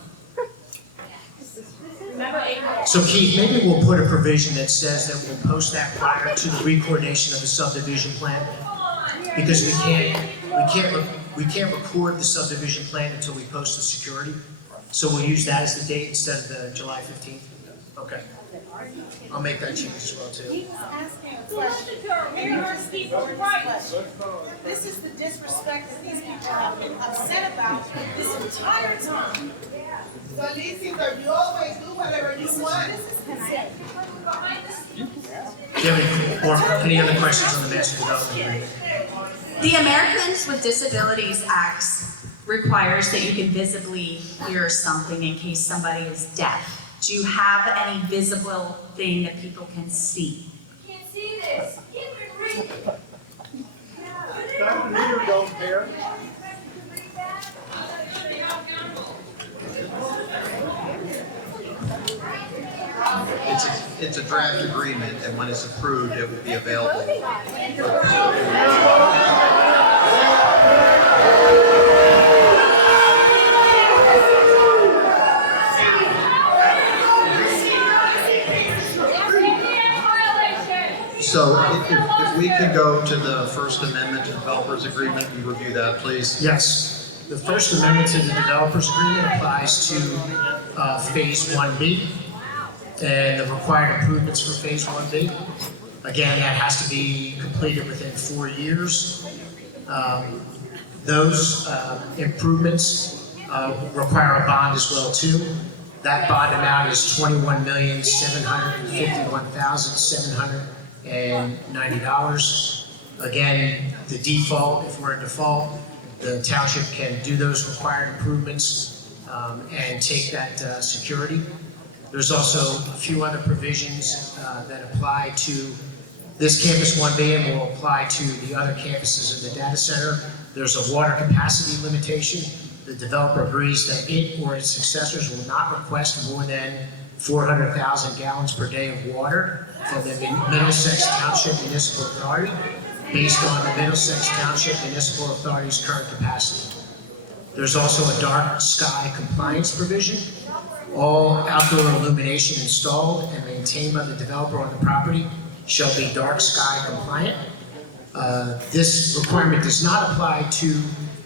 So Keith, maybe we'll put a provision that says that we'll post that prior to the recordation of the subdivision plan, because we can't record the subdivision plan until we post the security. So we'll use that as the date instead of the July 15th. Okay. I'll make that change as well too. He was asking a question. Here are people right. This is the disrespect that these people have been upset about this entire time. So listen, you always do whatever you want. Do you have any other questions on the master development agreement? The Americans with Disabilities Act requires that you can visibly hear something in case somebody is deaf. Do you have any visible thing that people can see? Can't see this. Can't even read it. Dr. Nieder don't care. It's a draft agreement, and when it's approved, it will be available. So if we could go to the First Amendment to Developers Agreement and review that, please. Yes. The First Amendment to the Developers Agreement applies to Phase 1B and the required improvements for Phase 1B. Again, that has to be completed within 4 years. Those improvements require a bond as well too. That bond amount is $21,751,790. Again, the default, if we're in default, the township can do those required improvements and take that security. There's also a few other provisions that apply to this campus 1B and will apply to the other campuses of the data center. There's a water capacity limitation. The developer agrees that it or its successors will not request more than 400,000 gallons per day of water from the Middlesex Township Municipal Authority based on the Middlesex Township Municipal Authority's current capacity. There's also a dark sky compliance provision. All outdoor illumination installed and maintained by the developer on the property shall be dark sky compliant. This requirement does not apply to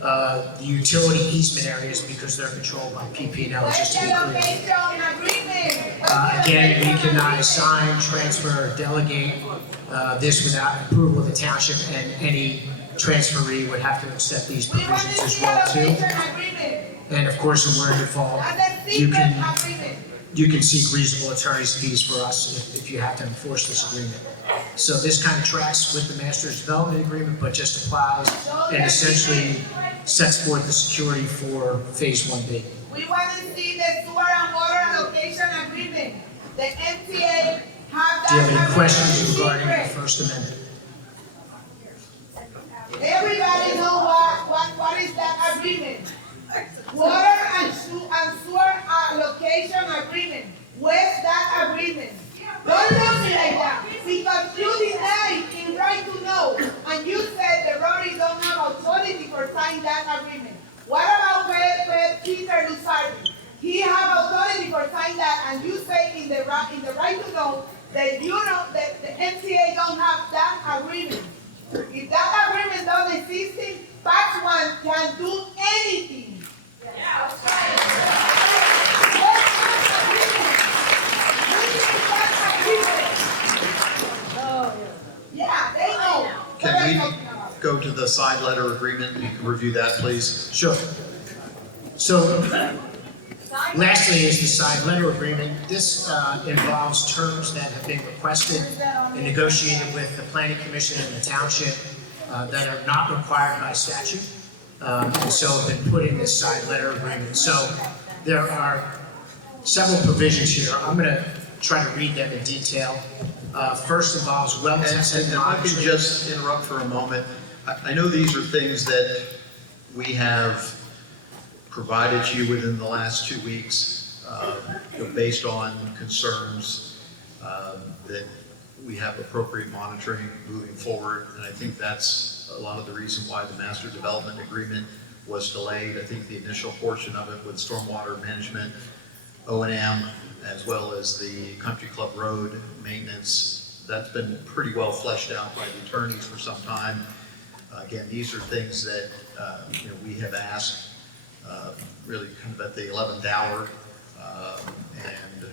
the utility easement areas because they're controlled by PP&L, just to be clear. Again, we cannot assign, transfer, or delegate this without approval of the township, and any transferee would have to accept these provisions as well too. And of course, when we're in default, you can seek reasonable attorney's fees for us if you have to enforce this agreement. So this kind of tracks with the master's development agreement, but just applies and essentially sets forth the security for phase 1B. We want to see the sewer and water allocation agreement. The MTA have that. Do you have any questions regarding the First Amendment? Everybody know what is that agreement? Water and sewer allocation agreement. Where's that agreement? Don't look at me like that, because you denied in right to know, and you said the Rotary don't have authority for signing that agreement. What about where Peter Lusardi? He have authority for signing that, and you say in the right to know that you know that the MTA don't have that agreement. If that agreement doesn't exist, Pax One can do anything. Yeah, that's right. Yeah, they know. Can we go to the side letter agreement? You can review that, please. Sure. So, lastly is the side letter agreement. This involves terms that have been requested and negotiated with the Planning Commission and the Township that are not required by statute, and so have been put in this side letter agreement. So, there are several provisions here. I'm going to try to read them in detail. First involves well-tested and if I could just interrupt for a moment. I know these are things that we have provided you within the last 2 weeks based on concerns that we have appropriate monitoring moving forward. And I think that's a lot of the reason why the master development agreement was delayed. I think the initial portion of it with stormwater management, O&M, as well as the Country Club Road maintenance, that's been pretty well fleshed out by the attorneys for some time. Again, these are things that we have asked really kind of at the 11th hour, and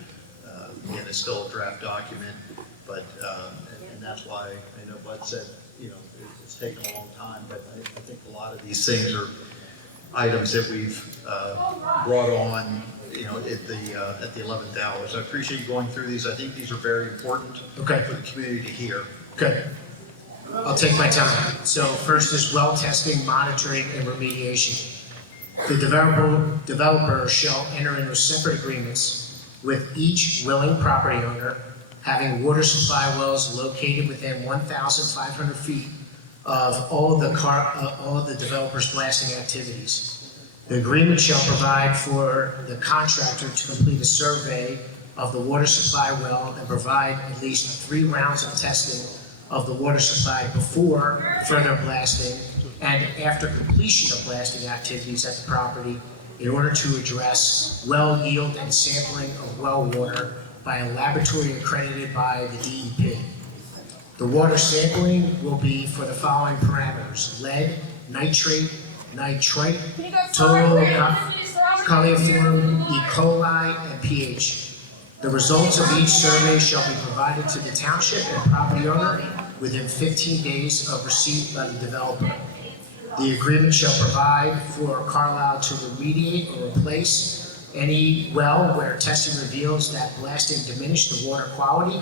again, it's still a draft document, but and that's why I know Bud said it's taken a long time, but I think a lot of these things are items that we've brought on at the 11th hour. So I appreciate you going through these. I think these are very important for the community to hear. Good. I'll take my time. So first is well testing, monitoring, and remediation. The developer shall enter into separate agreements with each willing property owner having water supply wells located within 1,500 feet of all of the developer's blasting activities. The agreement shall provide for the contractor to complete a survey of the water supply well and provide at least 3 rounds of testing of the water supply before further blasting and after completion of blasting activities at the property in order to address well yield and sampling of well water by a laboratory accredited by the DEP. The water sampling will be for the following parameters: lead, nitrate, nitrite, total coliform, E. coli, and pH. The results of each survey shall be provided to the township and property owner within 15 days of receipt by the developer. The agreement shall provide for Carlisle to remediate or replace any well where testing reveals that blasting diminished the water quality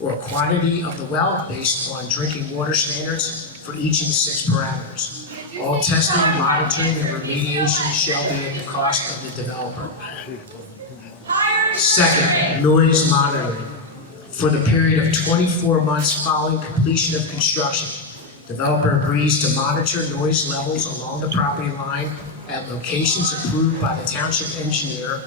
or quantity of the well based on drinking water standards for each of the 6 parameters. All testing, monitoring, and remediation shall be at the cost of the developer. Second, noise monitoring. For the period of 24 months following completion of construction, developer agrees to monitor noise levels along the property line at locations approved by the township engineer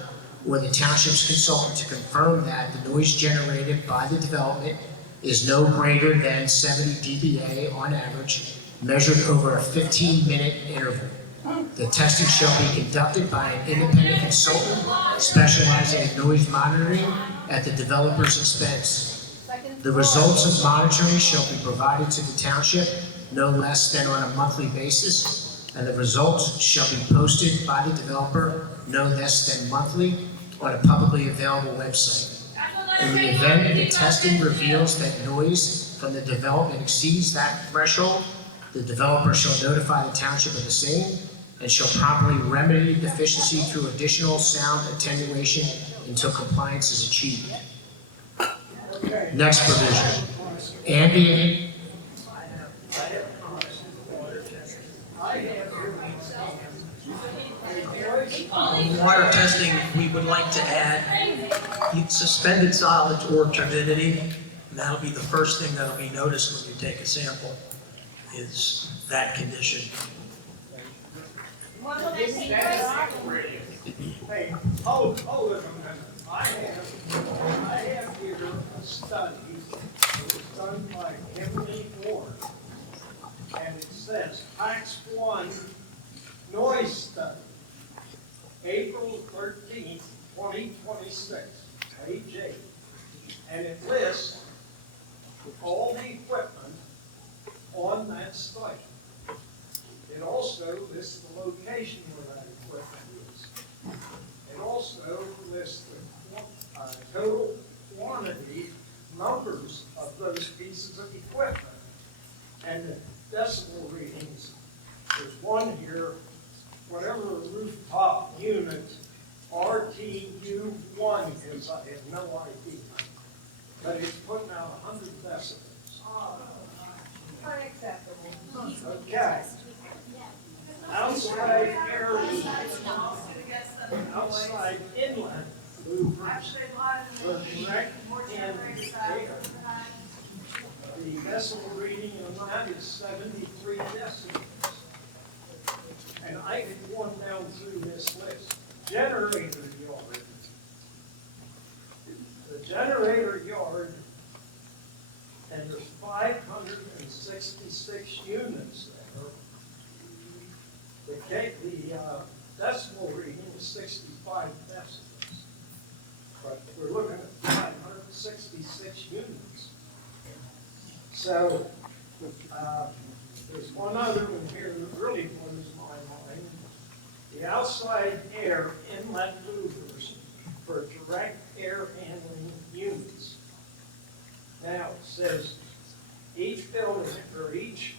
or the township's consultant to confirm that the noise generated by the development is no greater than 70 dBA on average, measured over a 15-minute interval. The testing shall be conducted by an independent consultant specializing in noise monitoring at the developer's expense. The results of monitoring shall be provided to the township no less than on a monthly basis, and the results shall be posted by the developer no less than monthly on a publicly available website. In the event the testing reveals that noise from the development exceeds that threshold, the developer shall notify the township of the same and shall promptly remedy deficiency through additional sound attenuation until compliance is achieved. Next provision. Ambient. Water testing, we would like to add suspended solids or turbidity. And that'll be the first thing that'll be noticed when you take a sample, is that condition. Hey, hold it a minute. I have here a study that was done by Emily Ward. And it says, Tax 1 Noise Study, April 13th, 2026, page 8. And it lists all the equipment on that site. It also lists the location where that equipment is. It also lists the total quantity, numbers of those pieces of equipment, and the decibel readings. There's one here, whatever rooftop unit RTU1 is, I have no idea, but it's putting out 100 decibels. Unacceptable. Okay. Outside area, outside inlet louvers, the direct and air. The decibel reading on that is 73 decibels. And I could go on down through this list. Generator yard. The generator yard, and there's 566 units there. The decibel reading is 65 decibels. But we're looking at 566 units. So, there's one other one here that really blows my mind. The outside air inlet louvers for direct air handling units. Now, it says each building, or each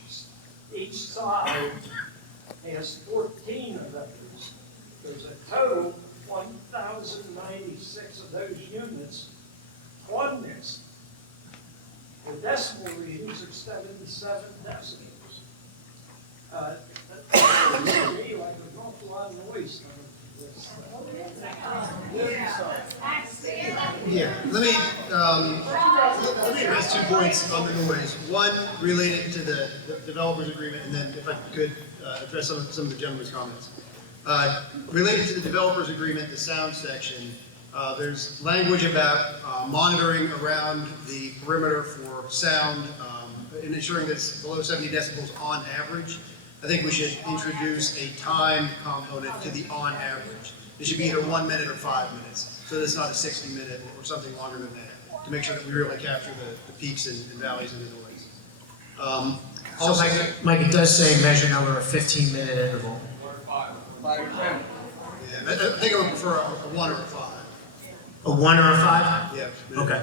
side has 14 of those. There's a total 1,096 of those units on this. The decibel readings are 77 decibels. That sounds to me like an awful lot of noise coming from this. Yeah, let me address 2 points on the noise. One related to the developers agreement, and then if I could address some of the gentleman's comments. Related to the developers agreement, the sound section, there's language about monitoring around the perimeter for sound and ensuring that it's below 70 decibels on average. I think we should introduce a time component to the on average. It should be either 1 minute or 5 minutes, so that it's not a 60-minute or something longer than that, to make sure that we really capture the peaks and valleys of the noise. Also, Mike, it does say measured over a 15-minute interval. Yeah, I think I would prefer a 1 or a 5. A 1 or a 5? Yeah. Okay.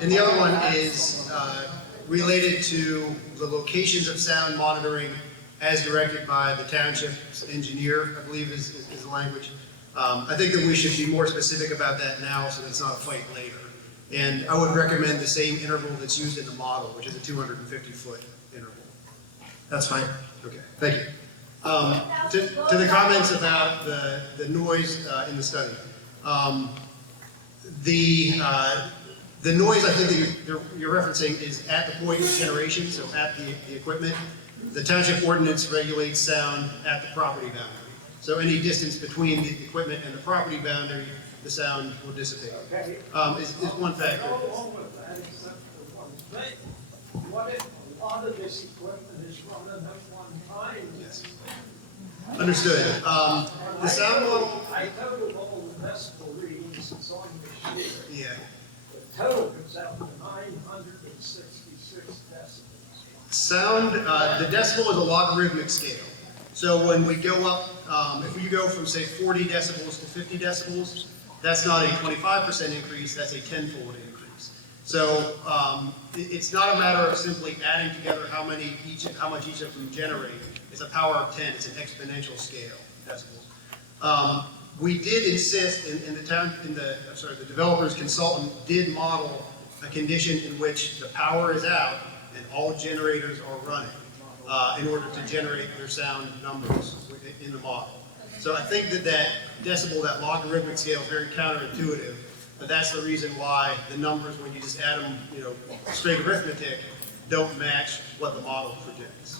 And the other one is related to the locations of sound monitoring as directed by the township's engineer, I believe is the language. I think that we should be more specific about that now so that it's not a fight later. And I would recommend the same interval that's used in the model, which is a 250-foot interval. That's fine. Okay, thank you. To the comments about the noise in the study. The noise I think that you're referencing is at the point of generation, so at the equipment. The township ordinance regulates sound at the property boundary. So any distance between the equipment and the property boundary, the sound will dissipate. Okay. Is one factor. Go along with that, except for one thing. What if a lot of this equipment is running at one time? Yes. Understood. The sound model, I totaled all the decibel readings that's on the sheet. yeah. The total comes out to 966 decibels. Sound, the decibel is a logarithmic scale. So when we go up, if you go from say 40 decibels to 50 decibels, that's not a 25% increase, that's a tenfold increase. So it's not a matter of simply adding together how much each of them generate. It's a power of 10, it's an exponential scale, decibels. We did insist the developer's consultant did model a condition in which the power is out and all generators are running in order to generate their sound numbers in the model. So I think that decibel, that logarithmic scale is very counterintuitive, but that's the reason why the numbers, when you just add them, straight arithmetic, don't match what the model predicts.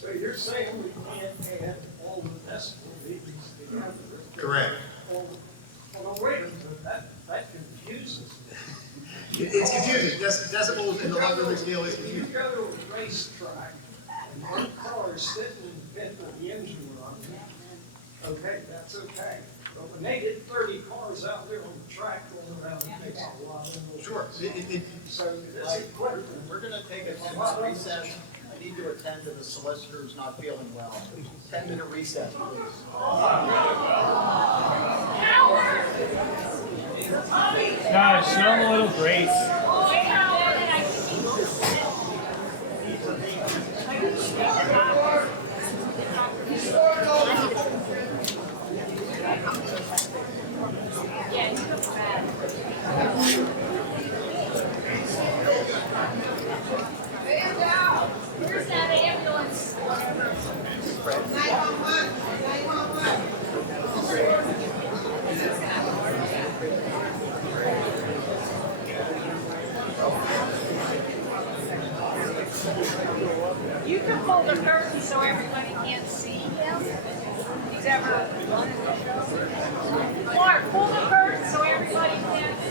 So you're saying we can't add all the decibel readings together? Correct. Well, wait a minute, that confuses me. It's confusing. Decibels in the logarithmic scale is confusing. You go to a racetrack and one car is sitting in the pit with the engine running, okay, that's okay. But when they get 30 cars out there on the track going around, it makes a lot of noise. Sure. So this equipment. We're going to take a 10-minute recess. I need to attend to the solicitor who's not feeling well. 10-minute recess, please. Guys, show them a little grace. Where's that ambulance? You can pull the curtain so everybody can't see him. He's ever. Mark, pull the curtain so everybody can't see.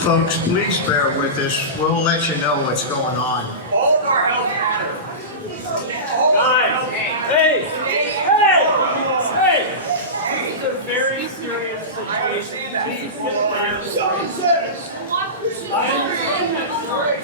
Folks, please bear with us. We'll let you know what's going on. All of our health guys, hey! This is a very serious situation. Please get down. I understand that, sorry.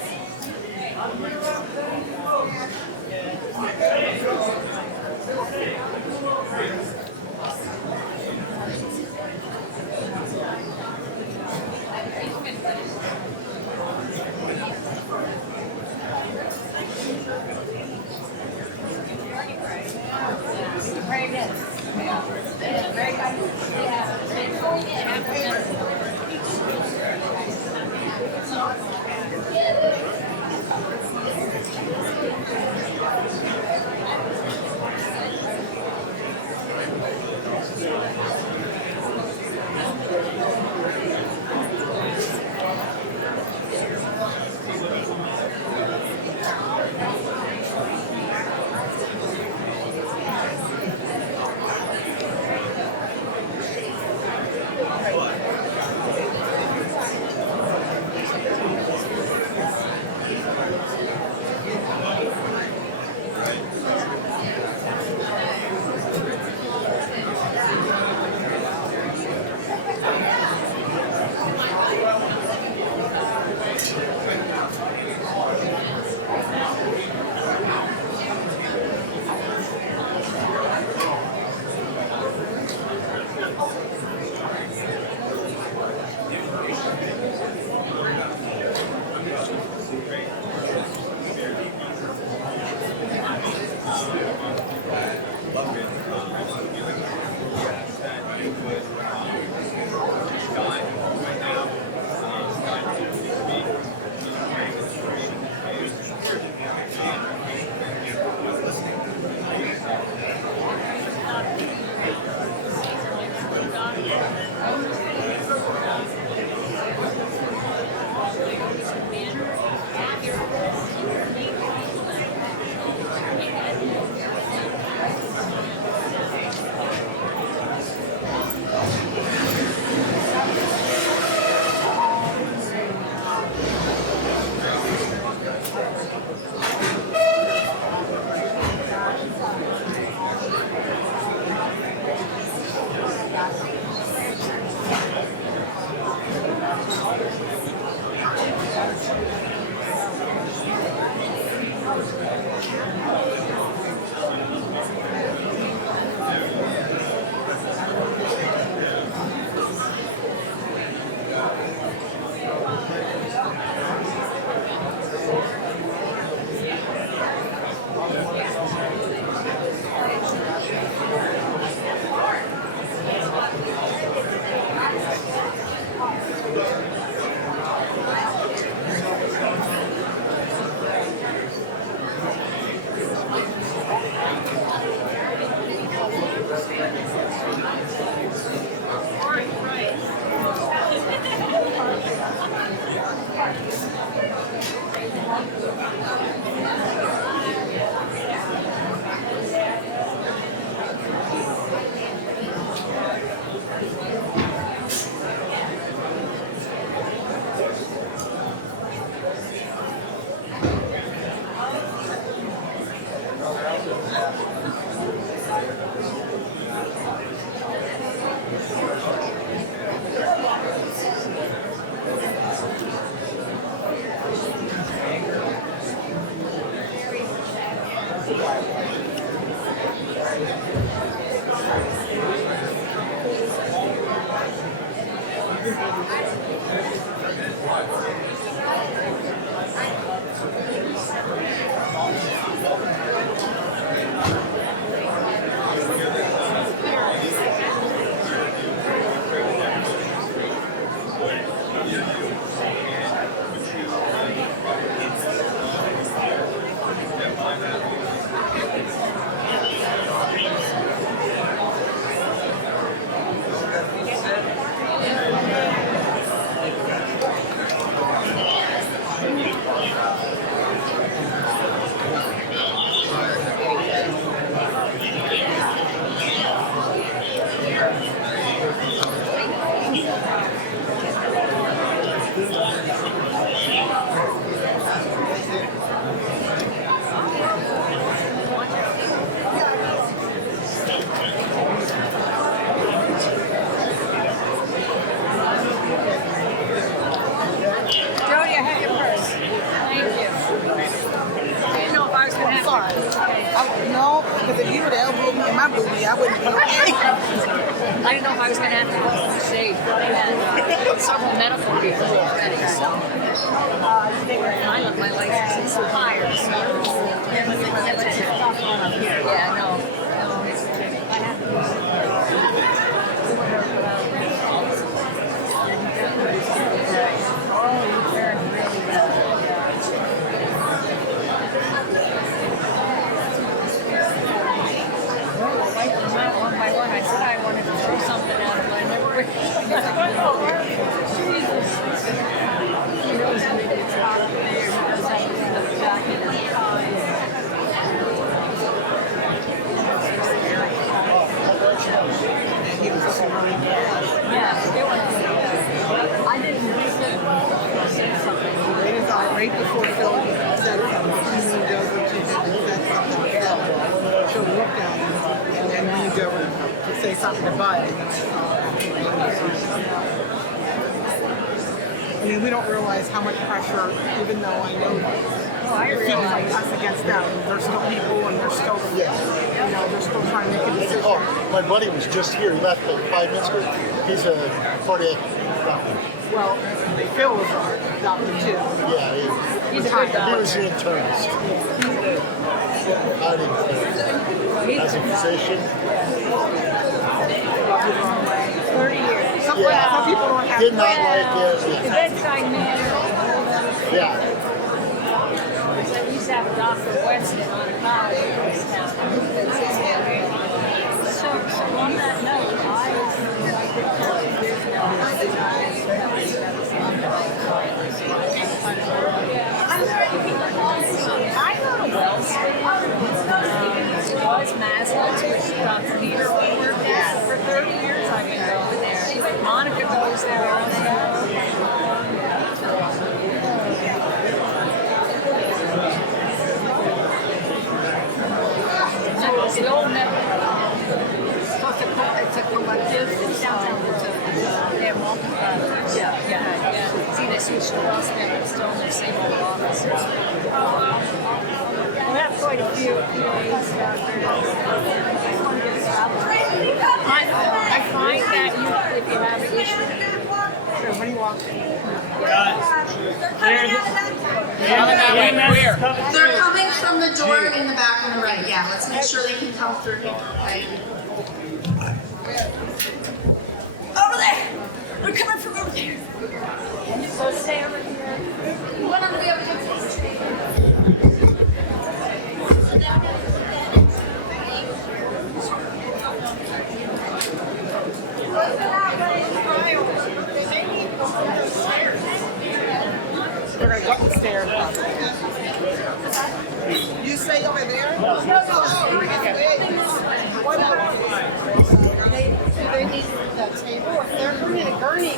No, because if you would have elbowed me in my booty, I wouldn't be okay. I didn't know if I was gonna have to go to the shade. They had several medical people already, so. And I left my license expired, so. Yeah, no. I have to one by one. I said I wanted to throw something at him, but I never. He knows that it's hot up there. He does have a jacket and tie. Yeah, it was. I didn't say something. Right before Phil said something, he moved over to him and said something to Phil. Phil looked at him and then moved over to say something to Bud. I mean, we don't realize how much pressure, even though I know it feels like us against them, they're still people and they're still, you know, they're still trying to make a decision. Oh, my buddy was just here. He left like 5 minutes ago. He's a cardiac doctor. Well, Phil was a doctor too. Yeah, He's a good doctor. He was the internist. I didn't think. As a physician. 30 years. Some people don't have. Did not like it. The bedside manner. Yeah. We used to have a Dr. Weston on college in this town. So on that note, I go to Wellspring. Was Maslow's, which Dr. Peter worked at for 30 years. I've been going there. Monica goes there also. The old it's a collective. It's downtown. Yeah. See, they switched to Wellspring, but still in their same old office. We have quite a few days. I find that if you have an issue, when you walk in. They're coming from the door in the back on the right. Yeah, let's make sure they can come through here. Okay. Over there! We're coming from over there. So stay over here. What are we up to? We're gonna go up the stairs. You say over there? No. What about do they need that table? If they're bringing a gurney,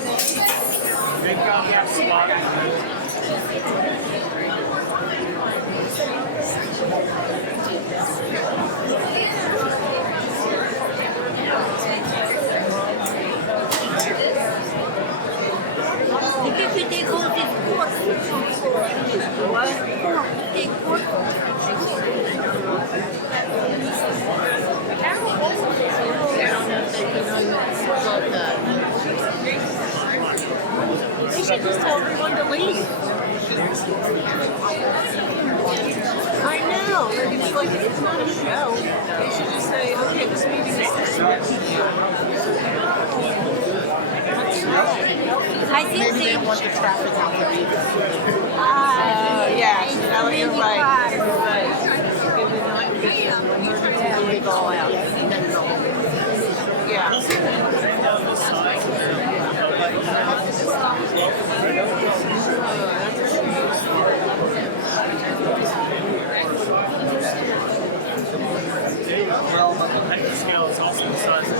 They've got that slot. tell everyone to leave. I know, it's like, it's not a show. They should just say, okay, this meeting is. I think they want the traffic out there. Yeah, no, you're right. You're right. It would all out. Yeah. Well, the Richter scale is also the size of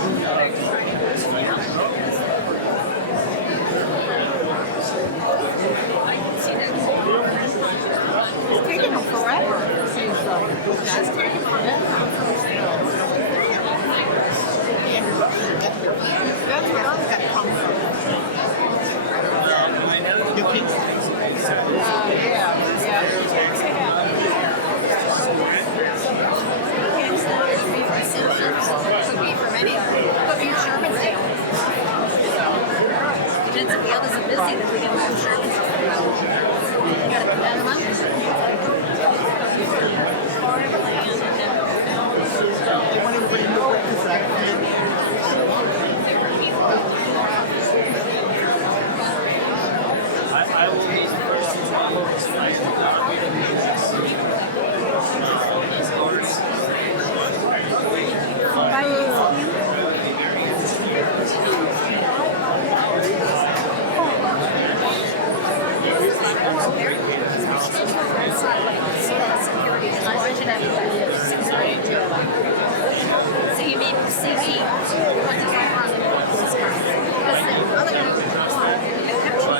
It's taking them forever, it seems like. That's taking forever. That's where I've got come from. Could be from any, could be Shermansdale. If it's, the others are busy, then we can move Shermansdale. You gotta put that amount. They want everybody to know what it's like. I will need So you made CV, what does that run? Because the other guy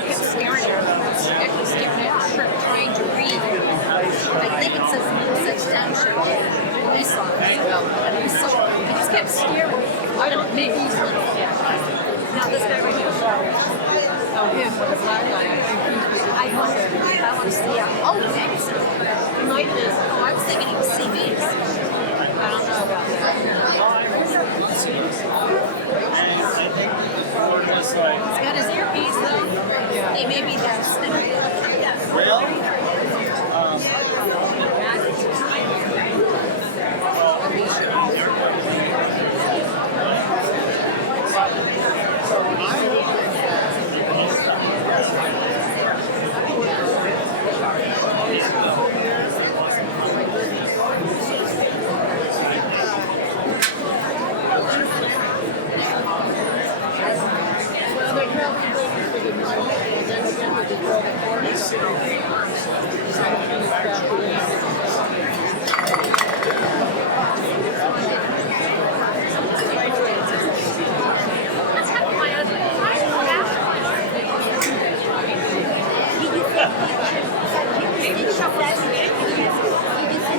kept staring at her. Actually staring at her, trying to read. I think it says Middlesex Township police officer. And he just kept staring. I don't make these little. Now this guy right here. Oh, him, with the black guy, I think I want to see him. Oh, thanks. he might be. Oh, I was thinking he was CVs. I don't know about that. He's got his earpiece though. Hey, maybe that's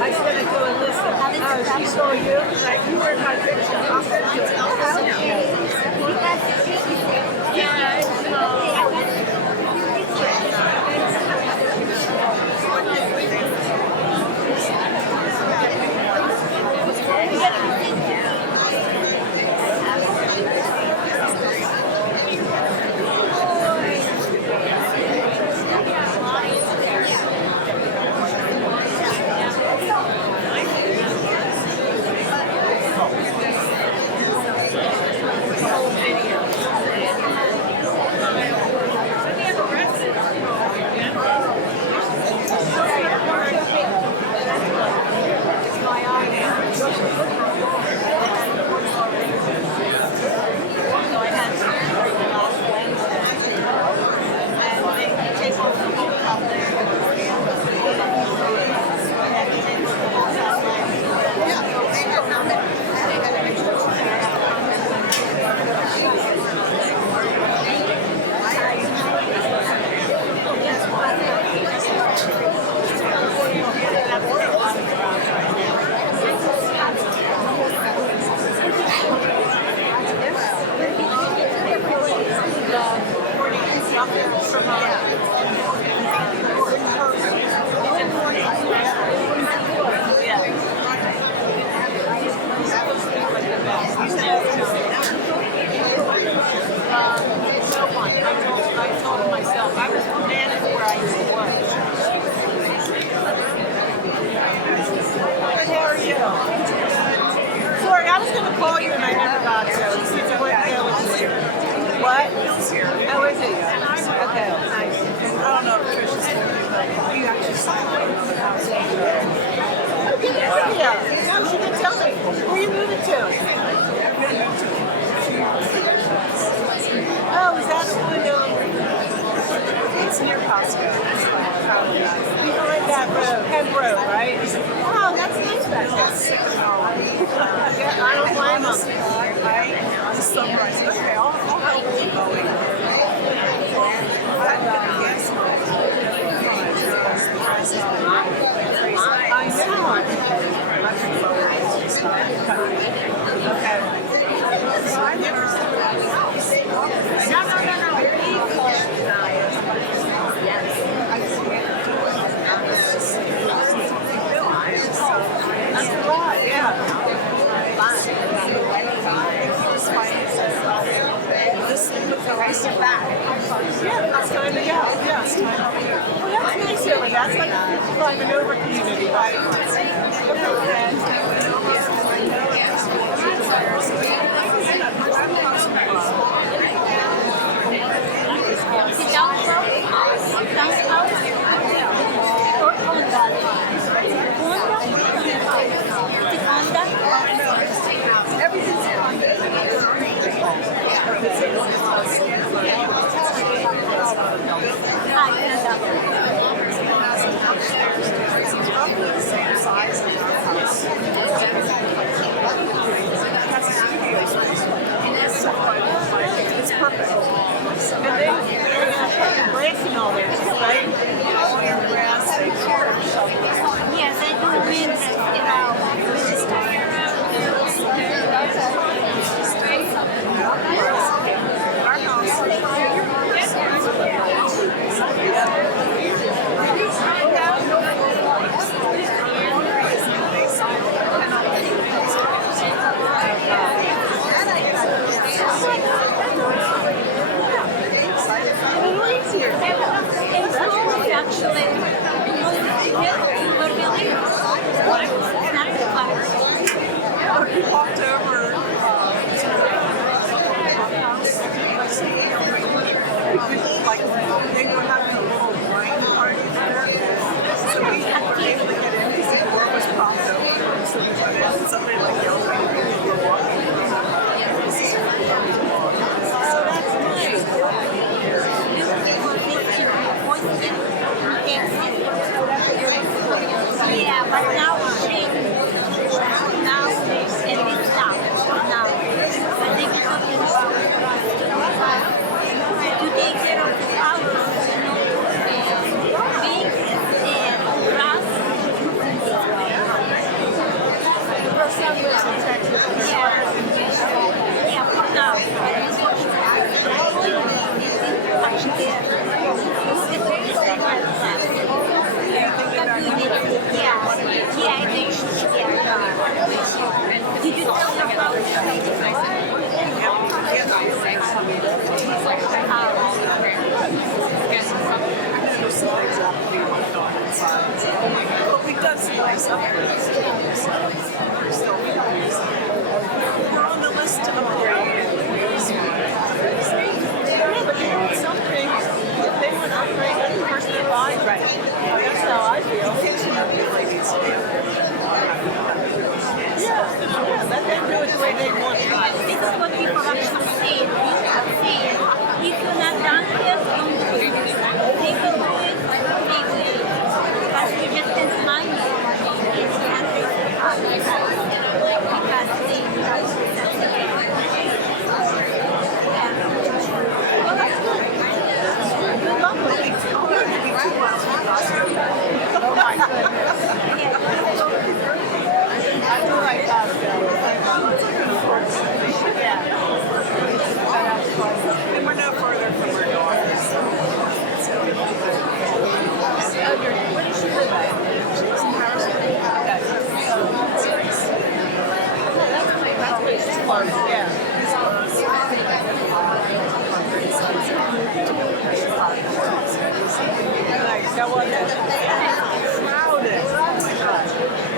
I was going to do a list of, she saw you, like, you were in my picture. I'll send you it. call you and I never got to. What? Oh, is it? Okay, nice. And I don't know if Trish's still here, but you actually saw it. Yeah. No, she didn't tell me. Where are you moving to? Oh, is that the one? It's near Costco. Behind that road, Head Road, right? Oh, that's nice back there. Yeah, I don't blame them. Right? The sunrise. Okay, I'll help you going. I know. Okay. So I never said that. No. That's a lot, yeah. Listen with the rest of that. Yeah, it's time to go. Yeah, it's time to go. Well, that's nice here. That's like climbing over community, right? It's perfect. And then grass and all there too, right? All your grass and yes, I do remember we walked over like they were having a little wine party there. So we had to be able to get in because the door was propped open. So we went in and somebody like yelled at me and we were walking. So that's nice. Yeah, but now it's changing. Now it's in this town. Now, I think it's to take care of the flowers, beans and grass. For some reason, Texas, yeah, for now. Yeah, I think so. Did you tell her about it? But we've done some nice upgrades. We're on the list to upgrade. Yeah, but they want something. If they want to upgrade, let the person that buys right. That's how I feel. Yeah, let them do it the way they want. This is what people actually say. If you're not done here, don't do it. They can do it, they will. But you just spend money. It's not well, that's good. Good luck with it. Oh, you're going to be 2 miles from Costco. Oh, my goodness. I do like Costco. Yeah. And we're no further from our daughters. Oh, where does she live at? She's in Harrison. That's pretty close, yeah. Nice, how was that? Crowded. Oh my gosh.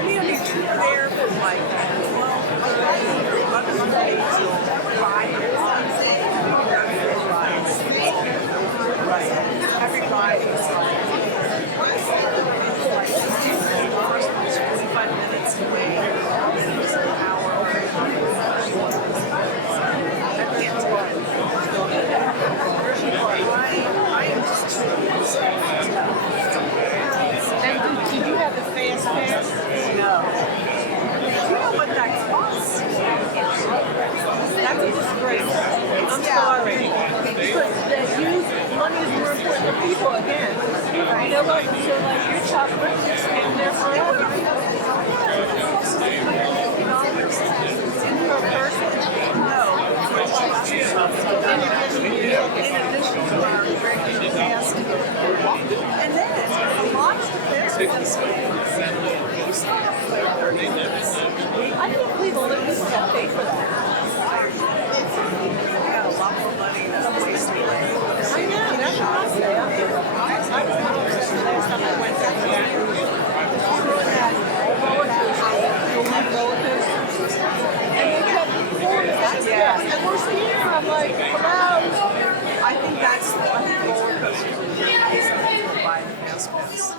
We only there for like 12 hours. like your chocolate just hang there forever. Per person? No. In addition to our regular basket. And then a lot of therapists. I can't believe all the people that pay for that. We got a lot more money than wasted. I know, that's what I say. I was last time I went there. And they kept performing that. And we're seeing her, I'm like, hello. I think that's the roller coaster. Buying fast pass.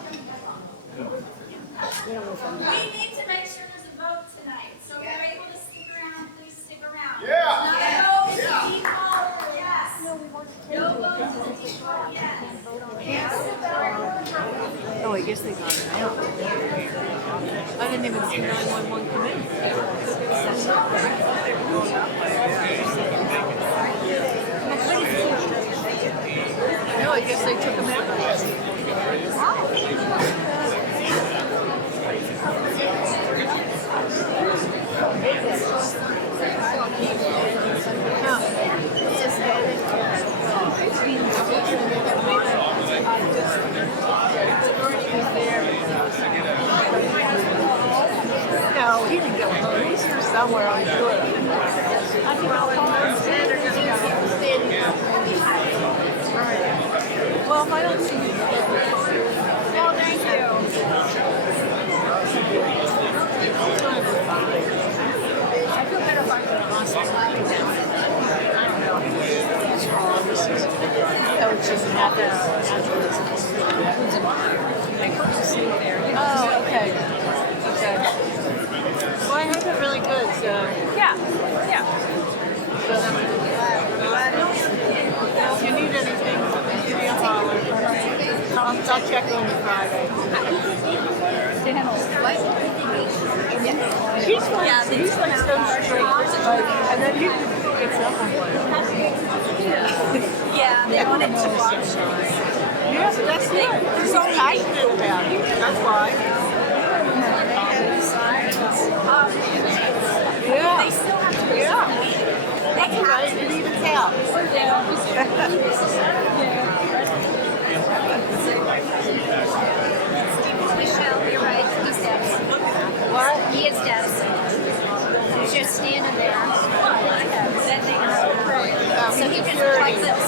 We need to make sure there's a vote tonight, so if you're able to stick around, please stick around. Yeah. Not Yeah. no, default, yes. No vote to default, yes. Oh, I guess they got it out. I didn't even see 911 come in. No, I guess they took them out. No, he didn't go home. He's here somewhere, I'm sure. I think I'll call him Saturday. All right. Well, if I don't see you. Oh, thank you. I feel better if I can process it. I don't know. Oh, it's just not there. Oh, okay. Okay. Well, I have it really good, so. Yeah, yeah. So, if you need anything, give me a holler. I'll check on you Friday. He's like so straight, and then he gets up and plays. Yeah, they wanted to watch. Yes, that's it. They're so passionate about it. That's why. Yeah. They still have to do Yeah. something. That's right. It evens out. Michelle, you're right, he's Debs. What? He is Debs. He's just standing there. So he just looks like this.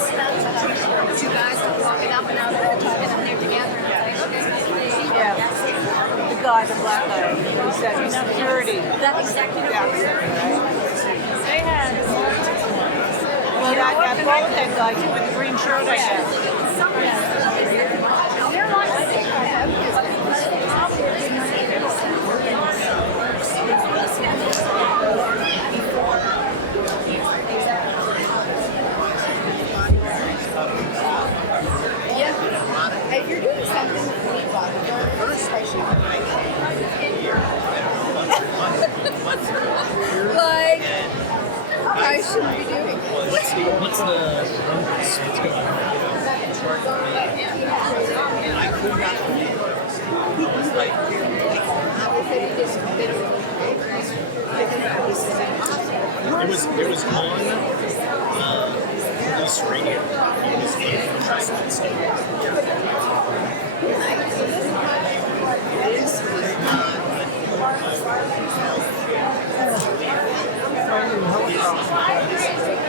Two guys walking up and out there, talking up there together, and it's like, okay. Yeah. The guy, the black guy, he said he's security. That executive officer. They had. Well, that bald head guy too with the green shirt, I guess. They're like, Yeah. If you're doing something with me, first I should like, I shouldn't be doing it. What's the numbers? What's going on? I could not believe It was on this radio. It was in Trustman State.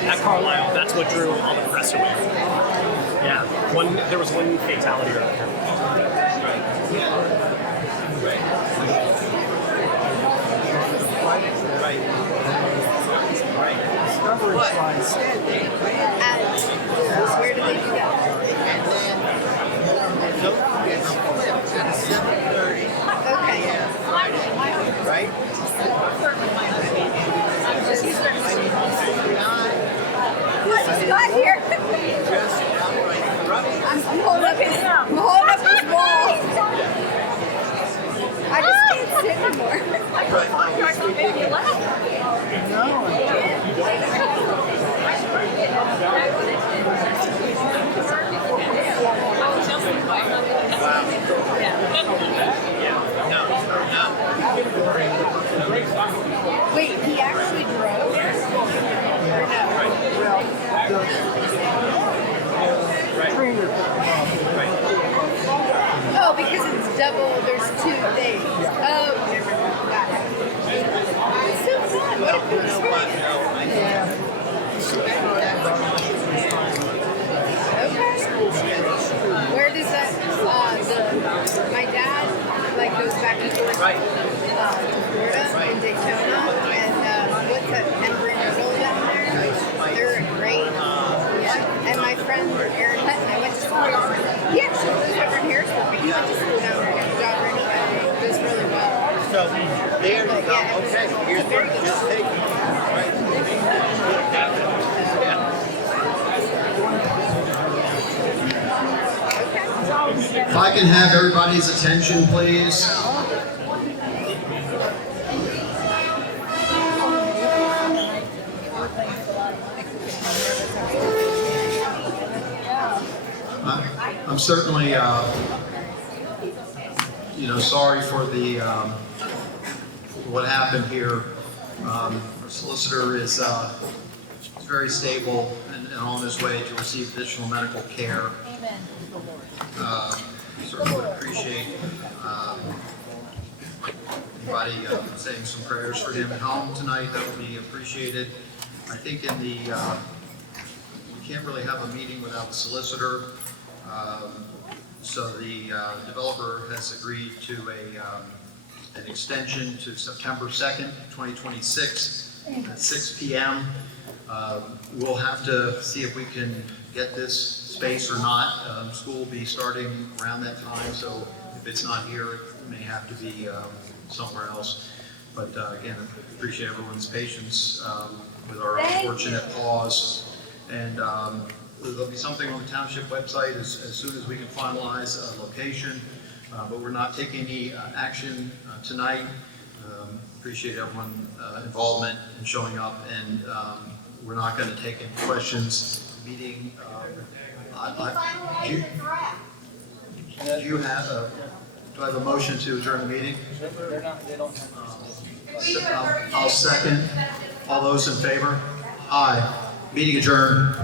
At Carlisle, that's what drew all the press away. Yeah, there was one fatality earlier. What? Where do they do that? At 7:30. Okay. Right? What's Scott here? I'm holding up his wall. I just can't sit anymore. Wow. Wait, he actually drove? Or no? Oh, because it's double, there's 2 days. Oh, got it. It's so fun, what a cool experience. Okay. Where does that, my dad, like, goes back and forth to Florida and Daytona, and what's that, Embry-Riddle down there? They're great. Yeah. And my friend Aaron Hutton, I went to school. He actually lives over in Harrisburg, but he went to school down there and got a job right away. Does really well. So there you go. Okay, here's what just take it. If I can have everybody's attention, please. I'm certainly, sorry for the what happened here. Our solicitor is very stable and on his way to receive additional medical care. Certainly would appreciate anybody saying some prayers for him at home tonight. That would be appreciated. I think we can't really have a meeting without the solicitor. So the developer has agreed to an extension to September 2nd, 2026 at 6 p.m. We'll have to see if we can get this space or not. School will be starting around that time, so if it's not here, it may have to be somewhere else. But again, I appreciate everyone's patience with our unfortunate pause. And there'll be something on the township website as soon as we can finalize a location, but we're not taking any action tonight. Appreciate everyone's involvement and showing up, and we're not going to take any questions. Meeting. Do I have a motion to adjourn the meeting? I'll second. All those in favor? Aye. Meeting adjourned.